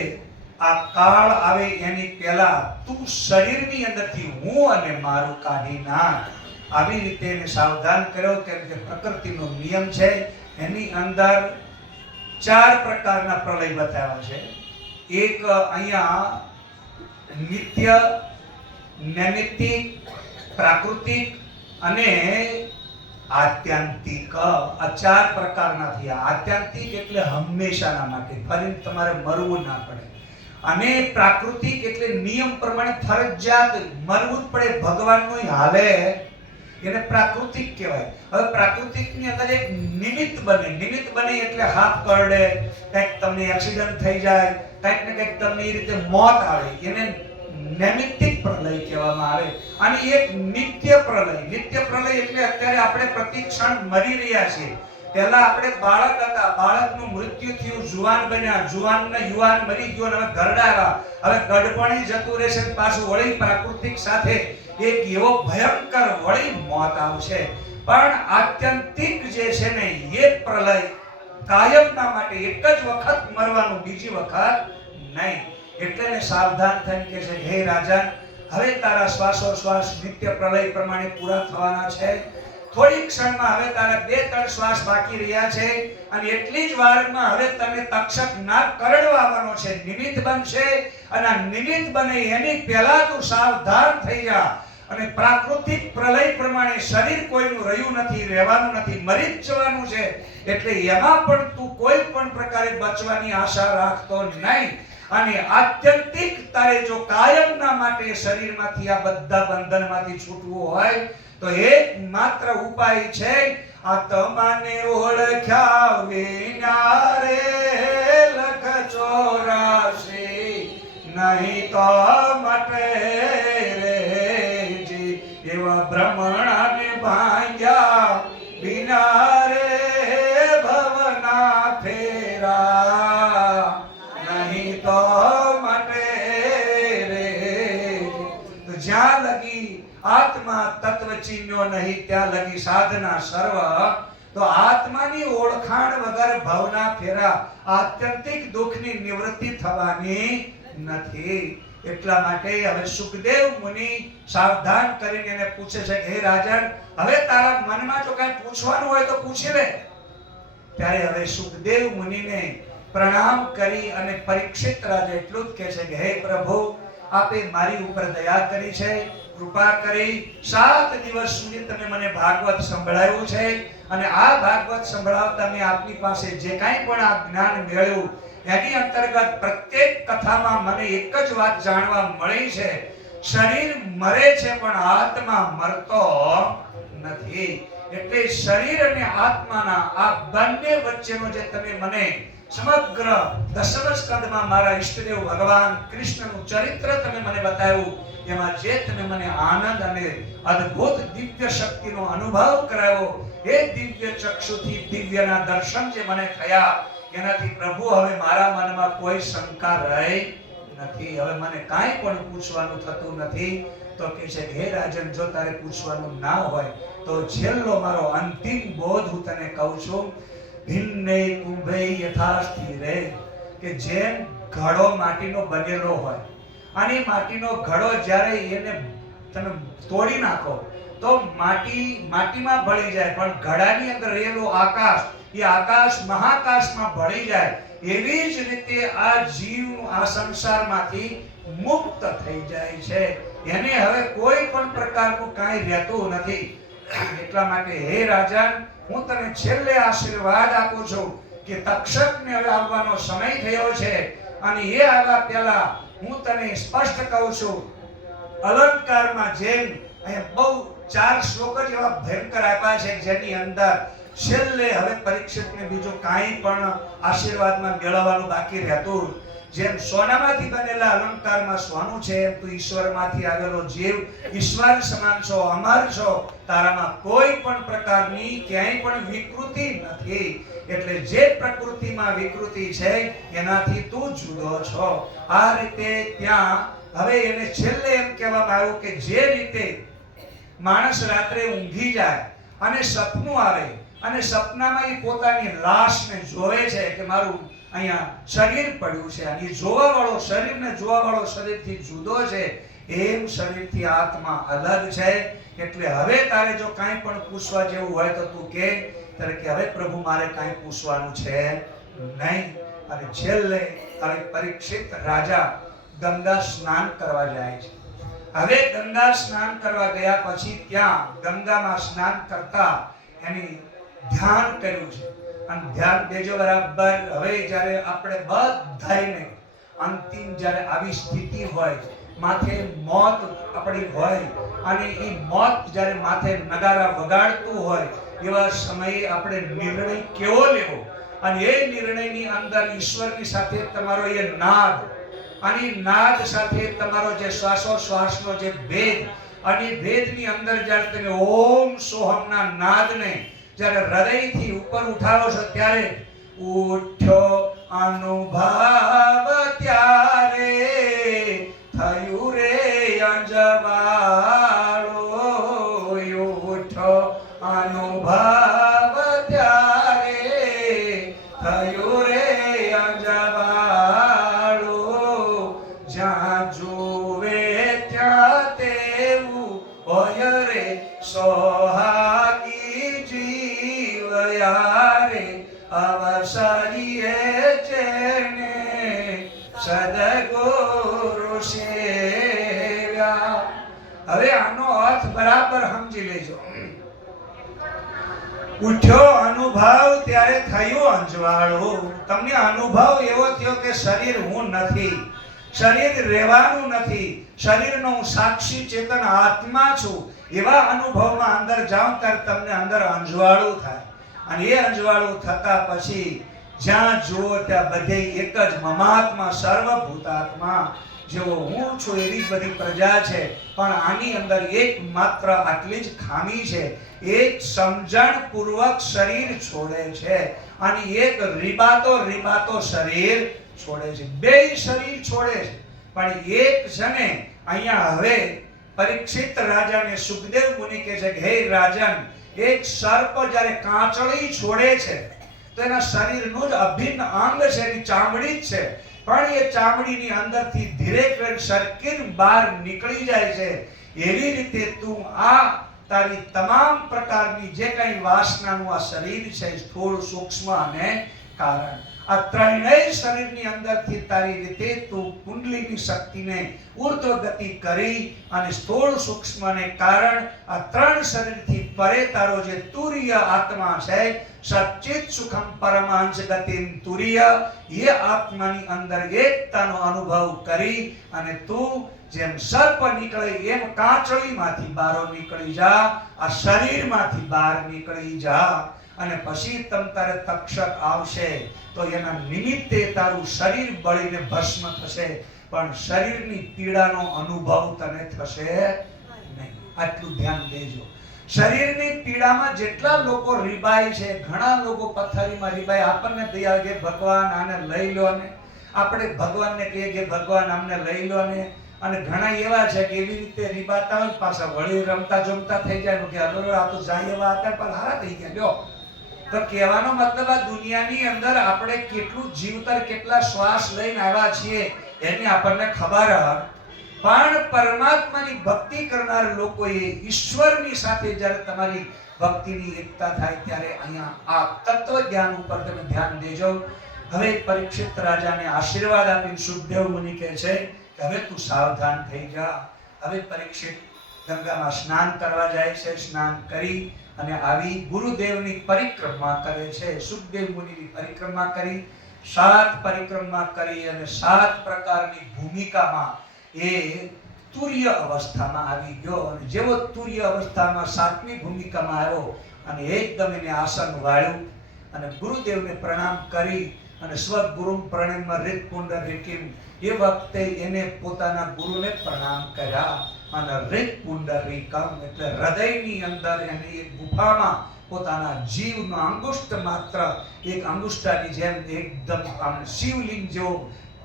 આ કાળ આવે એની પહેલા તું શરીરની અંદરથી હું અને મારું કાઢી નાખ. આવી રીતે એને સાવધાન કર્યો, કેમ કે પ્રકૃતિનો નિયમ છે. એની અંદર 4 પ્રકારના પ્રલય બતાવ્યા છે. એક અહીંયા નિત્ય, નૈમિત્તિક, પ્રાકૃતિક અને આત્યંતિક. આ 4 પ્રકારના થયા. આત્યંતિક એટલે હંમેશાના માટે, ફરીને તમારે મરવું ના પડે. અને પ્રાકૃતિક એટલે નિયમ પ્રમાણે ફરજિયાત મરવું જ પડે, ભગવાનનું હાલે, એને પ્રાકૃતિક કહેવાય. હવે પ્રાકૃતિકની અંદર એક નિમિત્ત બને એટલે હાથ કરડે, કંઈક તમને એક્સિડન્ટ થઈ જાય, કંઈક ને કંઈક તમને એ રીતે મોત આવે, એને નૈમિત્તિક પ્રલય કહેવામાં આવે. અને એક નિત્ય પ્રલય એટલે અત્યારે આપણે પ્રતિ ક્ષણ મરી રહ્યા છીએ. પહેલા આપણે બાળક હતા, બાળકનું મૃત્યુ થયું, જુવાન બન્યા, જુવાનના યુવાન મરી ગયો, હવે ઘરડાવા, હવે ગડપણી જતું રહેશે, પાછું વળી પ્રાકૃતિક સાથે એક એવો ભયંકર વળી મોત આવશે. પણ આત્યંતિક જે છે ને એ પ્રલય કાયમના માટે એક જ વખત મરવાનું, બીજી વખત નહીં. એટલે સાવધાન થઈને કહે છે, હે રાજન, હવે તારા શ્વાસોશ્વાસ નિત્ય પ્રલય પ્રમાણે પૂરા થવાના છે. થોડી ક્ષણમાં હવે તારા 2-3 શ્વાસ બાકી રહ્યા છે અને એટલી જ વારમાં હવે તને તક્ષક નાગ કરડવા આવવાનો છે, નિમિત્ત બનશે. અને આ નિમિત્ત બને એની પહેલા તું સાવધાન થઈ જા. અને પ્રાકૃતિક પ્રલય પ્રમાણે શરીર કોઈનું રહ્યું નથી, રહેવાનું નથી, મરી જ જવાનું છે. એટલે એમાં પણ તું કોઈ પણ પ્રકારે બચવાની આશા રાખતો નહીં. અને આત્યંતિક તારે જો કાયમના માટે શરીરમાંથી આ બધા બંધનમાંથી છૂટવું હોય તો એક માત્ર ઉપાય છે, આત્માને ઓળખ્યા વિના રે લખ 84 નહીં તો મટે રે જી. એવા ભ્રમણાને ભાંગ્યા વિના રે ભવના ફેરા નહીં તો મટે રે. તો જ્યાં લગી આત્મા તત્વ ચીન્યો નહીં ત્યાં લગી સાધના સર્વ. તો આત્માની ઓળખાણ વગર ભવના ફેરા આત્યંતિક દુઃખની નિવૃત્તિ થવાની નથી. એટલા માટે હવે સુખદેવ મુનિ સાવધાન કરીને એને પૂછે છે કે હે રાજન, હવે તારા મનમાં જો કઈ પૂછવાનું હોય તો પૂછી લે. ત્યારે હવે સુખદેવ મુનિને પ્રણામ કરી અને પરીક્ષિત રાજા એટલું જ કહે છે કે હે પ્રભુ, આપે મારી ઉપર દયા કરી છે, કૃપા કરી 7 દિવસ સુધી તમે મને ભાગવત સંભળાવ્યું છે. અને આ ભાગવત સંભળાવતા મેં આપની પાસે જે કાંઈ પણ આ જ્ઞાન મેળવ્યું એની અંતર્ગત પ્રત્યેક કથામાં મને એક જ વાત જાણવા મળી છે, શરીર મરે છે પણ આત્મા મરતો નથી. એટલે શરીર અને આત્માના આ બંને વચ્ચેનો જે તમે મને સમગ્ર દશમ સ્કંદમાં મારા ઈષ્ટદેવ ભગવાન કૃષ્ણનું ચરિત્ર તમે મને બતાવ્યું, એમાં જે તમે મને આનંદ અને અદ્ભુત દિવ્ય શક્તિનો અનુભવ કરાવ્યો, એ દિવ્ય ચક્ષુથી દિવ્યના દર્શન જે મને થયા, એનાથી પ્રભુ હવે મારા મનમાં કોઈ શંકા રહી નથી. હવે મને કાંઈ પણ પૂછવાનું થતું નથી. તો કહે છે હે રાજન, જો તારે પૂછવાનું ના હોય તો છેલ્લો મારો અંતિમ બોધ હું તને કહું છું. ભિન્ને કુંભે યથા સ્થિરે, કે જેમ ઘડો માટીનો બનેલો હોય અને માટીનો ઘડો જ્યારે એને તમે તોડી નાખો તો માટીમાં ભળી જાય, પણ ઘડાની અંદર રહેલો આકાશ એ આકાશ મહાકાશમાં ભળી જાય. એવી જ રીતે આ જીવ આ સંસારમાંથી મુક્ત થઈ જાય છે. એને હવે કોઈ પણ પ્રકારનું કાંઈ રહેતું નથી. એટલા માટે હે રાજન, હું તને છેલ્લે આશીર્વાદ આપું છું કે તક્ષકને હવે આવવાનો સમય થયો છે. અને એ આવ્યા પહેલા હું તને સ્પષ્ટ કહું છું, અલંકારમાં જેમ અહીંયા બહુ 4 શ્લોક જ એવા ભયંકર આપ્યા છે જેની અંદર છેલ્લે હવે પરીક્ષિતને બીજું કાંઈ પણ આશીર્વાદમાં મેળવવાનું બાકી રહેતું. જેમ સોનામાંથી બનેલા અલંકારમાં સોનું છે, એમ તું ઈશ્વરમાંથી આવેલો જીવ ઈશ્વર સમાન છો, અમર છો, તારામાં કોઈ પણ પ્રકારની ક્યાંય પણ વિકૃતિ નથી. એટલે જે પ્રકૃતિમાં વિકૃતિ છે એનાથી તું જુદો છો. આ રીતે ત્યાં હવે એને છેલ્લે એમ કહેવામાં આવ્યું કે જે રીતે માણસ રાત્રે ઊંઘી જાય અને સપનું આવે અને સપનામાં એ પોતાની લાશને જોવે છે કે મારું અહીંયા શરીર પડ્યું છે, અને જોવાવાળો શરીરને જોવાવાળો શરીરથી જુદો છે, એમ શરીરથી આત્મા અલગ છે. એટલે હવે તારે જો કાંઈ પણ પૂછવા જેવું હોય તો તું કે. ત્યારે કે હવે પ્રભુ મારે કાંઈ પૂછવાનું છે નહીં. અને છેલ્લે હવે પરીક્ષિત રાજા ગંગા સ્નાન કરવા જાય છે. હવે ગંગા સ્નાન કરવા ગયા પછી ત્યાં ગંગામાં સ્નાન કરતા એની ધ્યાન કર્યું છે. અને ધ્યાન દેજો બરાબર. હવે જ્યારે આપણે બધાયને અંતિમ જ્યારે આવી સ્થિતિ હોય, માથે મોત આપણી હોય અને એ મોત જ્યારે માથે નગારા વગાડતું હોય, એવા સમયે આપણે નિર્ણય કેવો લેવો, અને એ નિર્ણયની અંદર ઈશ્વરની સાથે તમારો એ નાદ, અને નાદ સાથે તમારો જે શ્વાસોશ્વાસનો જે ભેદ, અને ભેદની અંદર જ્યારે તમે ઓમ સોહમના નાદને જ્યારે હૃદયથી ઉપર ઉઠાવો છો, ત્યારે ઉઠ્યો અનુભવ ત્યારે થયું રે અંજવાળો. ઉઠ્યો અનુભવ ત્યારે થયું રે અંજવાળો. જ્યાં જોવે ત્યાં તેવું હોય રે સોહાગી જીવયારે અવસરીએ જેને સદગુરુ સેવ્યા. હવે આનો ઉઠ્યો અનુભવ ત્યારે થયું અંજવાળું. તમને અનુભવ એવો થયો કે શરીર હું નથી, શરીર રહેવાનું નથી, શરીરનો હું સાક્ષી ચેતન આત્મા છું. એવા અનુભવમાં અંદર જાઓ ત્યારે તમને અંદર અંજવાળું થાય. અને એ અંજવાળું થતા પછી જ્યાં જુઓ ત્યાં બધે એક જ મમાત્મા સર્વભૂતાત્મા. જેવો હું છું એવી બધી પ્રજા છે, પણ આની અંદર એકમાત્ર આટલી જ ખામી છે. એક સમજણ પૂર્વક શરીર છોડે છે અને એક રીબાતો શરીર છોડે છે. બે શરીર છોડે છે, પણ એક જણે અહીંયા હવે પરીક્ષિત રાજાને સુખદેવ મુનિ કહે છે કે હે રાજન, એક સર્પ જ્યારે કાંચળી છોડે છે તો એના શરીરનું જ અભિન્ન અંગ છે, એની ચામડી જ છે, પણ એ ચામડીની અંદરથી ધીરે કરીને સરકીને બહાર નીકળી જાય છે. એવી રીતે તું આ તારી તમામ પ્રકારની જે કંઈ વાસનાનું આ શરીર છે, સ્થૂળ, સૂક્ષ્મ અને કારણ, આ ત્રણેય શરીરની અંદરથી તારી રીતે તું કુંડલીની શક્તિને ઉર્ધ્વ ગતિ કરી અને સ્થૂળ, સૂક્ષ્મ અને કારણ આ ત્રણ શરીરથી પરે તારો જે તુર્ય આત્મા છે, સચ્ચિત સુખમ પરમાંશ ગતિમ તુર્ય, એ આત્માની અંદર એકતાનો અનુભવ કરી અને તું જેમ સર્પ નીકળે એમ કાંચળીમાંથી બહાર નીકળી જા, આ શરીરમાંથી બહાર નીકળી જા. અને પછી તમ તારે તક્ષક આવશે તો એના નિમિત્તે તારું શરીર બળીને ભસ્મ થશે, પણ શરીરની પીડાનો અનુભવ તને થશે નહીં. આટલું ધ્યાન દેજો. શરીરની પીડામાં જેટલા લોકો રીબાય છે, ઘણા લોકો પથ્થરીમાં રીબાય, આપણને દયા કે ભગવાન આને લઈ લો ને, આપણે ભગવાનને કહીએ કે ભગવાન અમને લઈ લો ને. અને ઘણા એવા છે કે એવી રીતે રીબાતા હોય પાછા વળી રમતા જમતા થઈ જાય કે અરે આ તો જાય એવા હતા પણ હારા થઈ ગયા. લ્યો, તો કહેવાનો મતલબ આ દુનિયાની અંદર આપણે કેટલું જીવતર, કેટલા શ્વાસ લઈને આવ્યા છીએ એની આપણને ખબર. પણ પરમાત્માની ભક્તિ કરનાર લોકોએ ઈશ્વરની સાથે જ્યારે તમારી ભક્તિની એકતા થાય ત્યારે અહીંયા આ તત્વ જ્ઞાન ઉપર તમે ધ્યાન દેજો. હવે પરીક્ષિત રાજાને આશીર્વાદ આપીને સુખદેવ મુનિ કહે છે કે હવે તું સાવધાન થઈ જા. હવે પરીક્ષિત ગંગામાં સ્નાન કરવા જાય છે. સ્નાન કરી અને આવી ગુરુદેવની પરિક્રમા કરે છે. સુખદેવ મુનિની પરિક્રમા કરી, 7 પરિક્રમા કરી અને 7 પ્રકારની ભૂમિકામાં એ તુર્ય અવસ્થામાં આવી ગયો. અને જેવો તુર્ય અવસ્થામાં 7મી ભૂમિકામાં આવ્યો અને એકદમ એને આસન વાળ્યું અને ગુરુદેવને પ્રણામ કરી અને સ્વગુરુ પ્રણયમાં હૃદકુંડ રેકીમ, એ વખતે એને પોતાના ગુરુને પ્રણામ કર્યા. અને હૃદકુંડરીકમ એટલે હૃદયની અંદર એની એક ગુફામાં પોતાના જીવનો અંગુષ્ઠ માત્ર એક અંગુષ્ઠાની જેમ એકદમ શિવલિંગ જેવો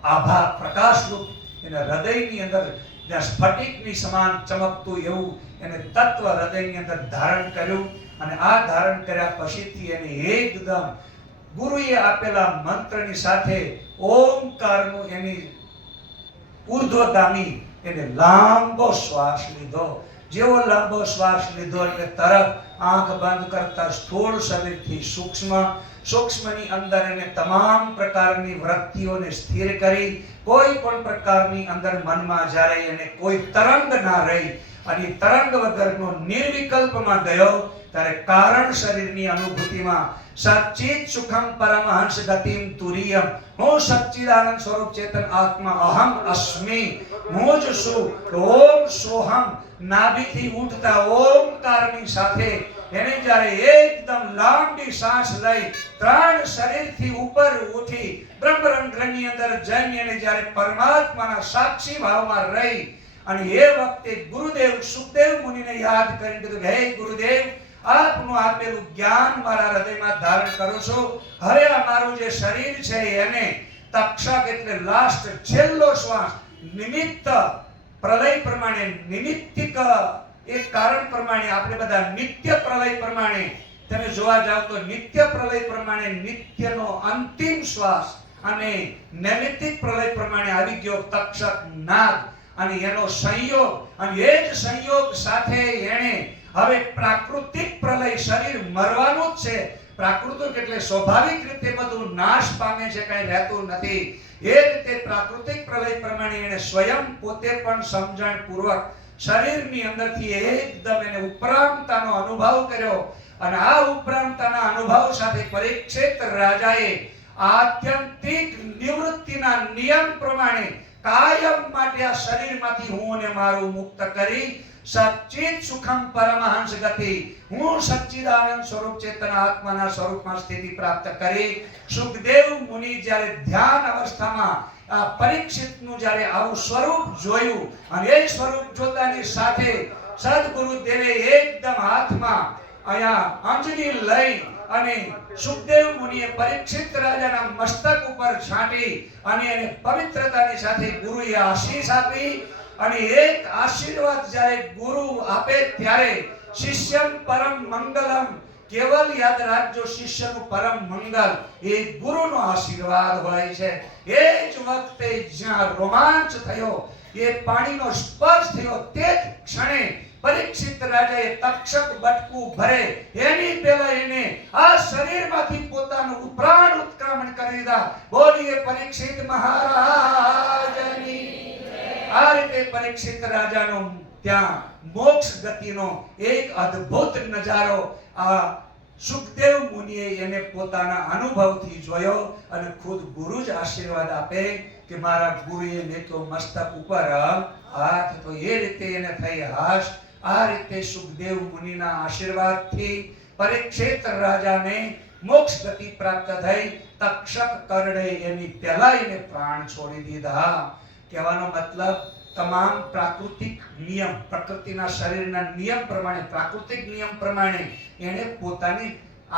આભા પ્રકાશરૂપ એને હૃદયની અંદર જ્યાં સ્ફટિકની સમાન ચમકતું એવું એને તત્વ હૃદયની અંદર ધારણ કર્યું. અને આ ધારણ કર્યા પછીથી એને એકદમ ગુરુએ આપેલા મંત્રની સાથે ઓમકારનું એની ઉર્ધ્વગામી એને લાંબો શ્વાસ લીધો. જેવો લાંબો શ્વાસ લીધો એટલે તરત આંખ બંધ કરતા સ્થૂળ શરીરથી સૂક્ષ્મ, સૂક્ષ્મની અંદર એને તમામ પ્રકારની વૃત્તિઓને સ્થિર કરી. કોઈ પણ પ્રકારની અંદર મનમાં જ્યારે એને કોઈ તરંગ ના રહી અને તરંગ વગરનો નિર્વિકલ્પમાં ગયો ત્યારે કારણ શરીરની અનુભૂતિમાં સચ્ચિત સુખમ પરમહંસ ગતિમ તુર્યમ, હું સચ્ચિદાનંદ સ્વરૂપ ચેતન આત્મા અહમ અસ્મિ, હું જ છું. ઓમ સોહમ નાભીથી ઉઠતા ઓમકારની સાથે એને જ્યારે એકદમ લાંબી શ્વાસ લઈ 3 શરીરથી ઉપર ઉઠી બ્રહ્મરંધ્રની અંદર જઈને એને જ્યારે પરમાત્માના સાક્ષી ભાવમાં રહી અને એ વખતે ગુરુદેવ સુખદેવ મુનિને યાદ કરીને કીધું હે ગુરુદેવ, આપનું આપેલું જ્ઞાન મારા હૃદયમાં ધારણ કરું છું. હવે આ મારું જે શરીર છે એને તક્ષક એટલે લાસ્ટ છેલ્લો શ્વાસ નિમિત્ત પ્રલય પ્રમાણે, નિમિત્તિક એક કારણ પ્રમાણે, આપણે બધા નિત્ય પ્રલય પ્રમાણે તમે જોવા જાવ તો નિત્ય પ્રલય પ્રમાણે નિત્યનો અંતિમ શ્વાસ અને નૈમિત્તિક પ્રલય પ્રમાણે આવી ગયો તક્ષક નાગ અને એનો સંયોગ. અને એ જ સંયોગ સાથે એને હવે પ્રાકૃતિક પ્રલય, શરીર મરવાનું જ છે. પ્રાકૃતિક એટલે સ્વાભાવિક રીતે બધું નાશ પામે છે, કઈ રહેતું નથી. એ રીતે પ્રાકૃતિક પ્રલય પ્રમાણે એને સ્વયં પોતે પણ સમજણ પૂર્વક શરીરની અંદરથી એકદમ એને ઉપરામતાનો અનુભવ કર્યો અને આ ઉપરામતાના અનુભવ સાથે પરીક્ષિત રાજાએ આત્યંતિક નિવૃત્તિના નિયમ પ્રમાણે કાયમ માટે આ શરીરમાંથી હું ને મારું મુક્ત કરી સચ્ચિત સુખમ પરમહંસ ગતિ હું સચ્ચિદાનંદ સ્વરૂપ ચેતના આત્માના સ્વરૂપમાં સ્થિતિ પ્રાપ્ત કરી સુખદેવ મુનિ જ્યારે ધ્યાન અવસ્થામાં આ પરીક્ષિતનું જ્યારે આવું સ્વરૂપ જોયું અને એ સ્વરૂપ જોતાની સાથે સદગુરુદેવે એકદમ હાથમાં અહીંયા અંજલિ લઈ અને સુખદેવ મુનિએ પરીક્ષિત રાજાના મસ્તક ઉપર છાંટી અને એને પવિત્રતાની સાથે ગુરુએ આશીષ આપી અને એક આશીર્વાદ જ્યારે ગુરુ આપે ત્યારે શિષ્યમ પરમ મંગલમ કેવલ યાદ રાખજો શિષ્યનું પરમ મંગલ એ ગુરુનો આશીર્વાદ હોય છે એ જ વખતે જ્યાં રોમાંચ થયો એ પાણીનો સ્પર્શ થયો તે જ ક્ષણે પરીક્ષિત રાજાએ તક્ષક બટકું ભરે એની પહેલા એને આ શરીરમાંથી પોતાનું પ્રાણ ઉત્ક્રમણ કરી દીધા. બોલીએ પરીક્ષિત મહારાજની. આ રીતે પરીક્ષિત રાજાનો ત્યાં મોક્ષ ગતિનો એક અદ્ભુત નજારો આ સુખદેવ મુનિએ એને પોતાના અનુભવથી જોયો અને ખુદ ગુરુ જ આશીર્વાદ આપે કે મારા ગુરુએ મેં તો મસ્તક ઉપર હાથ તો એ રીતે એને થઈ હાશ. આ રીતે સુખદેવ મુનિના આશીર્વાદથી પરીક્ષિત રાજાને મોક્ષ ગતિ પ્રાપ્ત થઈ. તક્ષક કરડે એની પહેલા એને પ્રાણ છોડી દીધા. કહેવાનો મતલબ તમામ પ્રાકૃતિક નિયમ પ્રકૃતિના શરીરના નિયમ પ્રમાણે પ્રાકૃતિક નિયમ પ્રમાણે એને પોતાની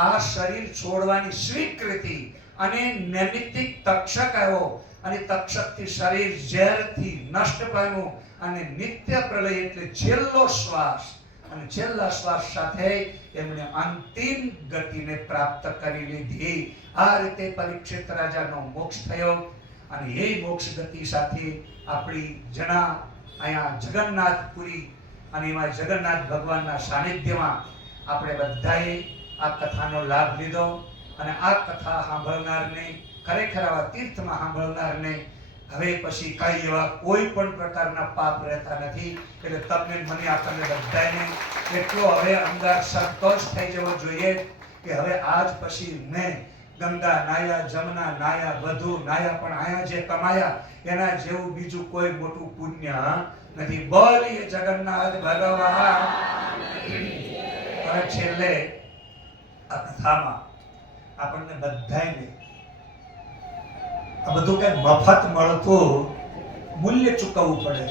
આ શરીર છોડવાની સ્વીકૃતિ અને નૈમિત્તિક તક્ષક આવ્યો અને તક્ષકથી શરીર ઝેરથી નષ્ટ પામ્યું અને નિત્ય પ્રલય એટલે છેલ્લો શ્વાસ અને છેલ્લા શ્વાસ સાથે એમણે અંતિમ ગતિને પ્રાપ્ત કરી લીધી. આ રીતે પરીક્ષિત રાજાનો મોક્ષ થયો અને એ મોક્ષ ગતિ સાથે આપણી જણા અહીંયા જગન્નાથપુરી અને એમાં જગન્નાથ ભગવાનના સાનિધ્યમાં આપણે બધાએ આ કથાનો લાભ લીધો અને આ કથા સાંભળનારને ખરેખર આવા તીર્થમાં સાંભળનારને હવે પછી કઈ એવા કોઈ પણ પ્રકારના પાપ રહેતા નથી. એટલે તમને મને આપણને બધાને એટલો હવે અંદર સંતોષ થઈ જવો જોઈએ કે હવે આજ પછી મેં ગંગા નાયા, જમના નાયા, વધુ નાયા, પણ આયા જે કમાયા એના જેવું બીજું કોઈ મોટું પુણ્ય નથી. બોલીએ જગન્નાથ ભગવાન. અને છેલ્લે આ કથામાં આપણને બધાને આ બધું કઈ મફત મળતું મૂલ્ય ચૂકવવું પડે.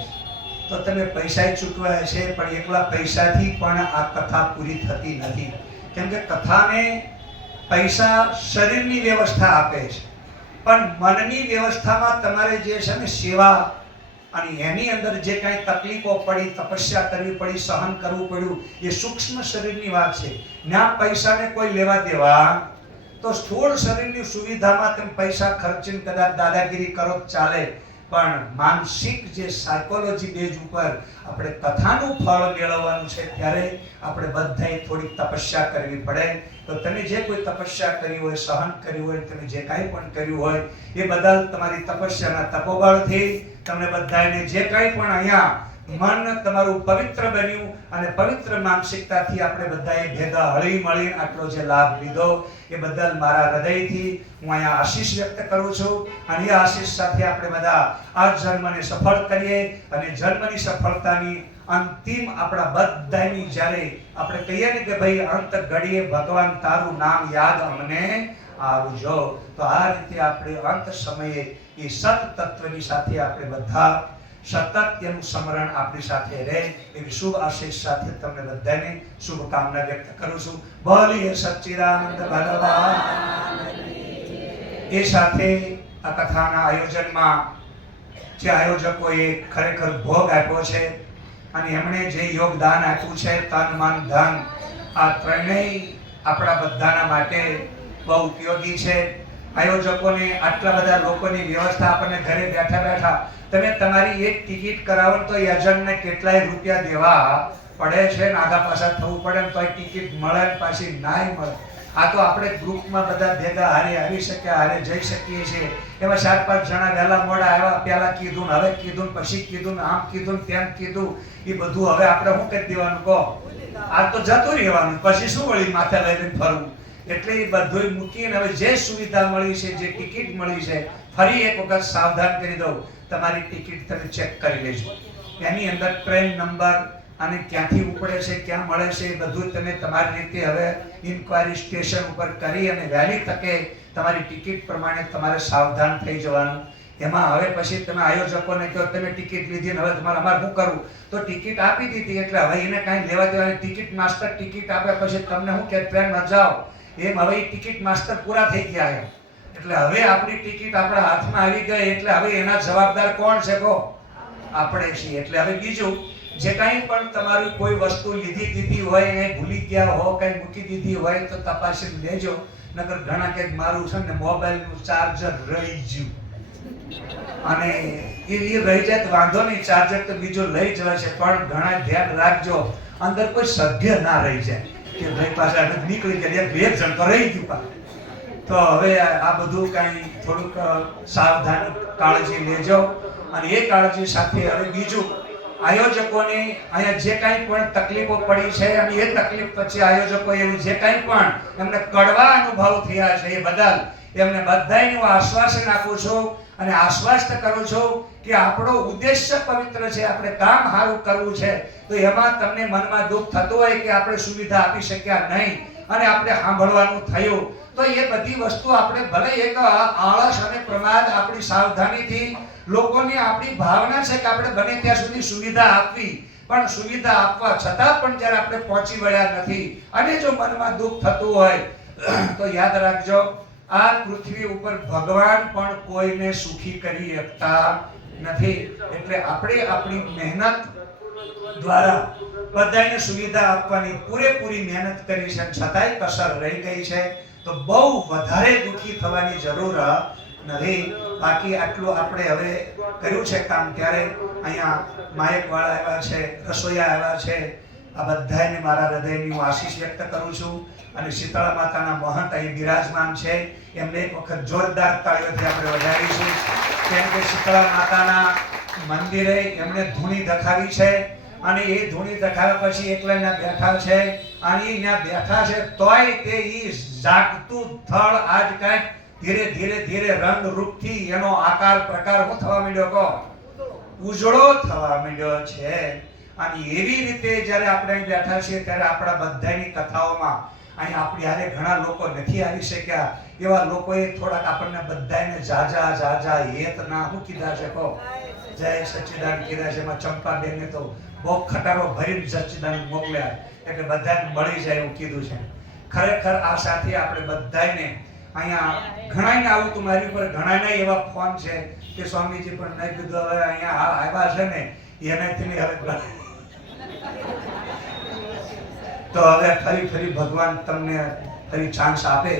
તો તમે પૈસા ચૂકવ્યા છે પણ એકલા પૈસાથી પણ આ કથા પૂરી થતી નથી. કેમ કે કથાને પૈસા શરીરની વ્યવસ્થા આપે છે પણ મનની વ્યવસ્થામાં તમારે જે છે ને સેવા અને એની અંદર જે કાંઈ તકલીફો પડી, તપસ્યા કરવી પડી, સહન કરવું પડ્યું એ સૂક્ષ્મ શરીરની વાત છે. ના પૈસાને કોઈ લેવા દેવા તો સ્થૂળ શરીરની સુવિધામાં તમે પૈસા ખર્ચીને કદાચ દાદાગીરી કરો ચાલે પણ માનસિક જે સાયકોલોજી બેઝ ઉપર આપણે કથાનું ફળ મેળવવાનું છે ત્યારે આપણે બધાએ થોડી તપસ્યા કરવી પડે. તો તમે જે કોઈ તપસ્યા કરી હોય, સહન કર્યું હોય, તમે જે કાંઈ પણ કર્યું હોય એ બદલ તમારી તપસ્યાના તપોબળથી તમને બધાને જે કાંઈ પણ અહીંયા મન તમારું પવિત્ર બન્યું અને પવિત્ર માનસિકતાથી આપણે બધાએ ભેગા હળી મળી આટલો જે લાભ લીધો એ બદલ મારા હૃદયથી હું અહીંયા આશીષ વ્યક્ત કરું છું. અને એ આશીષ સાથે આપણે બધા આ જન્મને સફળ કરીએ અને જન્મની સફળતાની અંતિમ આપણા બધાની જ્યારે આપણે કહીએ ને કે ભાઈ અંત ઘડીએ ભગવાન તારું નામ યાદ અમને આવજો, તો આ રીતે આપણે અંત સમયે એ સત તત્વની સાથે આપણે બધા સતત એનું સ્મરણ આપણી સાથે રહે એવી શુભ આશીષ સાથે તમને બધાને શુભકામના વ્યક્ત કરું છું. બોલીએ સચ્ચિદાનંદ ભગવાન. એ સાથે આ કથાના આયોજનમાં જે આયોજકોએ ખરેખર ભોગ આપ્યો છે અને એમણે જે યોગદાન આપ્યું છે તન મન ધન આ ત્રણેય આપણા બધાના માટે બહુ ઉપયોગી છે. આયોજકોને આટલા બધા લોકોની વ્યવસ્થા આપણને ઘરે બેઠા બેઠા તમે તમારી એક ટિકિટ કરાવો તો એજન્ટને કેટલાય રૂપિયા દેવા પડે છે ને આગા પાછા થવું પડે ને તો ટિકિટ મળે પાછી નાય મળે. આ તો આપણે ગ્રુપમાં બધા ભેગા હારે આવી શક્યા, હારે જઈ શકીએ છીએ. એમાં 4-5 જણા વહેલા મોડા આવ્યા, પહેલા કીધું, હવે કીધું, પછી કીધું, આમ કીધું, તેમ કીધું, એ બધું હવે આપણે શું કરી દેવાનું કહો? આ તો જતું રહેવાનું, પછી શું વળી માથે લઈને ફરવું. એટલે એ બધું મૂકીને હવે જે સુવિધા મળી છે, જે ટિકિટ મળી છે, ફરી એક વખત સાવધાન કરી દઉં, તમારી ટિકિટ તમે ચેક કરી લેજો. એની અંદર ટ્રેન નંબર અને ક્યાંથી ઉપડે છે, ક્યાં મળે છે, એ બધું તમે તમારી રીતે હવે ઇન્ક્વાયરી સ્ટેશન ઉપર કરી અને વહેલી તકે તમારી ટિકિટ પ્રમાણે તમારે સાવધાન થઈ જવાનું. એમાં હવે પછી તમે આયોજકોને કહો તમે ટિકિટ લીધી ને હવે તમારે અમારે શું કરવું? તો ટિકિટ આપી દીધી એટલે હવે એને કાંઈ લેવા દેવા. ટિકિટ માસ્ટર ટિકિટ આપે પછી તમને શું કે ટ્રેનમાં જાઓ, એમ હવે ટિકિટ માસ્ટર પૂરા થઈ ગયા છે. એટલે હવે આપણી ટિકિટ આપણા હાથમાં આવી ગઈ એટલે હવે એના જવાબદાર કોણ છે કહો? આપણે છીએ. એટલે હવે બીજું જે કાંઈ પણ તમારી કોઈ વસ્તુ લીધી દીધી હોય એ ભૂલી ગયા હો, કંઈ મૂકી દીધી હોય તો તપાસીને લેજો. નકર ઘણા કે મારું છે ને મોબાઈલનું ચાર્જર રહી ગયું, અને એ રહી જાય તો વાંધો નહીં, ચાર્જર તો બીજો લઈ જવાય છે, પણ ઘણા ધ્યાન રાખજો અંદર કોઈ સભ્ય ના રહી જાય કે ભાઈ પાછા નીકળી ગયા, એક જણ તો રહી ગયું. તો હવે આ બધું કાંઈ થોડુંક સાવધાની કાળજી લેજો. અને એ કાળજી સાથે હવે બીજું આયોજકોને અહીંયા જે કાંઈ પણ તકલીફો પડી છે અને એ તકલીફ પછી આયોજકો એની જે કાંઈ પણ એમને કડવા અનુભવ થયા છે એ બદલ એમને બધાને હું આશ્વાસન આપું છું અને આશ્વસ્ત કરું છું કે આપણો ઉદ્દેશ્ય પવિત્ર છે, આપણે કામ સારું કરવું છે. તો એમાં તમને મનમાં દુઃખ થતું હોય કે આપણે સુવિધા આપી શક્યા નહીં અને આપણે સાંભળવાનું થયું, તો એ બધી વસ્તુ આપણે ભલે એક આળસ અને પ્રમાદ આપણી સાવધાનીથી લોકોની આપણી ભાવના છે કે આપણે બને ત્યાં સુધી સુવિધા આપવી, પણ સુવિધા આપવા છતાં પણ જ્યારે આપણે પહોંચી વળ્યા નથી અને જો મનમાં દુઃખ થતું હોય તો યાદ રાખજો આ પૃથ્વી ઉપર ભગવાન પણ કોઈને સુખી કરી શકતા નથી. એટલે આપણે આપણી મહેનત દ્વારા બધાને સુવિધા આપવાની પૂરેપૂરી મહેનત કરી છે, છતાંય કસર રહી ગઈ છે તો બહુ વધારે દુઃખી થવાની જરૂર નથી. બાકી આટલું આપણે હવે કર્યું છે કામ. ત્યારે અહીંયા માયક વાળા આવ્યા છે, રસોઈયા આવ્યા છે, આ બધાને મારા હૃદયની હું આશીષ વ્યક્ત કરું છું. અને શીતળા માતાના મહંત અહીં બિરાજમાન છે, એમને એક વખત જોરદાર તાળીઓથી આપણે વધારીશું. કેમ કે શીતળા માતાના મંદિરે એમણે ધૂણી દખાવી છે અને એ ધૂણી દખાવ્યા પછી એકલા ત્યાં બેઠા છે અને એ ત્યાં બેઠા છે તોય તે ઈ જાગતું થળ આજ કાંઈક ધીરે ધીરે ધીરે રંગ રૂપથી એનો આકાર પ્રકાર શું થવા માંડ્યો કહો? ઉજળો થવા માંડ્યો છે. અને એવી રીતે જ્યારે આપણે અહીં બેઠા છીએ ત્યારે આપણા બધાની કથાઓમાં અહીં આપણી હારે ઘણા લોકો નથી આવી શક્યા, એવા લોકોએ થોડાક આપણને બધાને જાજા હેત ના શું કીધા છે કહો? જય સચ્ચિદાનંદ કીધા છે. એમાં ચંપાબેનને તો બહુ ખટારો ભરીને સચ્ચિદાનંદ મોકલ્યા એટલે બધાને મળી જાય એવું કીધું છે. ખરેખર આ સાથે આપણે બધાને અહીંયા ઘણાને આવું તું મારી ઉપર ઘણાને એવા ફોન છે કે સ્વામીજી પણ મેં કીધું હવે અહીંયા આવ્યા છે ને એનાથી હવે તો હવે ફરી ભગવાન તમને ફરી ચાન્સ આપે.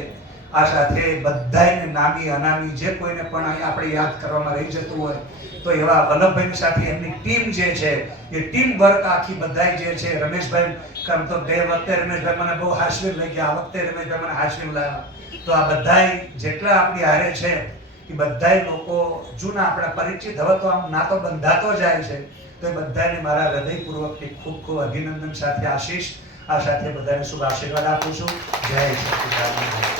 આ સાથે બધાને નામી અનામી જે કોઈને પણ અહીંયા આપણે યાદ કરવામાં રહી જતું હોય તો એવા વલ્લભભાઈની સાથે એમની ટીમ જે છે એ ટીમ વર્ક આખી બધાય જે છે. રમેશભાઈ કામ તો બે વખતે રમેશભાઈ મને બહુ હાસ્ય લઈ ગયા, આ વખતે રમેશભાઈ મને હાસ્ય લાવ્યા. તો આ બધાય જેટલા આપણી હારે છે એ બધાય લોકો જૂના આપણા પરિચિત, હવે તો આમ નાતો બંધાતો જાય છે. તો એ બધાને મારા હૃદયપૂર્વકની ખૂબ ખૂબ અભિનંદન સાથે આશીષ. આ સાથે બધાને શુભ આશીર્વાદ આપું છું. જય સચ્ચિદાનંદ.